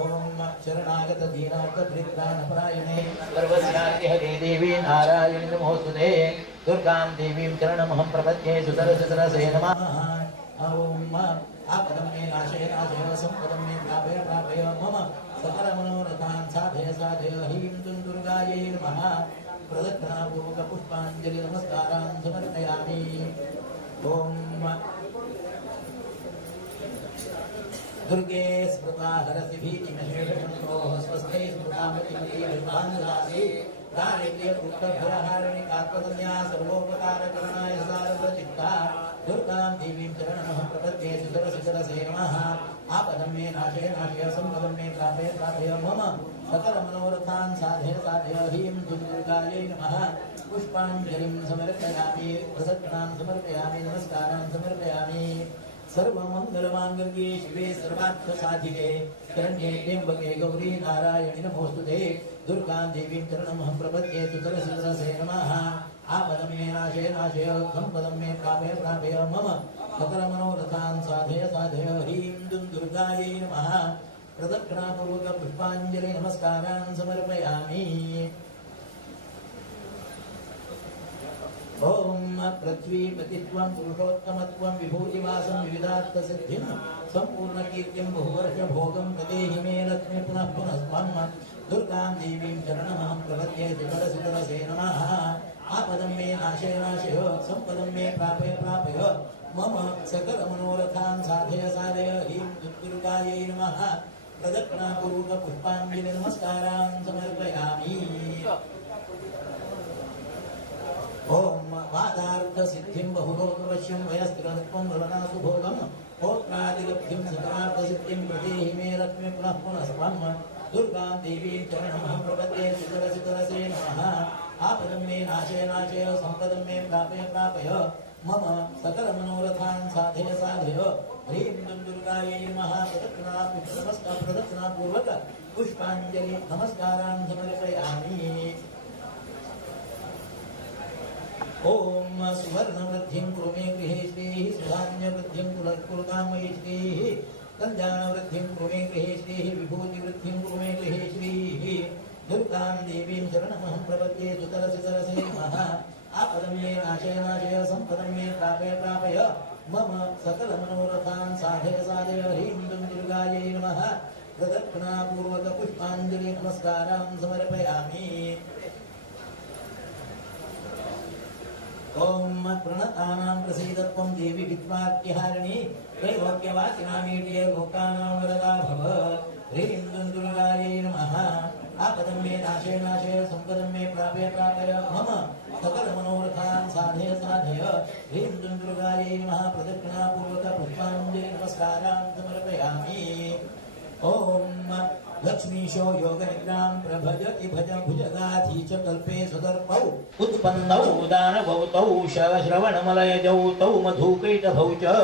ओम शरणागत दीनार्थ परित्राणपरायणे सर्वस्यार्थे हरे देवी नारायणि नमोस्तुते। दुर्गां देवीं चरणमहं प्रपद्ये सुतरसितरसे नमः। ओम आपदं मे नाशय नाशय सम्पदं मे प्रापय प्रापय मम सकल मनोरथान् साधय साधय। ह्रीं दुर्गायै नमः। प्रदक्षिणापूर्वक पुष्पांजलि नमस्कारान् समर्पयामि। ओम दुर्गे स्मृता हरसि भीतिमशेषशत्रोः स्वस्थै स्मृतामतिमतीर्भानुदासी दारिद्र्यदुःखभयहारिणि कात्मकन्या सर्वोपकारकरणाय सारवचित्ता। दुर्गां देवीं चरणमहं प्रपद्ये सुतरसितरसे नमः। आपदं मे नाशय नाशय सम्पदं मे प्रापय प्रापय मम सकल मनोरथान् साधय साधय। ह्रीं दुर्गायै नमः। पुष्पाञ्जलिं समर्पयामि प्रदक्षिणां समर्पयामि नमस्कारान् समर्पयामि सर्वमङ्गलमाङ्गल्ये शिवे सर्वार्थसाधिके शरण्ये त्र्यम्बके गौरी नारायणि नमोऽस्तुते दुर्गां देवीं चरणमहं प्रपद्ये सुतरसुतरसे नमः आपदं मे नाशय नाशय सम्पदं मे प्रापय प्रापय मम सकलमनोरथान् साधय साधय ह्रीं दुं दुर्गायै नमः प्रदक्षिणापूर्वक पुष्पाञ्जलि नमस्कारान् समर्पयामि ओम पृथ्वीपतित्वं पुरुषोत्तमत्वं विभूतिवासं विविधार्थसिद्धिं सम्पूर्णकीर्तिं बहुवर्षभोगं प्रदेहि मे लक्ष्मी पुनः पुनः त्वं दुर्गां देवीं चरणमहं प्रपद्ये सुतरसुतरसे नमः आपदं मे नाशय नाशय सम्पदं मे प्रापय प्रापय मम सकलमनोरथान् साधय साधय ह्रीं दुर्गायै नमः प्रदक्षिणापूर्वक पुष्पाञ्जलि नमस्कारान् समर्पयामि ओम वादार्थसिद्धिं बहुलोकवश्यं वयस्त्रत्वं भवनासु भोगं पौत्रादिलब्धिं सकलार्थसिद्धिं प्रदेहि मे लक्ष्मी पुनः पुनः स्वं दुर्गां देवीं चरणमहं प्रपद्ये सुतरसुतरसे नमः आपदं मे नाशय नाशय सम्पदं मे प्रापय प्रापय मम सकलमनोरथान् साधय साधय ह्रीं दुं दुर्गायै नमः प्रदक्षिणापूर्वक पुष्पाञ्जलि नमस्कारान् समर्पयामि ओम सुवर्णवृद्धिं कुरु मे गृहे श्रीः सुधान्यवृद्धिं कुरुतां मयि श्रीः कल्याणवृद्धिं कुरु मे गृहे श्रीः विभूतिवृद्धिं कुरु मे गृहे श्रीः दुर्गां देवीं शरणमहं प्रपद्ये सुतरसुतरसे नमः आपदं मे नाशय नाशय सम्पदं मे प्रापय प्रापय मम सकलमनोरथान् साधय साधय ह्रीं दुं दुर्गायै नमः प्रदक्षिणापूर्वक पुष्पाञ्जलि नमस्कारान् समर्पयामि ओम प्रणतानां प्रसीदत्वं देवी विद्वाक्यहारिणी त्रैलोक्यवासिनामीड्ये लोकानां वरदा भव ह्रीं दुं दुर्गायै नमः आपदं मे नाशय नाशय सम्पदं मे प्रापय प्रापय मम सकलमनोरथान् साधय साधय ह्रीं दुं दुर्गायै नमः प्रदक्षिणापूर्वक पुष्पाञ्जलि नमस्कारान् समर्पयामि ओम लक्ष्मीशो योगनिद्रां प्रभजति भज भुजगाधी च कल्पे सुदर्पौ उत्पन्नौ दानवौ तौ श्रवणमलयजौ तौ मधुकैटभौ च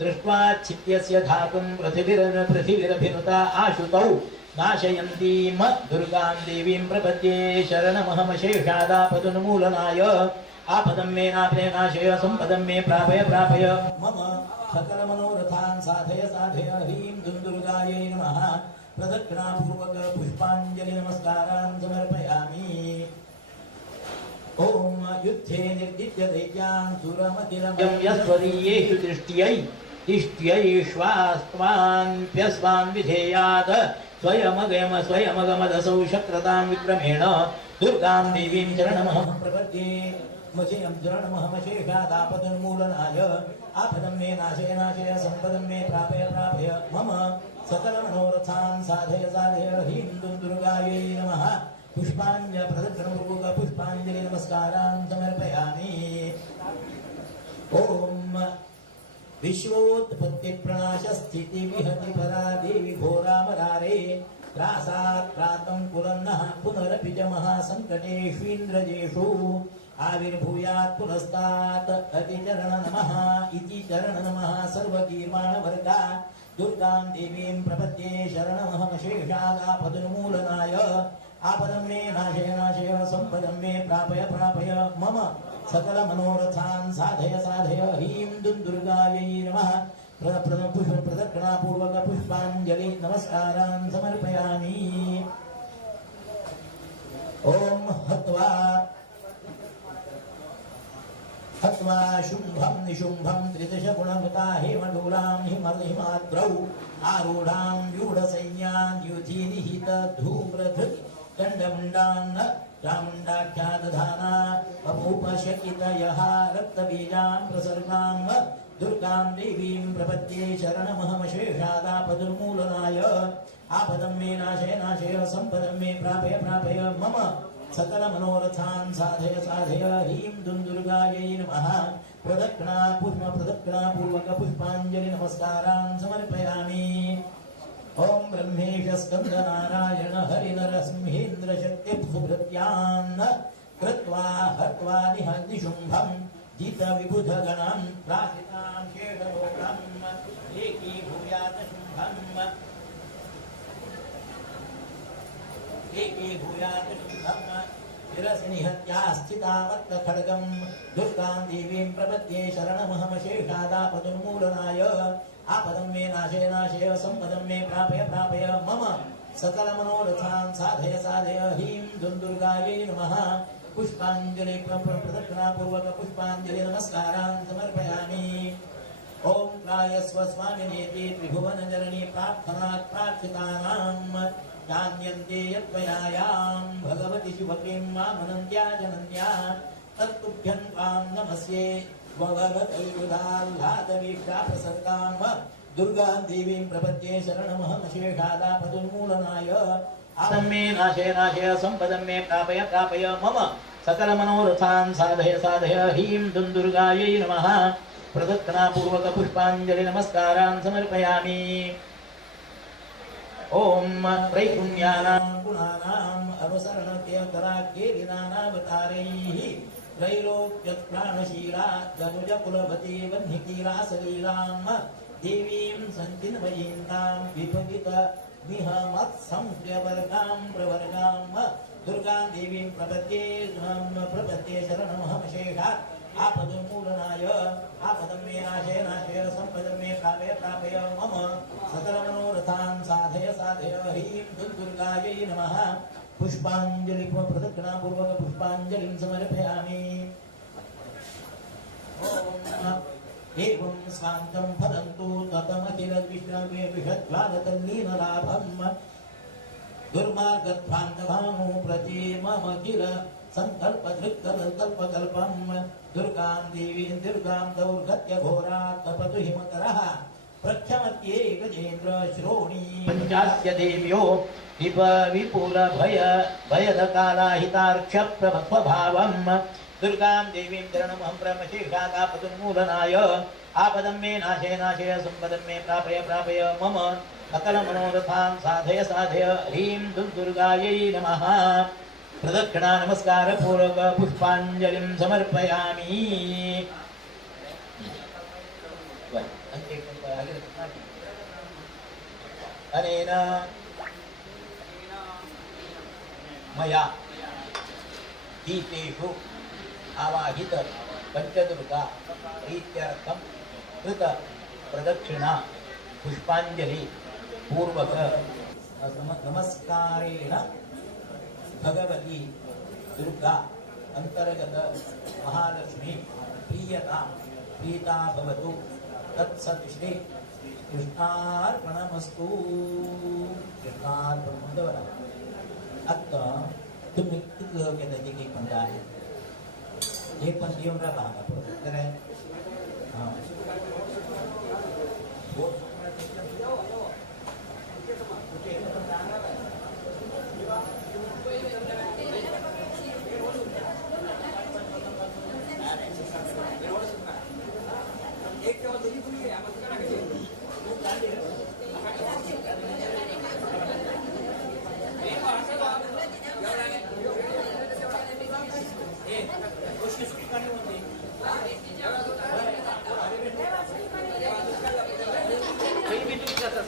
दृष्ट्वा छित्यस्य धातुं पृथिविरभिनुता आशुतौ नाशयन्तीं दुर्गां देवीं प्रपद्ये शरणमहमशेषादापदुन्मूलनाय आपदं मे नाशय सम्पदं मे प्रापय प्रापय मम सकलमनोरथान् साधय साधय ह्रीं दुं दुर्गायै नमः प्रदक्षिणापूर्वक पुष्पाञ्जलि नमस्कारान् समर्पयामि ओम युद्धे निर्जित्य दैत्यान् सुरमतिरं यस्वदीयेषु तिष्ठ्यैश्वास्त्वान् विधेयात् स्वयमगमदसौ शक्रतां विक्रमेण दुर्गां देवीं शरणमहं प्रपद्ये मशेयं शरणमहमशेषादापदन्मूलनाय आपदं मे नाशय नाशय सम्पदं मे प्रापय प्रापय मम सकलमनोरथान् साधय साधय ह्रीं दुं दुर्गायै नमः प्रदक्षिणपूर्वक पुष्पाञ्जलि नमस्कारान् समर्पयामि ओम विश्वोत्पत्तिप्रणाशस्थितिविहति परा देवी घोरामरारे त्रासात् त्रातं पुरन्नः पुनरपि च महासङ्कटेष्वीन्द्रजेषु आविर्भूयात् पुनस्तात् अतिचरण नमः इति चरण नमः सर्वगीर्वाणवर्गा दुर्गां देवीं प्रपद्ये शरणमहमशेषादापदन्मूलनाय आपदं मे नाशय नाशय सम्पदं मे प्रापय प्रापय मम सकलमनोरथान् साधय साधय ह्रीं दुं दुर्गायै नमः प्रदक्षिणापूर्वक पुष्पाञ्जलि नमस्कारान् समर्पयामि ओम हत्वा शुम्भं निशुम्भं त्रिदशगुणमुता हेमडूलां हिमाद्रौ आरूढां व्यूढसैन्यान् युधिनिहितधूम्रधृत् दण्डमुण्डान् चामुण्डाख्यादधाना अपूपशकितयः रक्तबीजां प्रसर्गां दुर्गां देवीं प्रपद्ये शरणमहमशेषादापदुन्मूलनाय आपदं मे नाशय नाशय सम्पदं मे प्रापय प्रापय मम सकलमनोरथान् साधय साधय ह्रीं दुं दुर्गायै नमः प्रदक्षिणापूर्वक पुष्पाञ्जलि नमस्कारान् समर्पयामि ओम ब्रह्मेश स्कंद नारायण हरिनर सिंहेन्द्र शक्ति सुभृत्यान् कृत्वा हत्वा निहन्निशुम्भं जित विबुधगणं प्रासितां शेषलोकम् एकीभूयात शुम्भम् शिरसिनिहत्यास्थितावत्त खड्गं दुष्टां देवीं प्रपद्ये शरणमहमशेषादापदुन्मूलनाय आपदं मे नाशय नाशय सम्पदं मे प्रापय प्रापय मम सकलमनोरथान् साधय साधय ह्रीं दुन्दुर्गायै नमः पुष्पाञ्जलि प्रदक्षिणापूर्वक पुष्पाञ्जलि नमस्कारान् समर्पयामि ओम प्राय स्वस्वामिनेति त्रिभुवनजननी प्रार्थनात् प्रार्थितानां यान्यन्ते यत्त्वयायां भगवति शुभक्रीं मामनन्त्या जनन्या तत्तुभ्यं त्वां नमस्ये वगवतैरुदाह्लादवीक्षाप्रसक्तां दुर्गां देवीं प्रपद्ये शरणमहमशेषादापदुन्मूलनाय आपदं मे नाशय नाशय सम्पदं मे प्रापय प्रापय मम सकलमनोरथान् साधय साधय ह्रीं दुन्दुर्गायै नमः प्रदक्षिणापूर्वक पुष्पाञ्जलि नमस्कारान् समर्पयामि ओम त्रैपुण्यानां गुणानाम् अवसरणत्यन्तराख्येनावतारैः त्रैलोक्यप्राणशीला तनुजकुलवती वह्निकीलासलीलां देवीं सञ्चिन्वयीन्तां विभजित निहमत्संख्यवर्गां प्रवर्गां दुर्गां देवीं प्रपद्ये शरणमहमशेषात् आपदुन्मूलनाय आपदं मे नाशय नाशय सम्पदं मे प्रापय प्रापय मम सकलमनोरथान् साधय साधय ह्रीं दुर्गायै नमः पुष्पाञ्जलि प्रदक्षिणापूर्वक पुष्पाञ्जलिं समर्पयामि एवं स्वान्तं फलन्तु ततमखिलद्विष्णवे विषद्वादतल्लीनलाभम् दुर्मार्गध्वान्तभामो प्रति मम किल संकल्पदृक्कल्पकल्पं दुर्गां देवीं दुर्गां दौर्गत्य घोरात् तपतु हिमकरः प्रक्षमत्ये गजेन्द्र श्रोणी पञ्चास्य देव्यो विपुल भयदकालाहितार्क्ष प्रभक्वभावं दुर्गां देवीं शरणमहं ब्रह्मशेषादापदुन्मूलनाय आपदं मे नाशय नाशय सम्पदं मे प्रापय प्रापय मम सकलमनोरथान् साधय साधय ह्रीं दुर्गायै नमः प्रदक्षिणा नमस्कार पूर्वक पुष्पाञ्जलिं समर्पयामि अनेन मया गीतेषु आवाहित पंचदुर्गा प्रीत्यर्थं कृत प्रदक्षिणा पुष्पाञ्जलि पूर्वक नमस्कारेण भगवती दुर्गा अंतर्गत महालक्ष्मी प्रीता भवतु तत्सत् श्री कृष्णार्पणमस्तु कृष्णार्पणम आता तुम्ही किती लोक येतात एक पण आहे एक पण येऊन राहा तर हां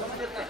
समजत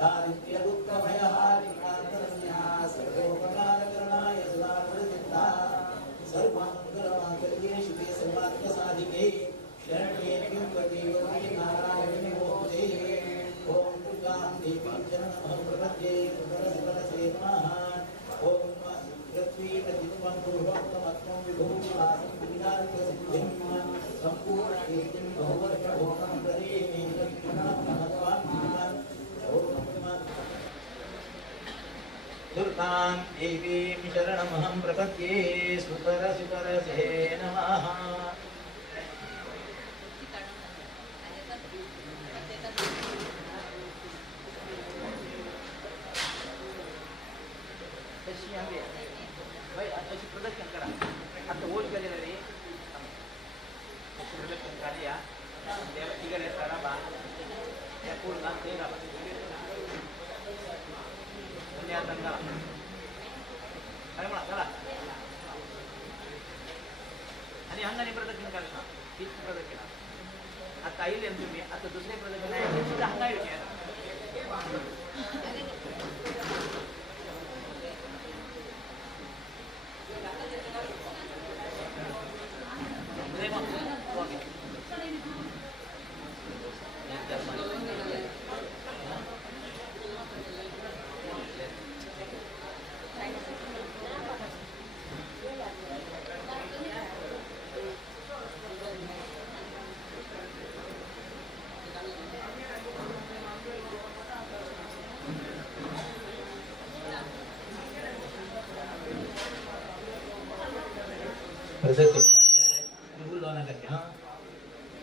दारिद्र्यदुःखभयहारिणान्तरण्या सर्वोपकारकरणाय सदावृत्ता सर्वमङ्गलमाङ्गल्ये शिवे सर्वार्थसाधिके शरण्ये त्र्यम्बके गौरी नारायणि नमोस्तुते ॐ दुर्गां देवीं शरणमहं प्रपद्ये सुरसुरसे नमः ॐ पृथ्वीप्रतित्वं पूर्वोक्तमत्वं विभूतिवासं विनार्कसिद्धिं सम्पूर्णकीर्तिं बहुवर्षभोगं प्रदेहे भगवान् दुर्गां देवीं शरणमहं प्रपद्ये सुरसुरसे नमः अशी प्रदक्षिण करा आता ओट गेलेलं रे प्रदक्षिण करा या देवा तिकडे करा बा या पूर्ण ते करा या तंगा काय म्हणा चला आणि अंगाने प्रदक्षिण करा तीच प्रदक्षिण आता येईल तुम्ही आता दुसरे प्रदक्षिण आहे सुद्धा अंगा येते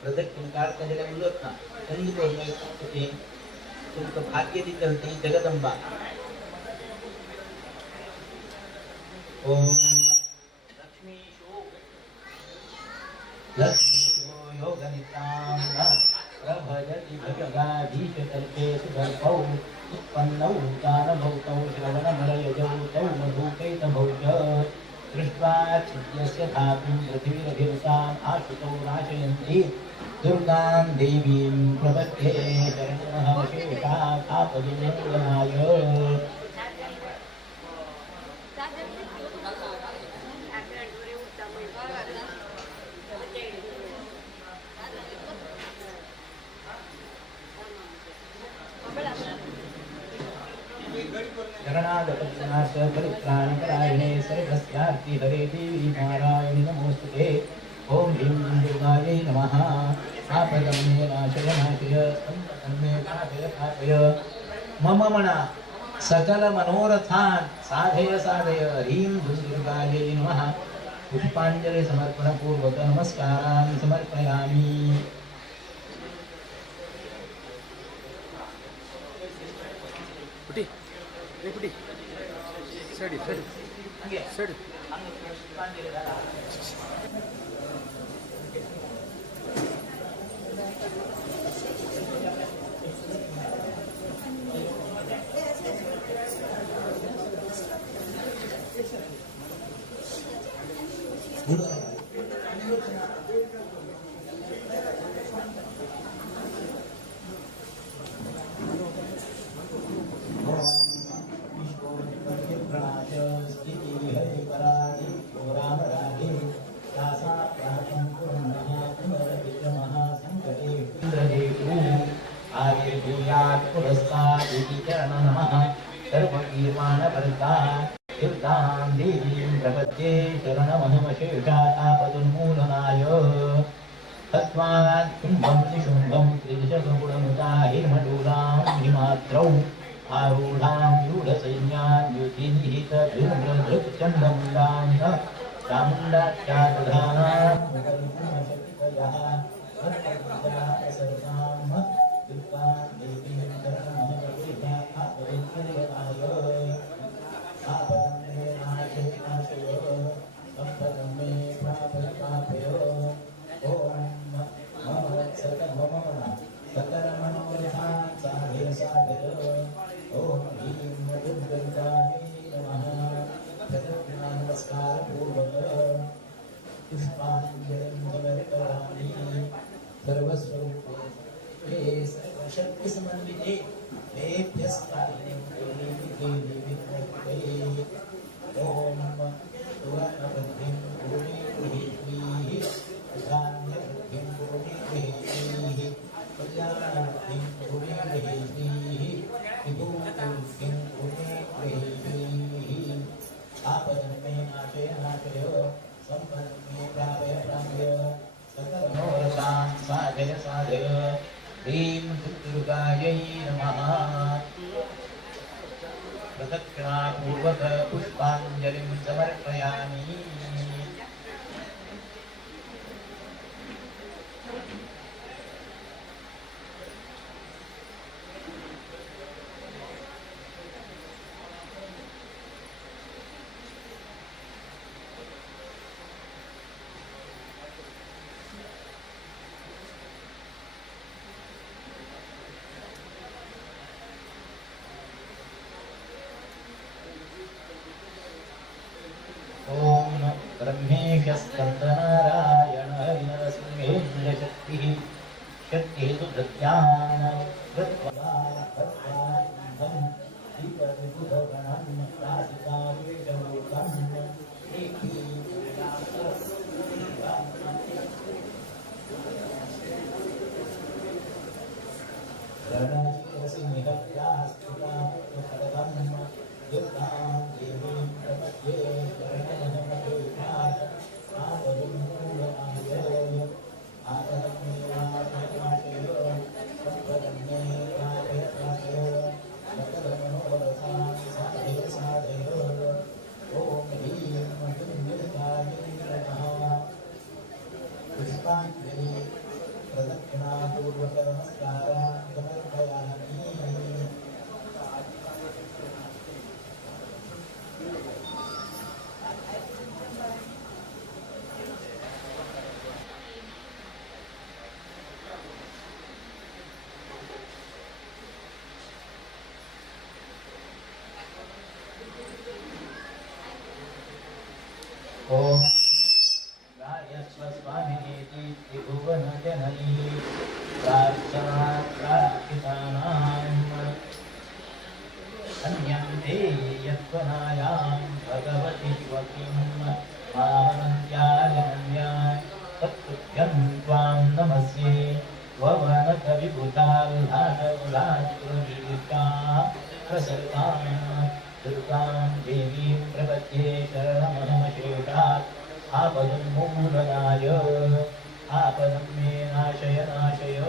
प्रदक्षिण काढता ज्याला बोलत ना त्यांनी बोलते तुमचं भाग्य ती चलती जगदंबा ओम लक्ष्मी शो योगनितां प्रभजति भजगाधीश कल्पे सुदर्भौ उत्पन्नौ दानभौतौ श्रवणमलयजौ तौ मधुकैतभौ च दृष्ट्वा छिद्यस्य धातुं पृथिवीरभिरताम् आशुतौ नाशयन्ति दुर्गां देवीं प्रपद्ये शरणमहं शेषाकापविमोचनाय शरणागतनाथ परित्राणपरायणे सर्वस्यार्ति हरे देवी नारायणि नमोस्तुते ओम ह्रीं दुर्गायै नमः आपदं मे नाशय नाशय संपदं मे पापय पापय मम म्हणा सकल मनोरथान् साधय साधय ह्रीं दुर्गायै नमः पुष्पांजलि समर्पण पूर्वक नमस्कारान् समर्पयामि रेपटी सडी सडी सडी प्रपद्ये शरणमहमशेषातापदुन्मूलनाय तत्त्वात् शुम्भं निशुम्भं त्रिदशगुणमुदाहिर्मडूलां हिमात्रौ आरूढां यूढसैन्यान् युतिनिहितभिर्मृदृक्चण्डमुण्डां चामुण्डाख्यातधानां मुगल्पुनशक्तितयः सर्वां दुर्गां देवीं शरणमहमशेषातापदुन्मूलनाय ते सर्वशक्ति समन्विते तेभ्यस्ताय ओम सुवर्णबुद्धिं गुरुणे गृहीत्वीः धान्यबुद्धिं गुरुणे गृहीत्वीः कल्याणबुद्धिं गुरुणे गृहीत्वीः विभूतिबुद्धिं गुरुणे गृहीत्वीः आपदं मे नाशय नाशय सम्पदं मे प्रापय प्रापय सकलमनोरथान् साधय साधय ह्रीं दुर्गायै नमः प्रदक्षिणापूर्वक पुष्पाञ्जलिं समर्पयामि ओम ब्रह्मेशस्कन्दनारायण हरिनरसिंहेन्द्रशक्तिः शक्तिः तु प्रज्ञान कृत्वादं दीपविबुधगणं रासिकावेशलोकं पुष्पाञ्जलि प्रदक्षिणापूर्वक नमस्कारान् समर्पयामि ओम रायस्व स्वामिनेति त्रिभुवन जननी प्रार्थना प्रार्थितानाम् अन्यन्ते यत्त्वनायां भगवति स्वकिं मानन्त्यायनन्या तत्कृत्यं त्वां नमस्ये ववनकविभूताल्लाटौलाट्प्रविदिता प्रसरितां दुर्गां देवीं प्रपद्ये शरणमहमशेषात् आपदं मूलनाय आपदं मे नाशय नाशय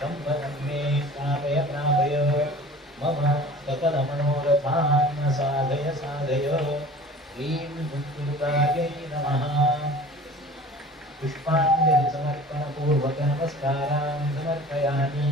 सम्पदं मे प्रापय प्रापय मम सकलमनोरथान् साधय साधय ह्रीं दुर्गायै नमः पुष्पाञ्जलिसमर्पणपूर्वक नमस्कारान् समर्पयामि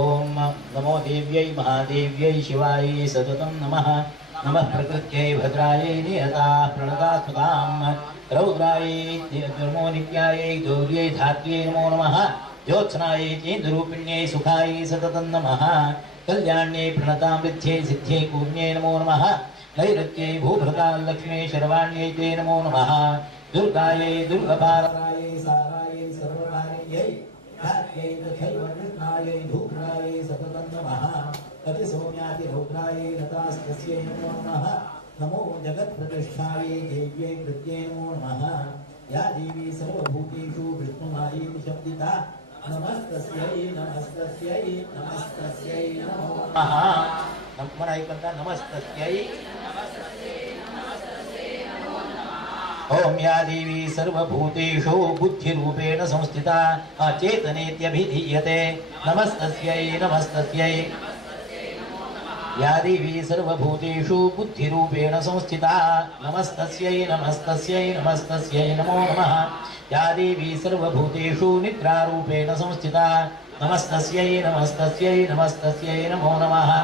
ओम नमो देव्यै महादेव्यै शिवायै सततं नमः नमः प्रकृत्यै भद्रायै नियताः प्रणतात्मकां रौद्रायै नमो नित्यायै गौर्यै धात्र्यै नमो नमः ज्योत्स्नायै चेन्द्ररूपिण्यै सुखायै सततं नमः कल्याण्यै प्रणतामृत्यै सिद्ध्यै पूर्ण्यै नमो नमः नैऋत्यै भूभृतालक्ष्म्यै शर्वाण्यै ते नमो नमः दुर्गायै दुर्गपारायै सारायै सर्वकार्यै धात्र्यै तथैव कृष्णायै धूम्रायै सततं नमः अतिसौम्यातिरौद्रायै लतास्तस्यै नमो नमः नमो जगत्प्रतिष्ठायै देव्यै प्रत्यै नमो नमः या देवी सर्वभूतेषु विष्णुमायै शब्दिता नमस्तस्यै नमस्तस्यै नमस्तस्यै नमो नमः नमस्तस्यै ओम या देवी सर्वभूतेषु बुद्धिरूपेण संस्थिता अचेतनेत्यभिधीयते नमस्तस्यै नमस्तस्यै या देवी सर्वभूतेषु बुद्धिरूपेण संस्थिता नमस्तस्यै नमस्तस्यै नमस्तस्यै नमो नमः या देवी सर्वभूतेषु निद्रारूपेण संस्थिता नमस्तस्यै नमस्तस्यै नमस्तस्यै नमो नमः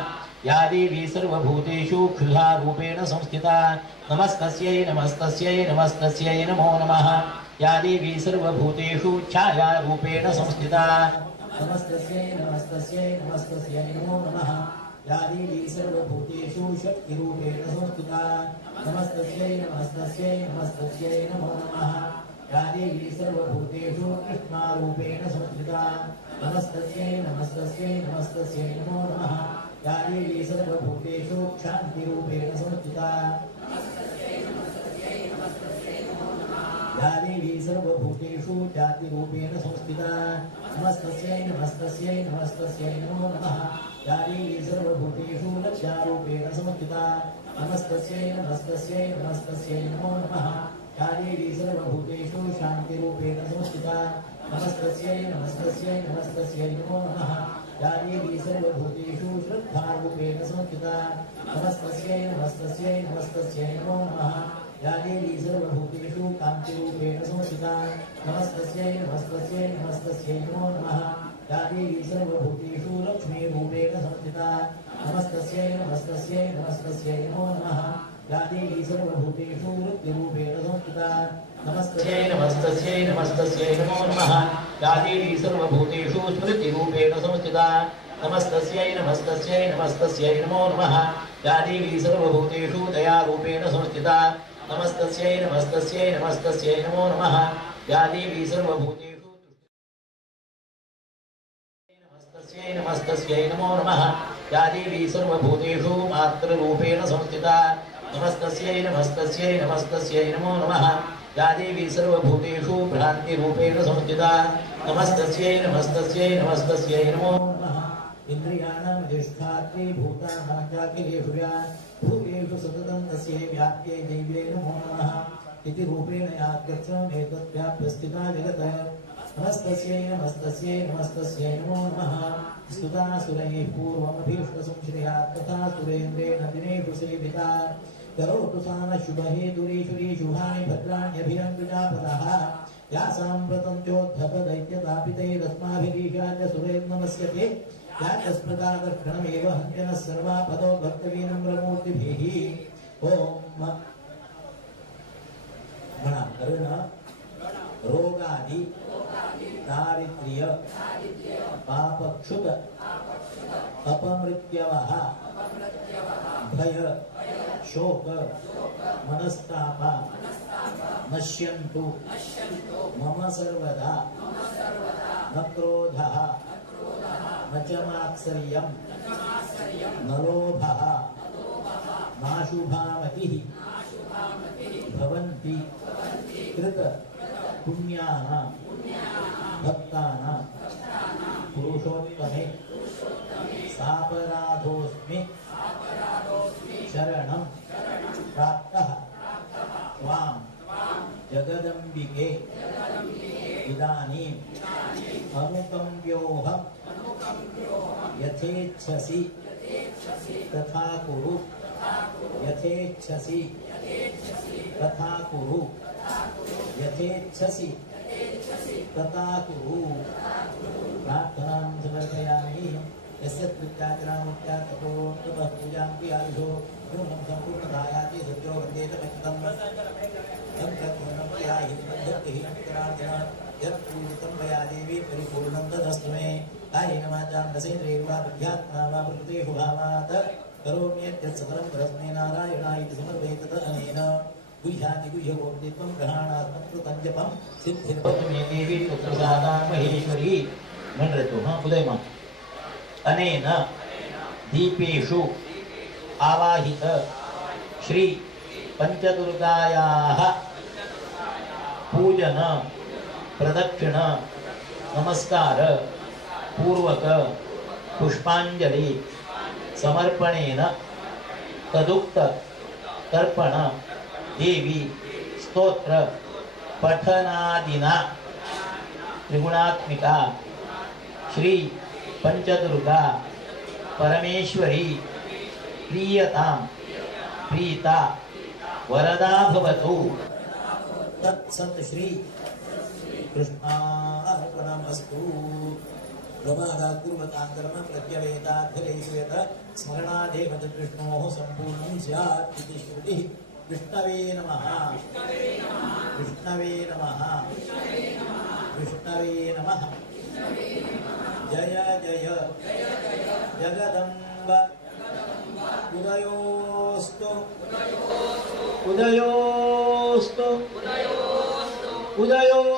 या देवी सर्वभूतेषु क्षुधारूपेण संस्थिता नमस्तस्यै नमस्तस्यै नमस्तस्यै नमो नमः या देवी सर्वभूतेषु छायारूपेण संस्थिता नमस्तस्यै नमस्तस्यै नमस्तस्यै नमो नमः या देवी सर्वभूतेषु शक्तिरूपेण संस्थिता नमस्तस्यै नमस्तस्यै नमस्तस्यै नमो नमः या देवी सर्वभूतेषु कृष्णारूपेण संस्थिता नमस्तस्यै नमस्तस्यै नमस्तस्यै नमो नमः या देवी सर्वभूतेषु शान्तिरूपेण संस्थिता या देवी सर्वभूतेषु जातिरूपेण संस्थिता नमस्तस्यै नमस्तस्यै नमस्तस्यै नमो नमः या देवी सर्वभूतेषु लक्ष्यारूपेण संस्थिता नमस्तस्यै नमस्तस्यै नमस्तस्यै नमो नमः या देवी सर्वभूतेषु शान्तिरूपेण संस्थिता नमस्तस्यै नमस्तस्यै नमस्तस्यै नमो नमः या देवी सर्वभूतेषु श्रद्धारूपेण संस्थिता नमस्तस्यै नमस्तस्यै नमस्तस्यै नमो नमः या देवी सर्वभूतेषु कान्तिरूपेण संस्थिता नमस्तस्यै नमस्तस्यै नमस्तस्यै नमो नमः या देवी सर्वभूतेषु लक्ष्मीरूपेण संस्थिता नमस्तस्यै नमस्तस्यै नमस्तस्यै नमो नमः या देवी सर्वभूतेषु वृत्तिरूपेण संस्थिता नमस्तस्यै नमस्तस्यै नमस्तस्यै नमो नमः या देवी सर्वभूतेषु स्मृतिरूपेण संस्थिता नमस्तस्यै नमस्तस्यै नमस्तस्यै नमो नमः या देवी सर्वभूतेषु दयारूपेण संस्थिता नमस्तस्यै नमस्तस्यै नमस्तस्यै नमो नमः या देवी सर्वभूतेषु नमस्तस्यै नमो नमः या देवी सर्वभूतेषु मातृरूपेण संस्थिता नमस्तस्यै नमस्तस्यै नमस्तस्यै नमो नमः या देवी सर्वभूतेषु भ्रान्तिरूपेण संस्थिता नमस्तस्यै नमस्तस्यै नमस्तस्यै नमो नमः इन्द्रियाणां अधिष्ठात्री भूतानां चाखिलेषु या भूतेषु सततं तस्यै व्याप्त्यै दैव्यै नमो नमः इति रूपेण यागच्छम् एतद्व्याप्यस्थिता जगत् नमस्तस्यै नमस्तस्यै नमस्तस्यै नमो नमः स्तुतासुरैः पूर्वमभीष्टसंश्रया तथा सुरेन्द्रेण दिनेषु सेविता करोतु सा नः शुभहेतुरीशुरीशुभानि भद्राण्यभिरं प्रजापतः या साम्प्रतं चोद्धतदैत्यतापितैरस्माभिरीशाच सुरेर्नमस्यते या च स्मृता दक्षिणमेव हन्त्यनः सर्वा पदो भक्तवीनम्रमूर्तिभिः ॐ करुण रोगादि दारिद्र्य पापक्षुत अपमृत्यवः भय शोक मनस्ताप नश्यन्तु मम सर्वदा न क्रोधः न च मात्सर्यं न लोभः नाशुभामतिः भवन्ति कृत पुण्यानां भक्तानां पुरुषोत्तमे सापराधोऽस्मि शरणं प्राप्तः त्वां जगदम्बिके इदानीम् अनुकम्प्योऽहं यथेच्छसि तथा कुरु यथेच्छसि तथा कुरु यथेच्छसि तथा कुरु प्रार्थनां समर्पयामि यस्य कृत्याचरणमुक्त्यात्तपो तपः पूजां क्रियादिषु पूर्णं सम्पूर्णदायाति सत्यो वन्देत व्यक्तं तं तत्पूर्णं क्रियाहि बन्धत्तिः करार्जन यत्पूजितं मया देवी परिपूर्णं तदस्तु मे कायेन वाचां रसेन्द्रियैर्वा बुद्ध्यात्मना वा प्रकृतेषु भावात् करोम्यद्यत् सकलं परस्मै नारायणाय समर्पयेत् तदनेन गुह्याति गुह्यवोक्तित्वं ग्रहाणात्मकृतं जपं सिद्धिर्भवतु मे देवी पुत्रसादां महेश्वरी मंडरतु उदयमा अनेन दीपेषु आवाहित श्री पंचदुर्गायाः पूजन प्रदक्षिण नमस्कार पूर्वक पुष्पांजलि समर्पणेन तदुक्त तर्पण देवी स्तोत्र पठनादिना त्रिगुणात्मिका श्री पंचदुर्गा परमेश्वरी प्रीयतां प्रीता वरदा भवतु तत्सत् श्री कृष्णार्पणमस्तु प्रमादात्कुर्वताङ्कर्म प्रत्यवेताध्यलेश्वेत स्मरणादेव तद्विष्णोः सम्पूर्णं स्यात् इति श्रुतिः विष्णवे नमः विष्णवे नमः विष्णवे नमः जय जय जगदम्ब उदयोस्तु उदयोस्तु उदयोस्तु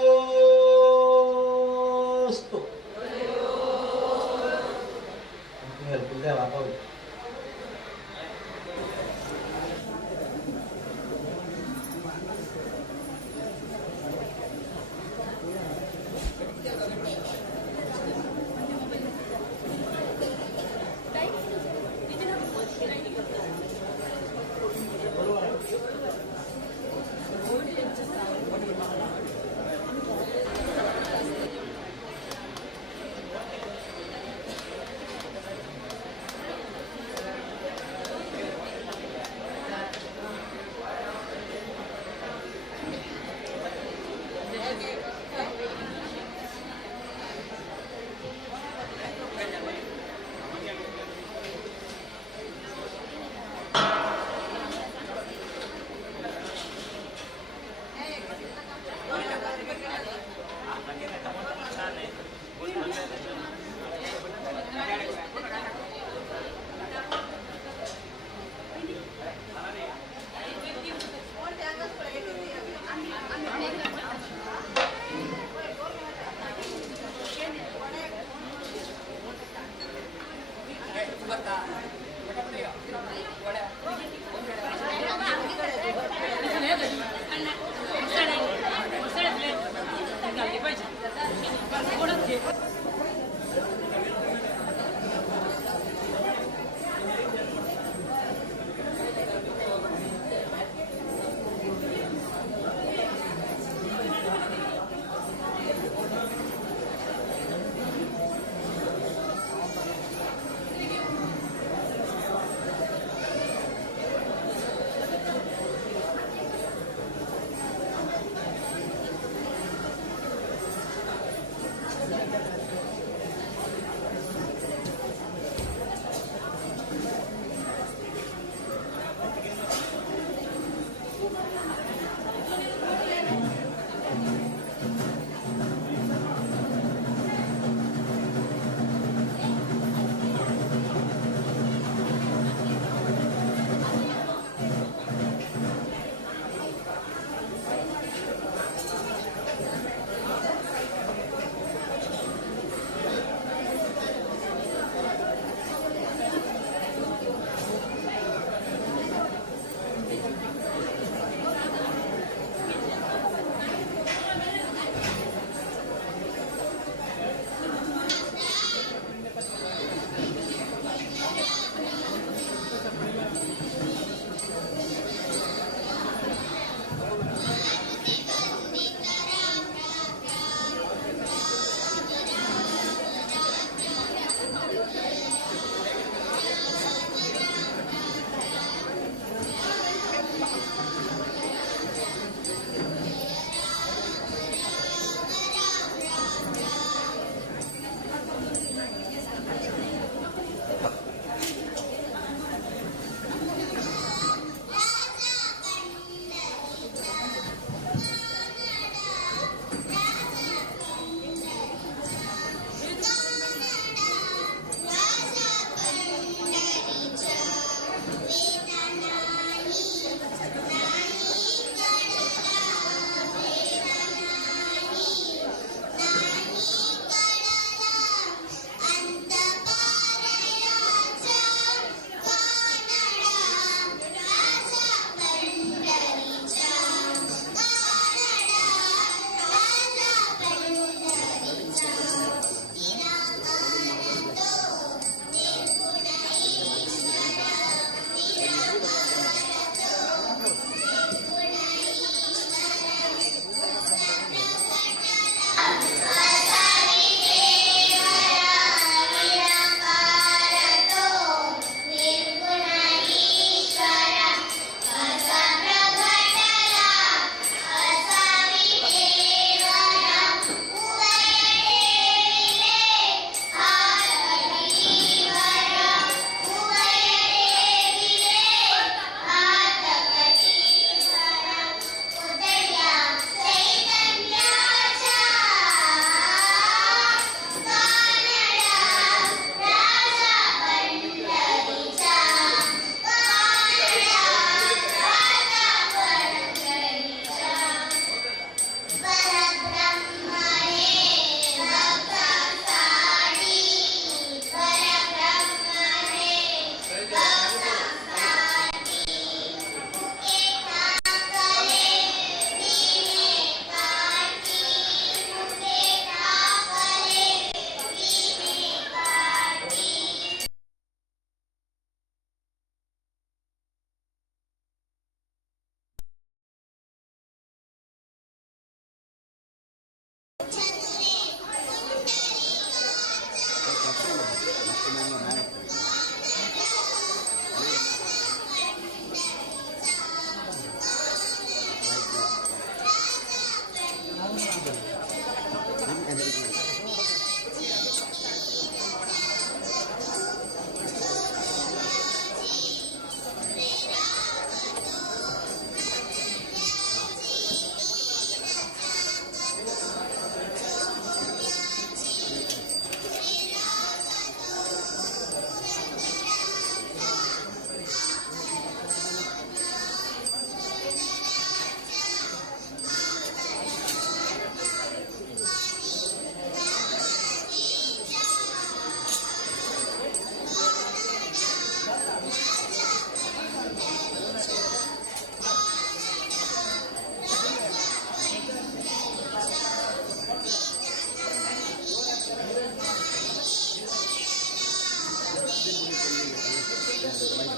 Jai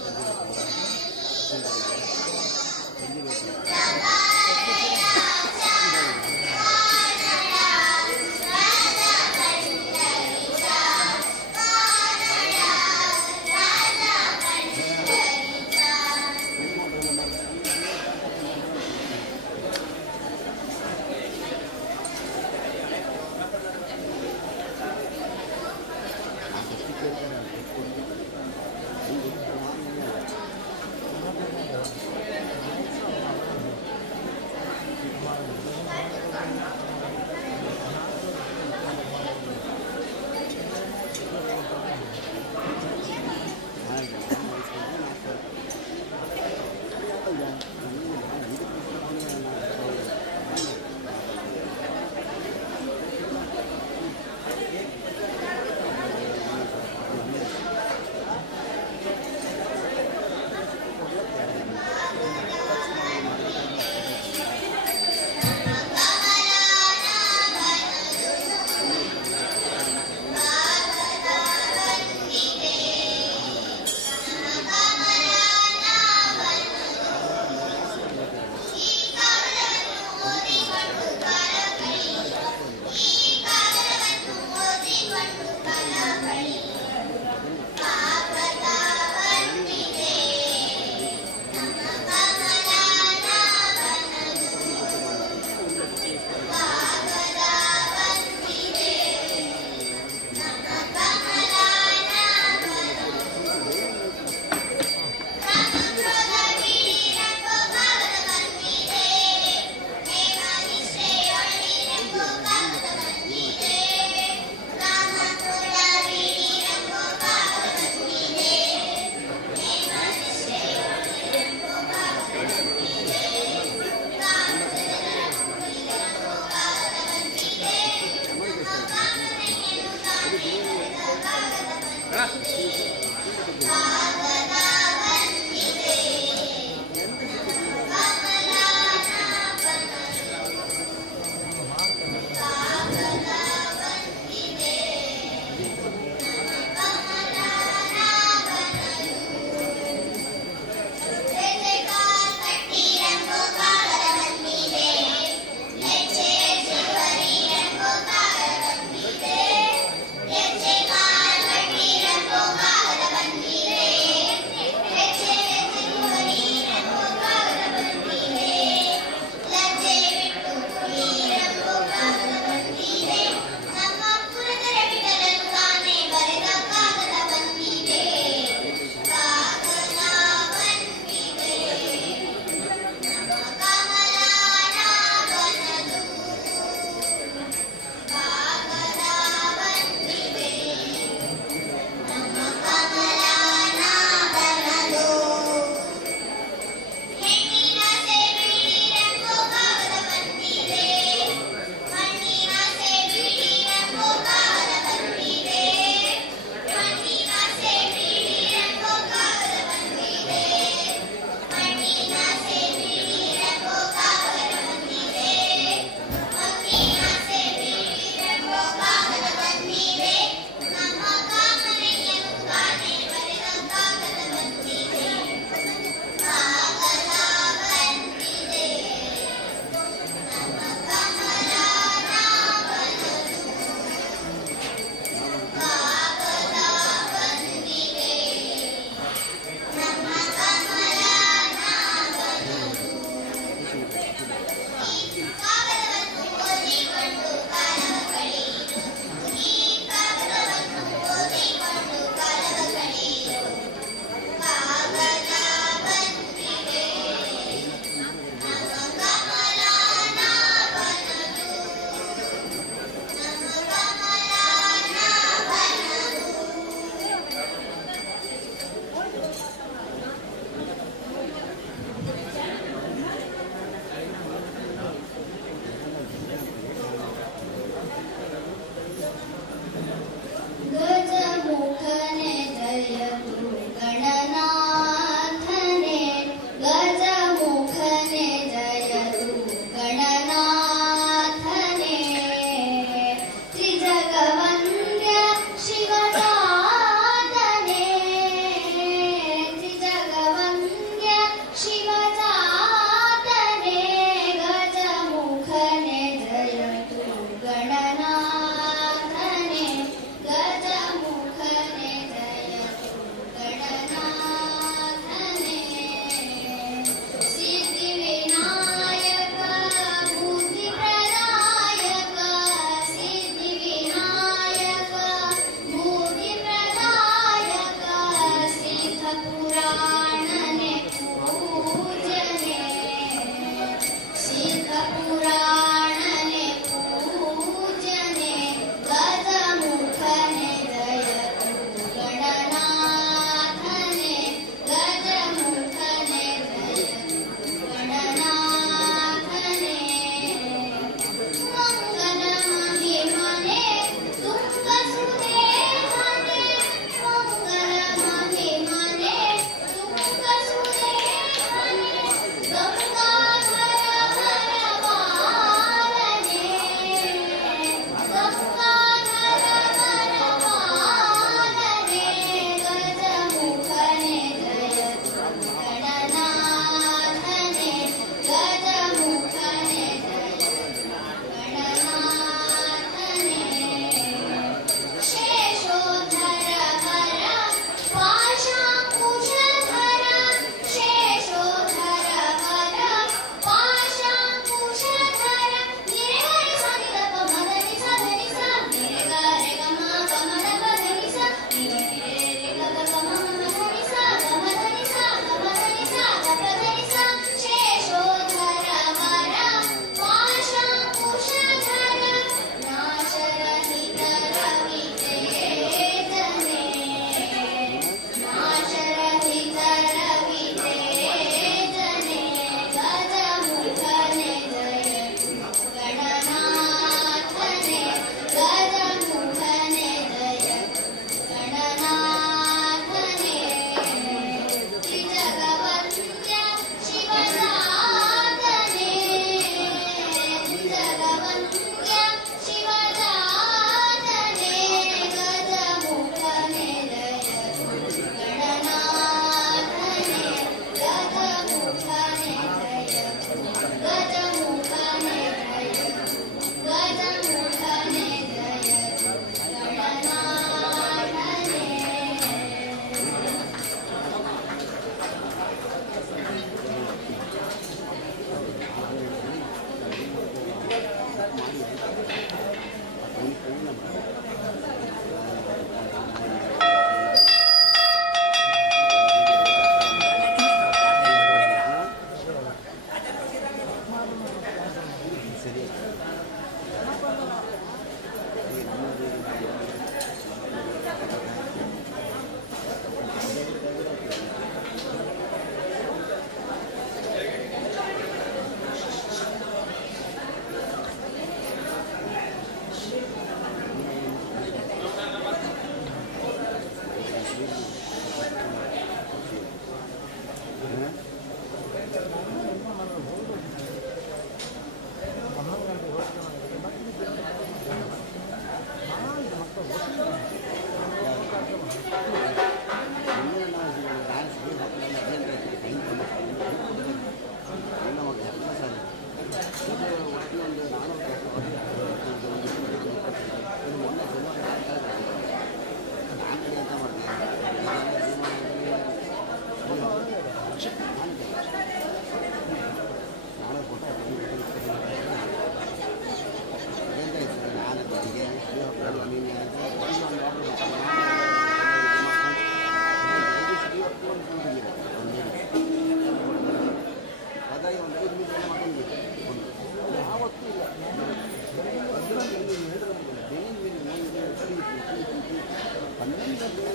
ಶ್ರೀನಾಥ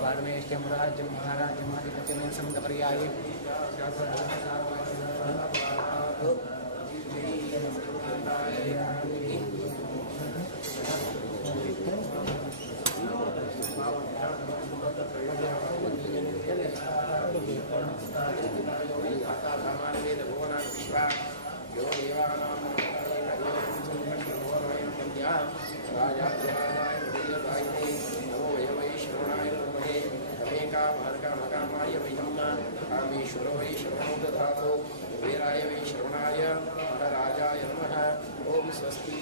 पारमेष्ठ्यं राज्यं महाराज्यम् आधिपत्यं समन्तपर्याये कामेश्वरो वै श्रवणो दधातु कुबेराय वै श्रवणाय राजाय नमः ओम स्वस्ति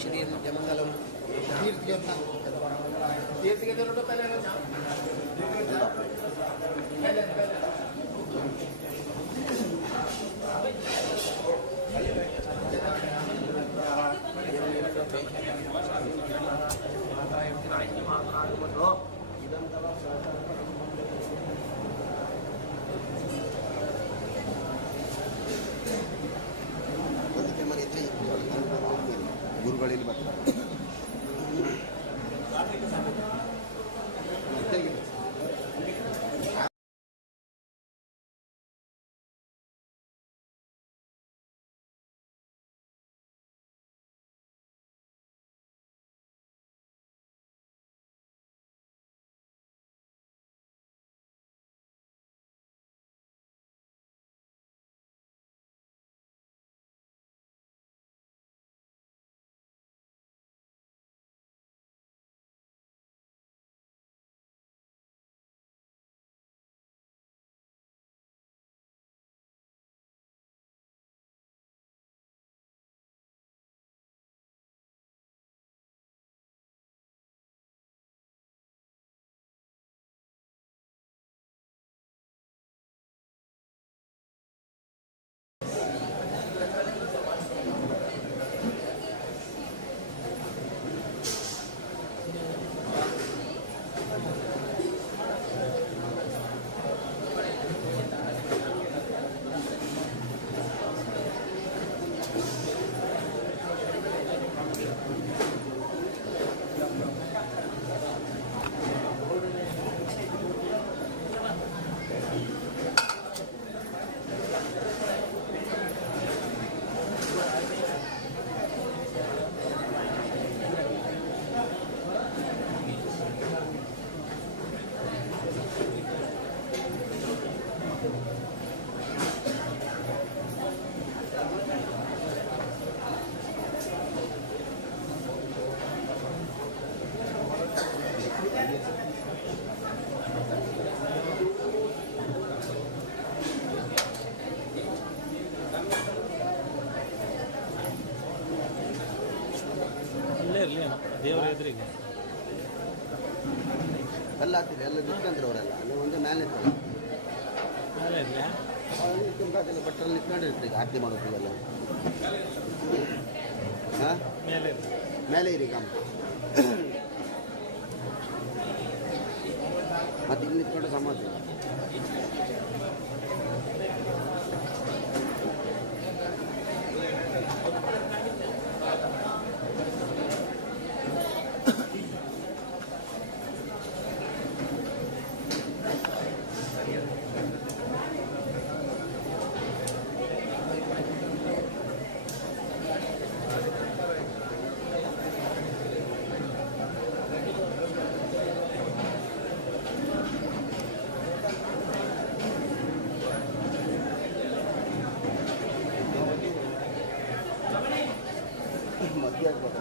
श्री मंगलम तीर्थ के तो ಗುರುಗಳಲ್ಲಿ ಬರ್ತಾರೆ ಎಲ್ಲ ಆಗ್ತಿದೆ ಎಲ್ಲ ನಿಂತ್ಕೊಂಡ್ರು ಅವರೆಲ್ಲ ಅಲ್ಲಿ ಒಂದೇ ಮೇಲೆ ನಿಂತ್ಕೊಂಡು ಬಟ್ಟಲ್ಲಿ ನಿಂತ್ಕೊಂಡಿರ್ತೀವಿ ಈಗ ಆರತಿ ಮಾಡೋದಿಲ್ಲ ಹಾಂ ಮೇಲೆ ಇರಿ ಕಮ್ಮ ಮತ್ತೆ ಇಲ್ಲಿ ನಿಂತ್ಕೊಂಡು ಸಮಾಧಿ ಮಧ್ಯ ಆಗ್ಬೋದು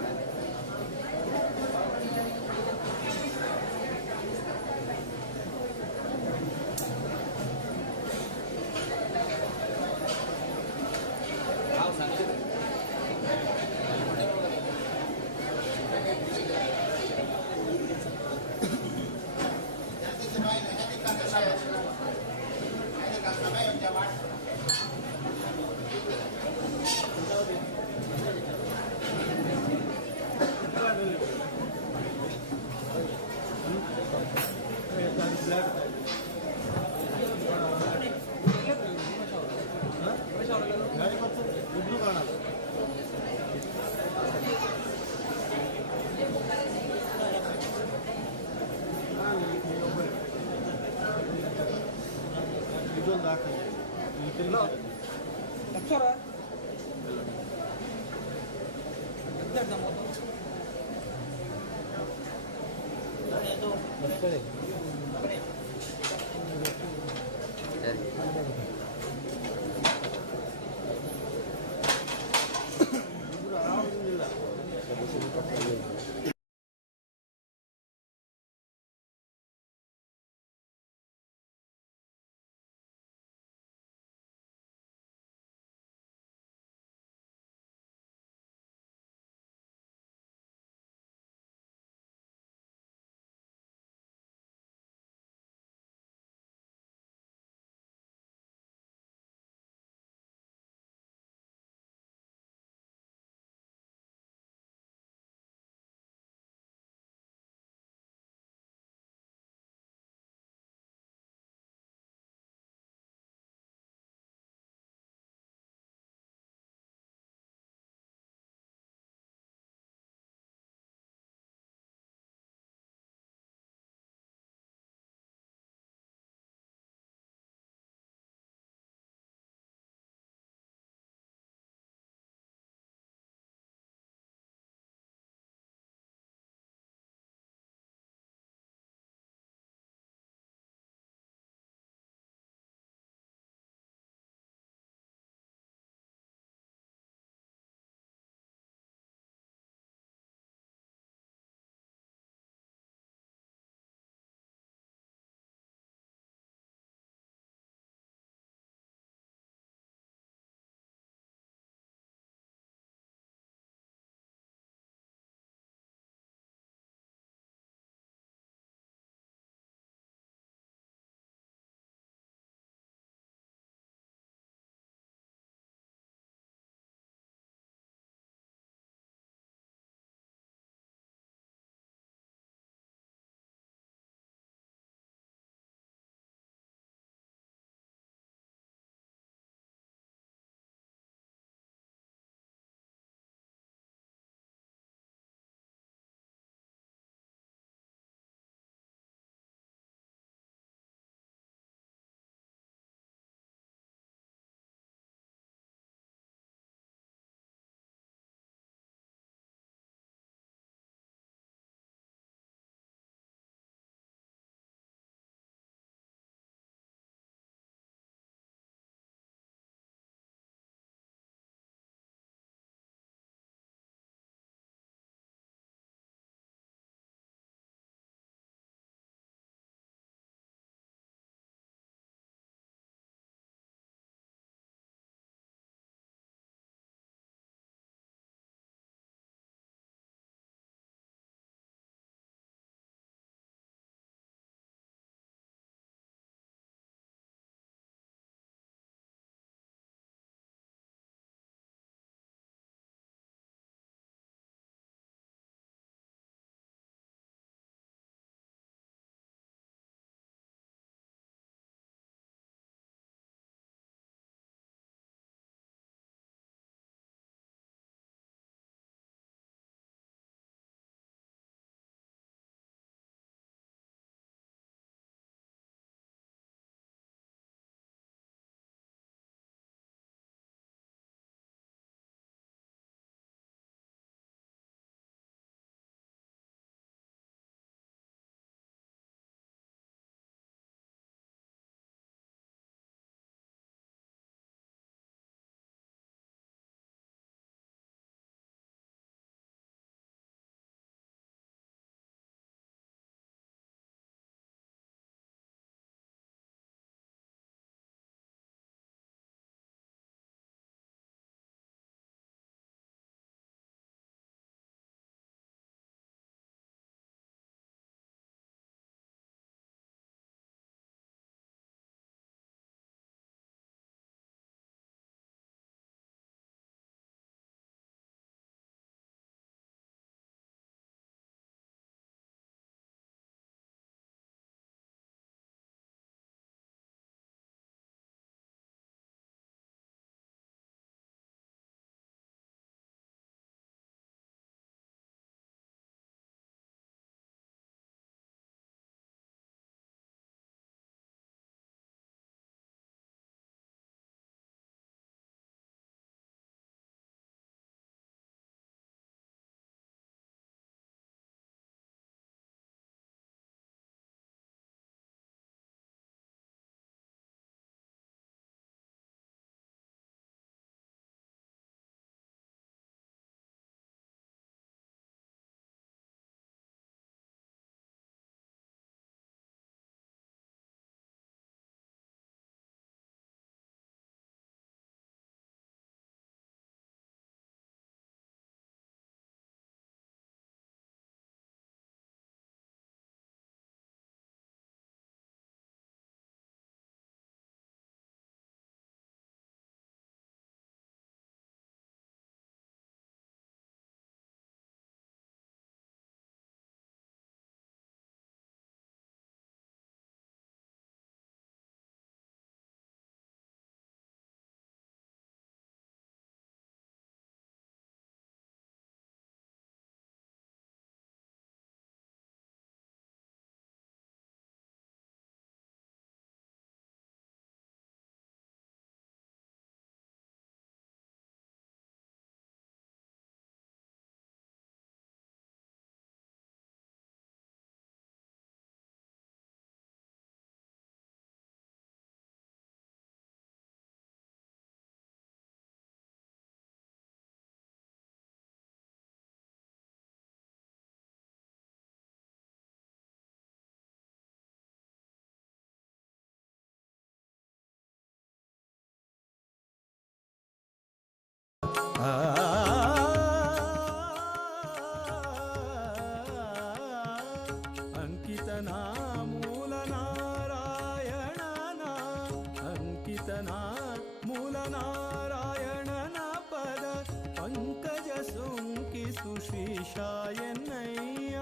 ಎನ್ನಯ್ಯ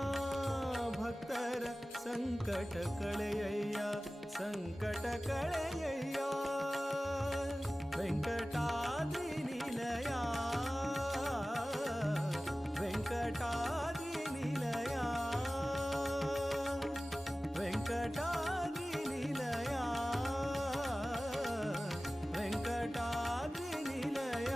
ಭಕ್ತರ ಸಂಕಟ ಕಳೆಯಯ್ಯ ಸಂಕಟ ಕಳೆಯಯ್ಯ ವೆಂಕಟಾದ್ರಿ ನಿಲಯ ವೆಂಕಟಾದ್ರಿ ನಿಲಯ ವೆಂಕಟಾದ್ರಿ ನಿಲಯ ವೆಂಕಟಾದ್ರಿ ನಿಲಯ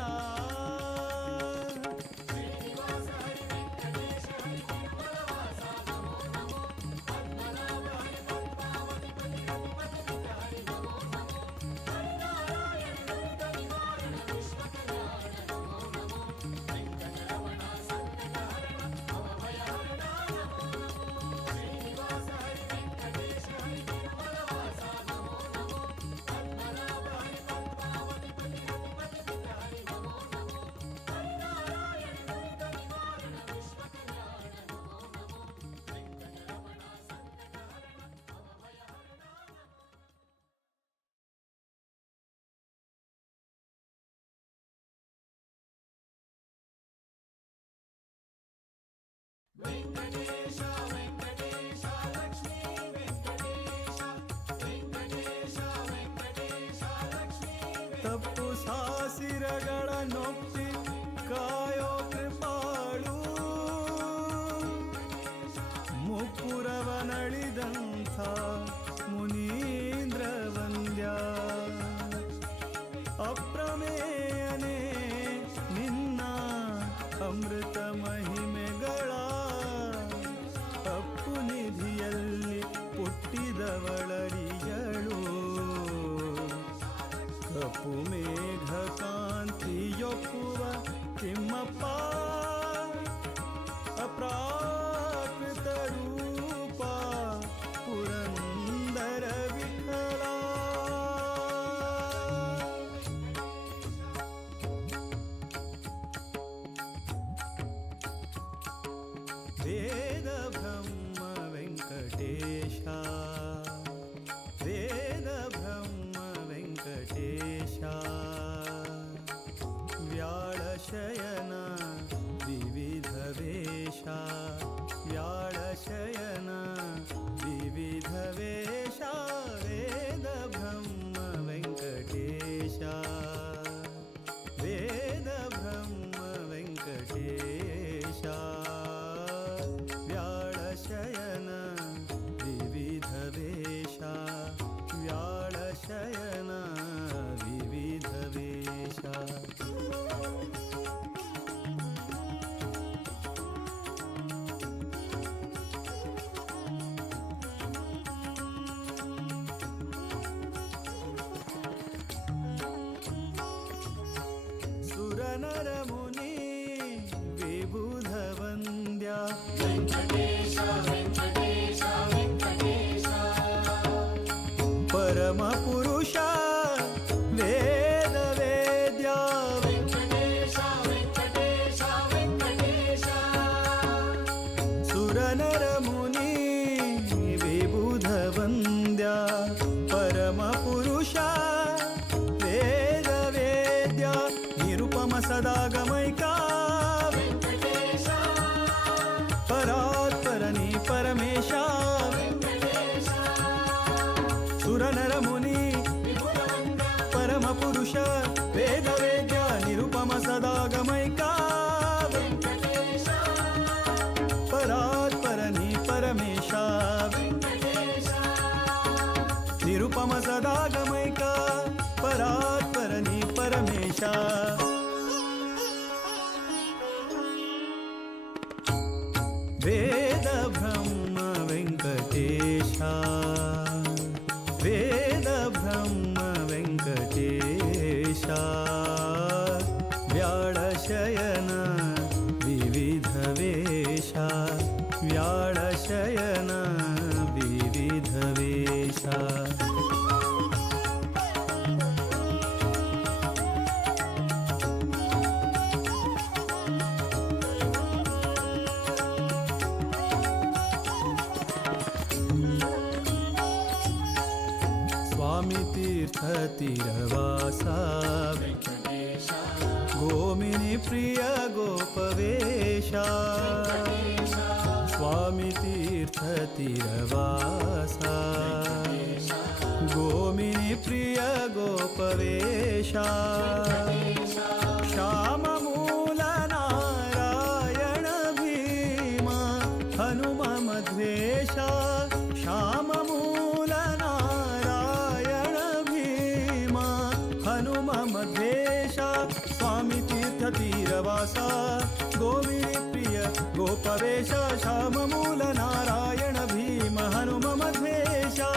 ತಪ್ಪು ಸಾಸಿರಗಳ ನೊಪ್ಪಿ ಕಾಯೋ ಕೃಪಾಳು ಮುಪ್ಪುರವ ನಳಿದಂಥ ಮುನೀಂದ್ರ ವಂದ್ಯ ಅಪ್ರಮೇಯನೇ ನಿನ್ನ ಅಮೃತ ಮಹಿಮೆಗಳ ಅಪ್ಪು ನಿಧಿಯಲ್ಲಿ ಹುಟ್ಟಿದವಳರಿಯಳು ಕಪ್ಪು ಮೇಘ ಕಾಂತಿಯೊಪ್ಪುವ ತಿಮ್ಮಪ್ಪ ಅಪ್ರಾಕೃತ ರೂಪ ಪುರಂದರ ವಿಠಲ ವೇದ ಬ್ರಹ್ಮ ವೆಂಕಟೇಶ ವೇದ ಬ್ರಹ್ಮ ವೆಂಕಟೇಶ ವ್ಯಾಳಶಯನ ವಿವಿಧ ವೇಷ ವ್ಯಾಳಶಯನ ವಿವಿಧ ವೇಷ ವೇದ ಬ್ರಹ್ಮ ವೆಂಕಟೇಶ ವೇದ ಬ್ರಹ್ಮ ವೆಂಕಟೇಶ ವ್ಯಾಳಶಯನ ವಿವಿಧ ವೇಷ ವ್ಯಾಳಶಯನ ವಿವಿಧ ವೇಷ ಸುರನರ ಮುನಿ ವಿಬುಧ ವಂದ್ಯ ವೆಂಕಟೇಶ ವೆಂಕಟೇಶ ವೆಂಕಟೇಶ ಪರಮ ಪುರುಷ ವೇದ ವೇದ್ಯ ವೆಂಕಟೇಶ ವೆಂಕಟೇಶ ವೆಂಕಟೇಶ ಸುರನರ ಮುನಿ ವಿಬುಧ ವಂದ್ಯ ಪರಮ ಪುರುಷ ವೇದ ವೇದ್ಯ ನಿರುಪಮ ಸದಾಗಮೈಕ ವೆಂಕಟೇಶ ಪರಾತ್ಪರನಿ ಪರಮೇಶ ಸುರನರ ಮುನಿ ಪರಮ ಪುರುಷ ವೇದ ವೇದ್ಯ ನಿರುಪಮ ಸದಾಗಮೈಕ ವೆಂಕಟೇಶ ಪರಾತ್ಪರನಿ ಪರಮೇಶ ನಿರುಪಮ ಸದಾಗಮೈಕ ಪರಾತ್ಪರನಿ ಪರಮೇಶ ವೇದ ಬ್ರಹ್ಮ ವೆಂಕಟೇಶ ವೇದ ಬ್ರಹ್ಮ ವೆಂಕಟೇಶ ವ್ಯಾಳಶಯನ ವಿವಿಧ ವೇಷ ವ್ಯಾಳಶಯನ ವಿವಿಧ ವೇಷ स्वामी तीर्थतिरवासा गोमिनी प्रिय गोपवेशा श्याममूल नारायण भीमा हनुम मध्वेशा श्याममूल नारायण भीमा हनुम मध्वेशा स्वामी तीर्थतिरवासा गोमिनी प्रिय गोपवेश श्याममूल नारायण भीम हनुम मध्वेशा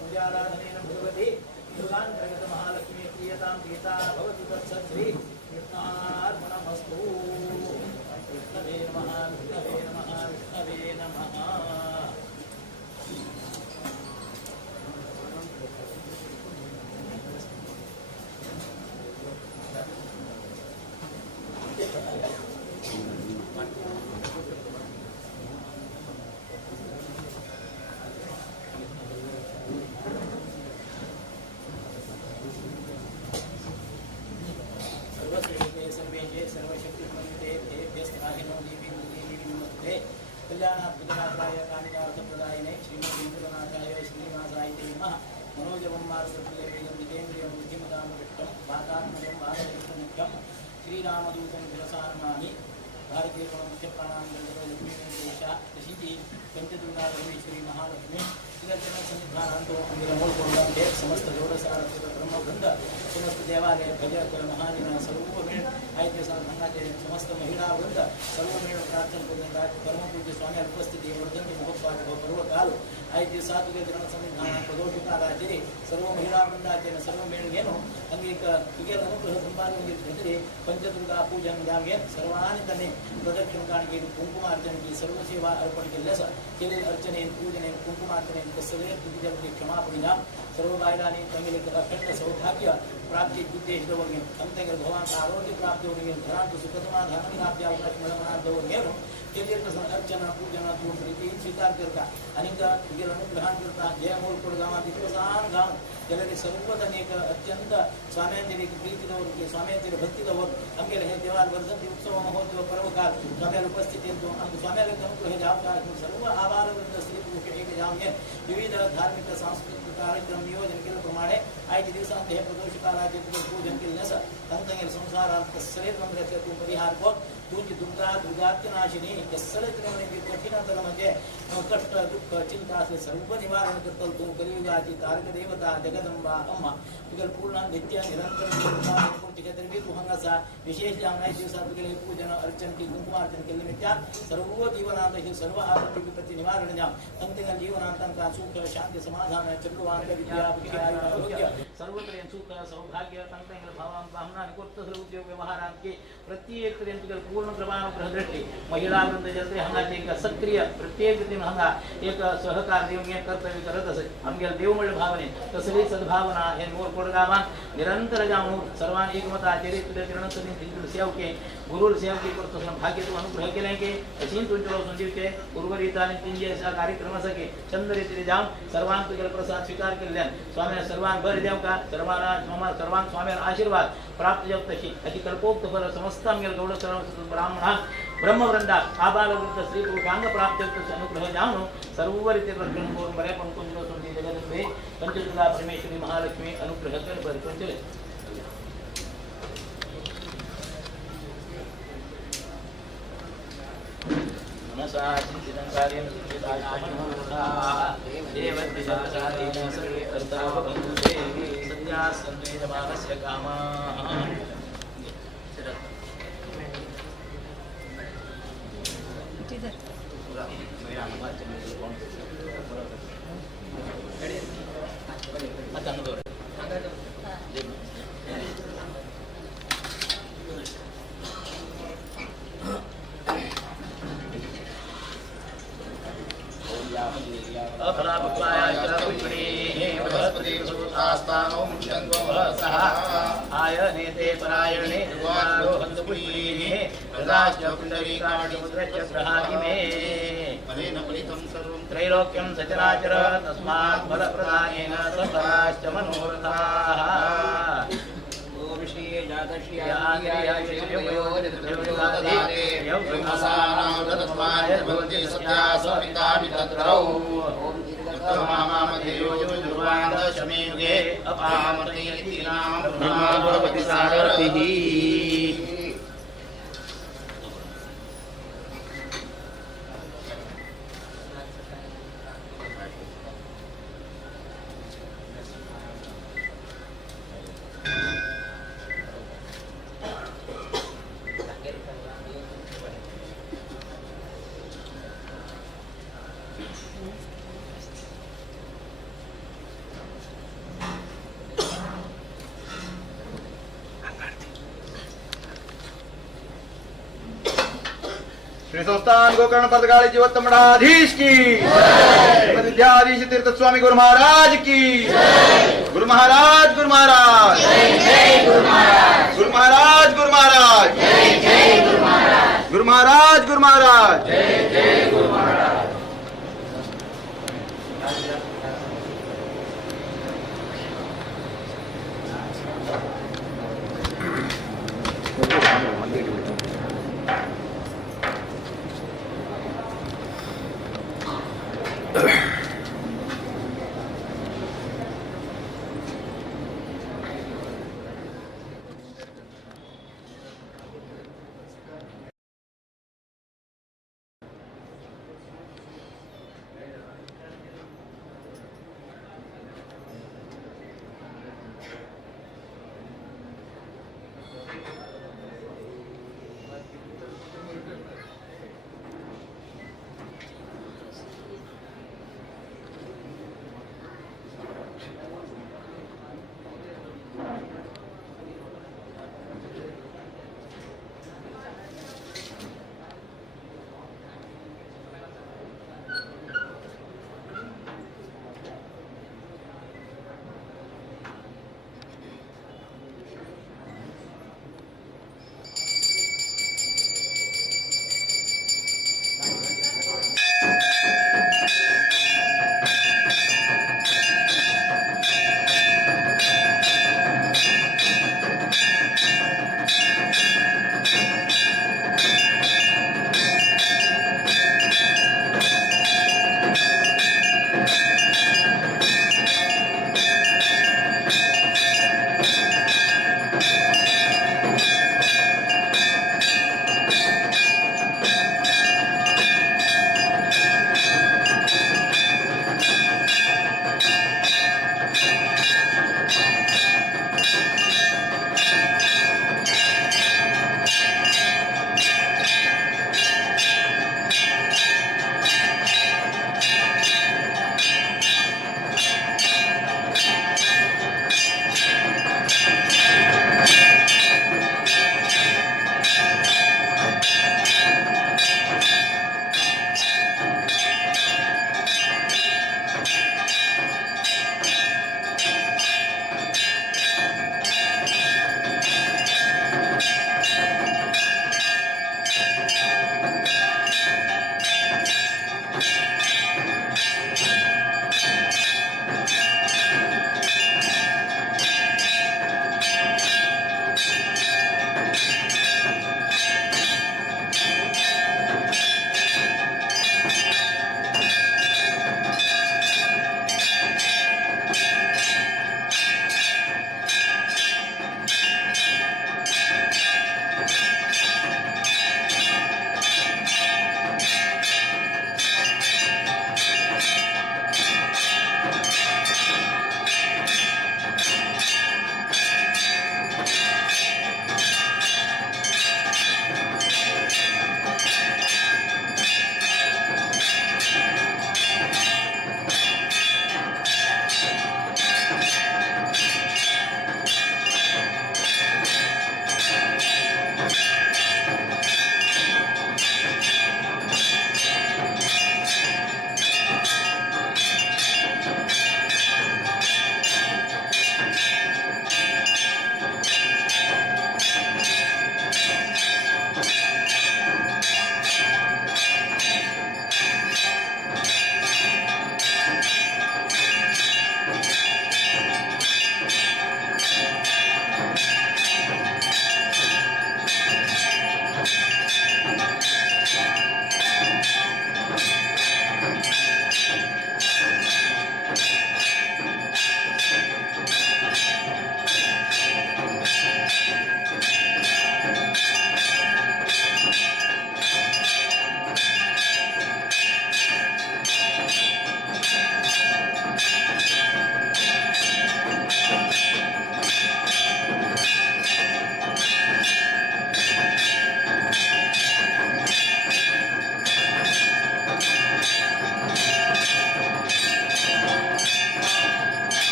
पूजाराधनेन भगवती सर्वेषां गीता भवतु तत्सत् कृष्णार्पणमस्तु विष्णवे नमः विष्णवे नमः विष्णवे नमः कल्याणात्मकनाथाय कामिनार्थप्रदायिने श्रीमद्वेङ्कटनाथाय श्रीनिवासाय ते नमः मनोजवं मार्गप्रियवेदं जितेन्द्रियं बुद्धिमतां विष्टं वातात्मजं वादयुक्तमुख्यं श्रीरामदूतं शिरसार्माणि भारतीयमुख्यप्राणां लक्ष्मीवेङ्कटेश ऋषिजी पंचदुर्गा परमेश्वरी महालक्ष्मी ಇದರ ಸನ್ನಿಧಾನಾಂತೋ ಅಂದಿರ ಮೂಲ್ಕೊಂಡಂತೆ ಸಮಸ್ತ ಗೌಡಸಾರಸ್ವತ ಬ್ರಹ್ಮವೃಂದ ಸಮಸ್ತ ದೇವಾಲಯ ಭಜಕ ಮಹಾಜನ ಸರ್ವಮೇಣ ಆಯ್ಕೆ ಸಂಘಾತೆ ಸಮಸ್ತ ಮಹಿಳಾ ವೃಂದ ಸರ್ವಮೇಣ ಪ್ರಾರ್ಥನೆ ಪರಮ ಪೂಜ್ಯ ಸ್ವಾಮಿ ಉಪಸ್ಥಿತಿ ವರ್ಧಂತಿ ಮಹೋತ್ಸವ ಪರ್ವಕಾಲು ಆಯ್ಕೆ ಸಾಧುಗೆ ಜನ ಸನ್ನಿಧಾನ ಪ್ರದೋಷಕಾಲಾಚರಿ ಸರ್ವ ಮಹಿಳಾ ವೃಂದಾಚರಣ ಸರ್ವಮೇಣಗೇನು ಅಂಗೀಕ ಹೀಗೆ ಅನುಗ್ರಹ ಸಂಪಾದನೆಗೆ ಜೊತೆಗೆ ಪಂಚದುರ್ಗಾ ಪೂಜನೆಗೆ ಸರ್ವಾನಿ ತನ್ನೇ ಪ್ರದಕ್ಷಿಣ ಕಾಣಿಕೆ ಕುಂಕುಮಾರ್ಚನೆಗೆ ಸರ್ವಸೇವಾ ಅರ್ಪಣೆಗೆ ಲೆಸ ಕೆಲ ಅರ್ಚನೆ ಪೂಜನೆ ಕುಂಕುಮಾರ್ಚನೆ सर्वे जगती क्षमा परिणाम सर्व बायरानी तंगिल अखंड सौभाग्य प्राप्ति उद्देशदवगे अंतंगिल भगवान आरोग्य प्राप्ति होगे धनांत सुखतमा धन प्राप्ति अवकाश मिळवणारदवगे केतीर्थ अर्चना पूजना तू प्रीती स्वीकार करता अनेक तुझे अनुग्रहण करता जय मोलकोड गावात इतकसान गाव ಕೆಲವರಿಗೆ ಸರ್ವದನೇಕ ಅತ್ಯಂತ ಸ್ವಾಮಿಯಂಜಲಿಗೆ ಪ್ರೀತಿದವರಿಗೆ ಸ್ವಾಮಿಯಂಜಲಿ ಭಕ್ತಿದವರು ನಮಗೆ हे देवाल वर्धंती उत्सव महोत्सव पर्वकाल स्वाम्याला उपस्थित येतो आणि स्वाम्याला अनुग्रह जावता सर्व आभार वृंद श्री पुरुष एक जावने विविध धार्मिक सांस्कृतिक कार्यक्रम नियोजन केल्याप्रमाणे आजच्या दिवसांत हे प्रदोषकालाचे पूजन केले नस अंतंगेल संसारात सगळे तंत्राचे परिहार को तुझी दुर्गात्यनाशिनी सगळे त्रमणे कठीणतरमध्ये कष्ट दुःख चिंता असे सर्व निवारण करतल तू कलियुगाची तारक देवता जगदंबा अम्मा तुझे पूर्ण नित्य निरंतर तुझ्या तू हंगाचा विशेष जागणाऱ्या दिवसात तुझे पूजन अर्चन की कुंकुमार्चन केले नित्या सर्व जीवनात हे सर्व आपत्ती विपत्ती निवारण जा अंतिम जीवनांतंका सुख शांती समाधान चक्रवाक विद्या बुद्धी आरोग्य सर्वत्र सुख सौभाग्य अंतिम भावां भावना निकुर्त उद्योग व्यवहारांची प्रत्येक तुझे पूर्ण कृपानुग्रह दृष्टी महिला वृंद जत्रे हंगाचे एक सक्रिय प्रत्येक दिन हंगा एक सहकार देऊन कर्तव्य करत असे आमच्या देवमळ भावने तसली सद्भावना हे मोरकोड गावात निरंतर जाऊन सर्वां एकमत आचरित तुझ्या चरणसनी सेवके गुरुल सेवके करतो भाग्य तू अनुग्रह केले की अशीन तुझ्या संजीवचे उर्वरित आणि तिंजे असा कार्यक्रम सके चंद्ररीतीने जाऊन सर्वां तुझे प्रसाद स्वीकार केल्यान स्वामी सर्वां बर देव का सर्वां स्वामी आशीर्वाद प्राप्त जप तशी अशी कल्पोक्त फल समस्त आमच्या गौड सर्व ब्राह्मणा ब्रह्मवृंदा आबालवृंद स्त्री पुरुषांग प्राप्त अनुग्रह जाऊन सर्व रीते रक्षण करून बऱ्या पण संधी जगदंबे पंचदुर्गा परमेश्वरी महालक्ष्मी अनुग्रह कर बर पंचले मनसा चिंतितं कार्यं सिद्धिदायिनः देवद्विषादीन सर्वे कर्ता भवन्ते सद्या सन्वेदमानस्य कामाः आयनेते परायणे त्रैलोक्यं सचराचर तस्मात् फलप्रदायेन सर्वाश्च मनोरथाः श्री संस्थान गोकर्ण पदगाड़ी जीवत मठाधीश की, विद्याधीश तीर्थ स्वामी गुरु महाराज की, गुरु महाराज गुरु महाराज, गुरु महाराज गुरु महाराज, गुरु महाराज गुरु महाराज, गुरु महाराज।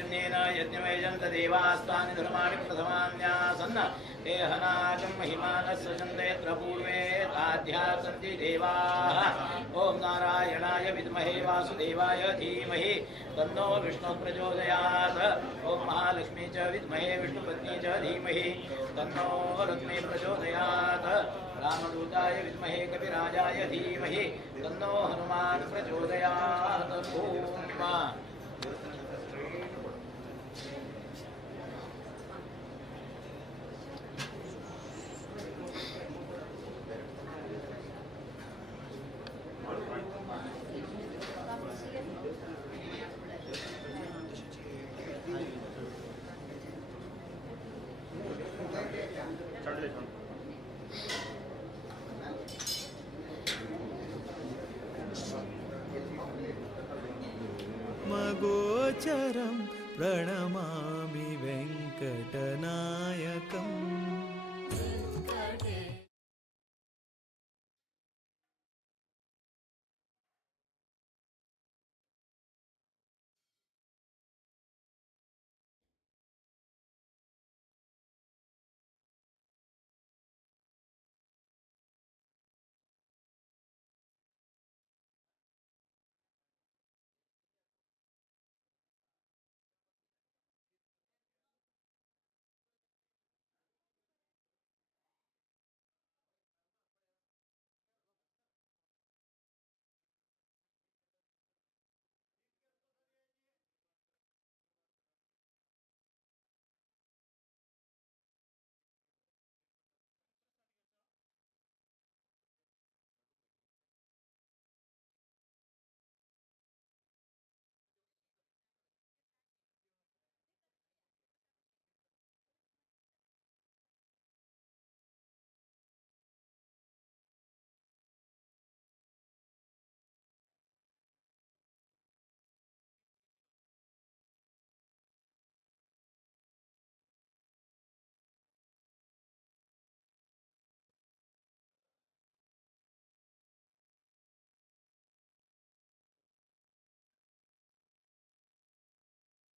यज्ञेन यज्ञमयजन्त देवास्तानि धर्माणि प्रथमान्यासन्न ते हनाकं महिमानः यत्र पूर्वे ताध्या सन्ति देवाः ॐ नारायणाय विद्महे वासुदेवाय धीमहि तन्नो विष्णुः प्रचोदयात् ॐ महालक्ष्मी च विद्महे विष्णुपत्नी च धीमहि तन्नो लक्ष्मी प्रचोदयात् रामदूताय विद्महे कपिराजाय धीमहि तन्नो हनुमान् प्रचोदयात् ॐ मगोचरं प्रणमामि वेङ्कटनायकम्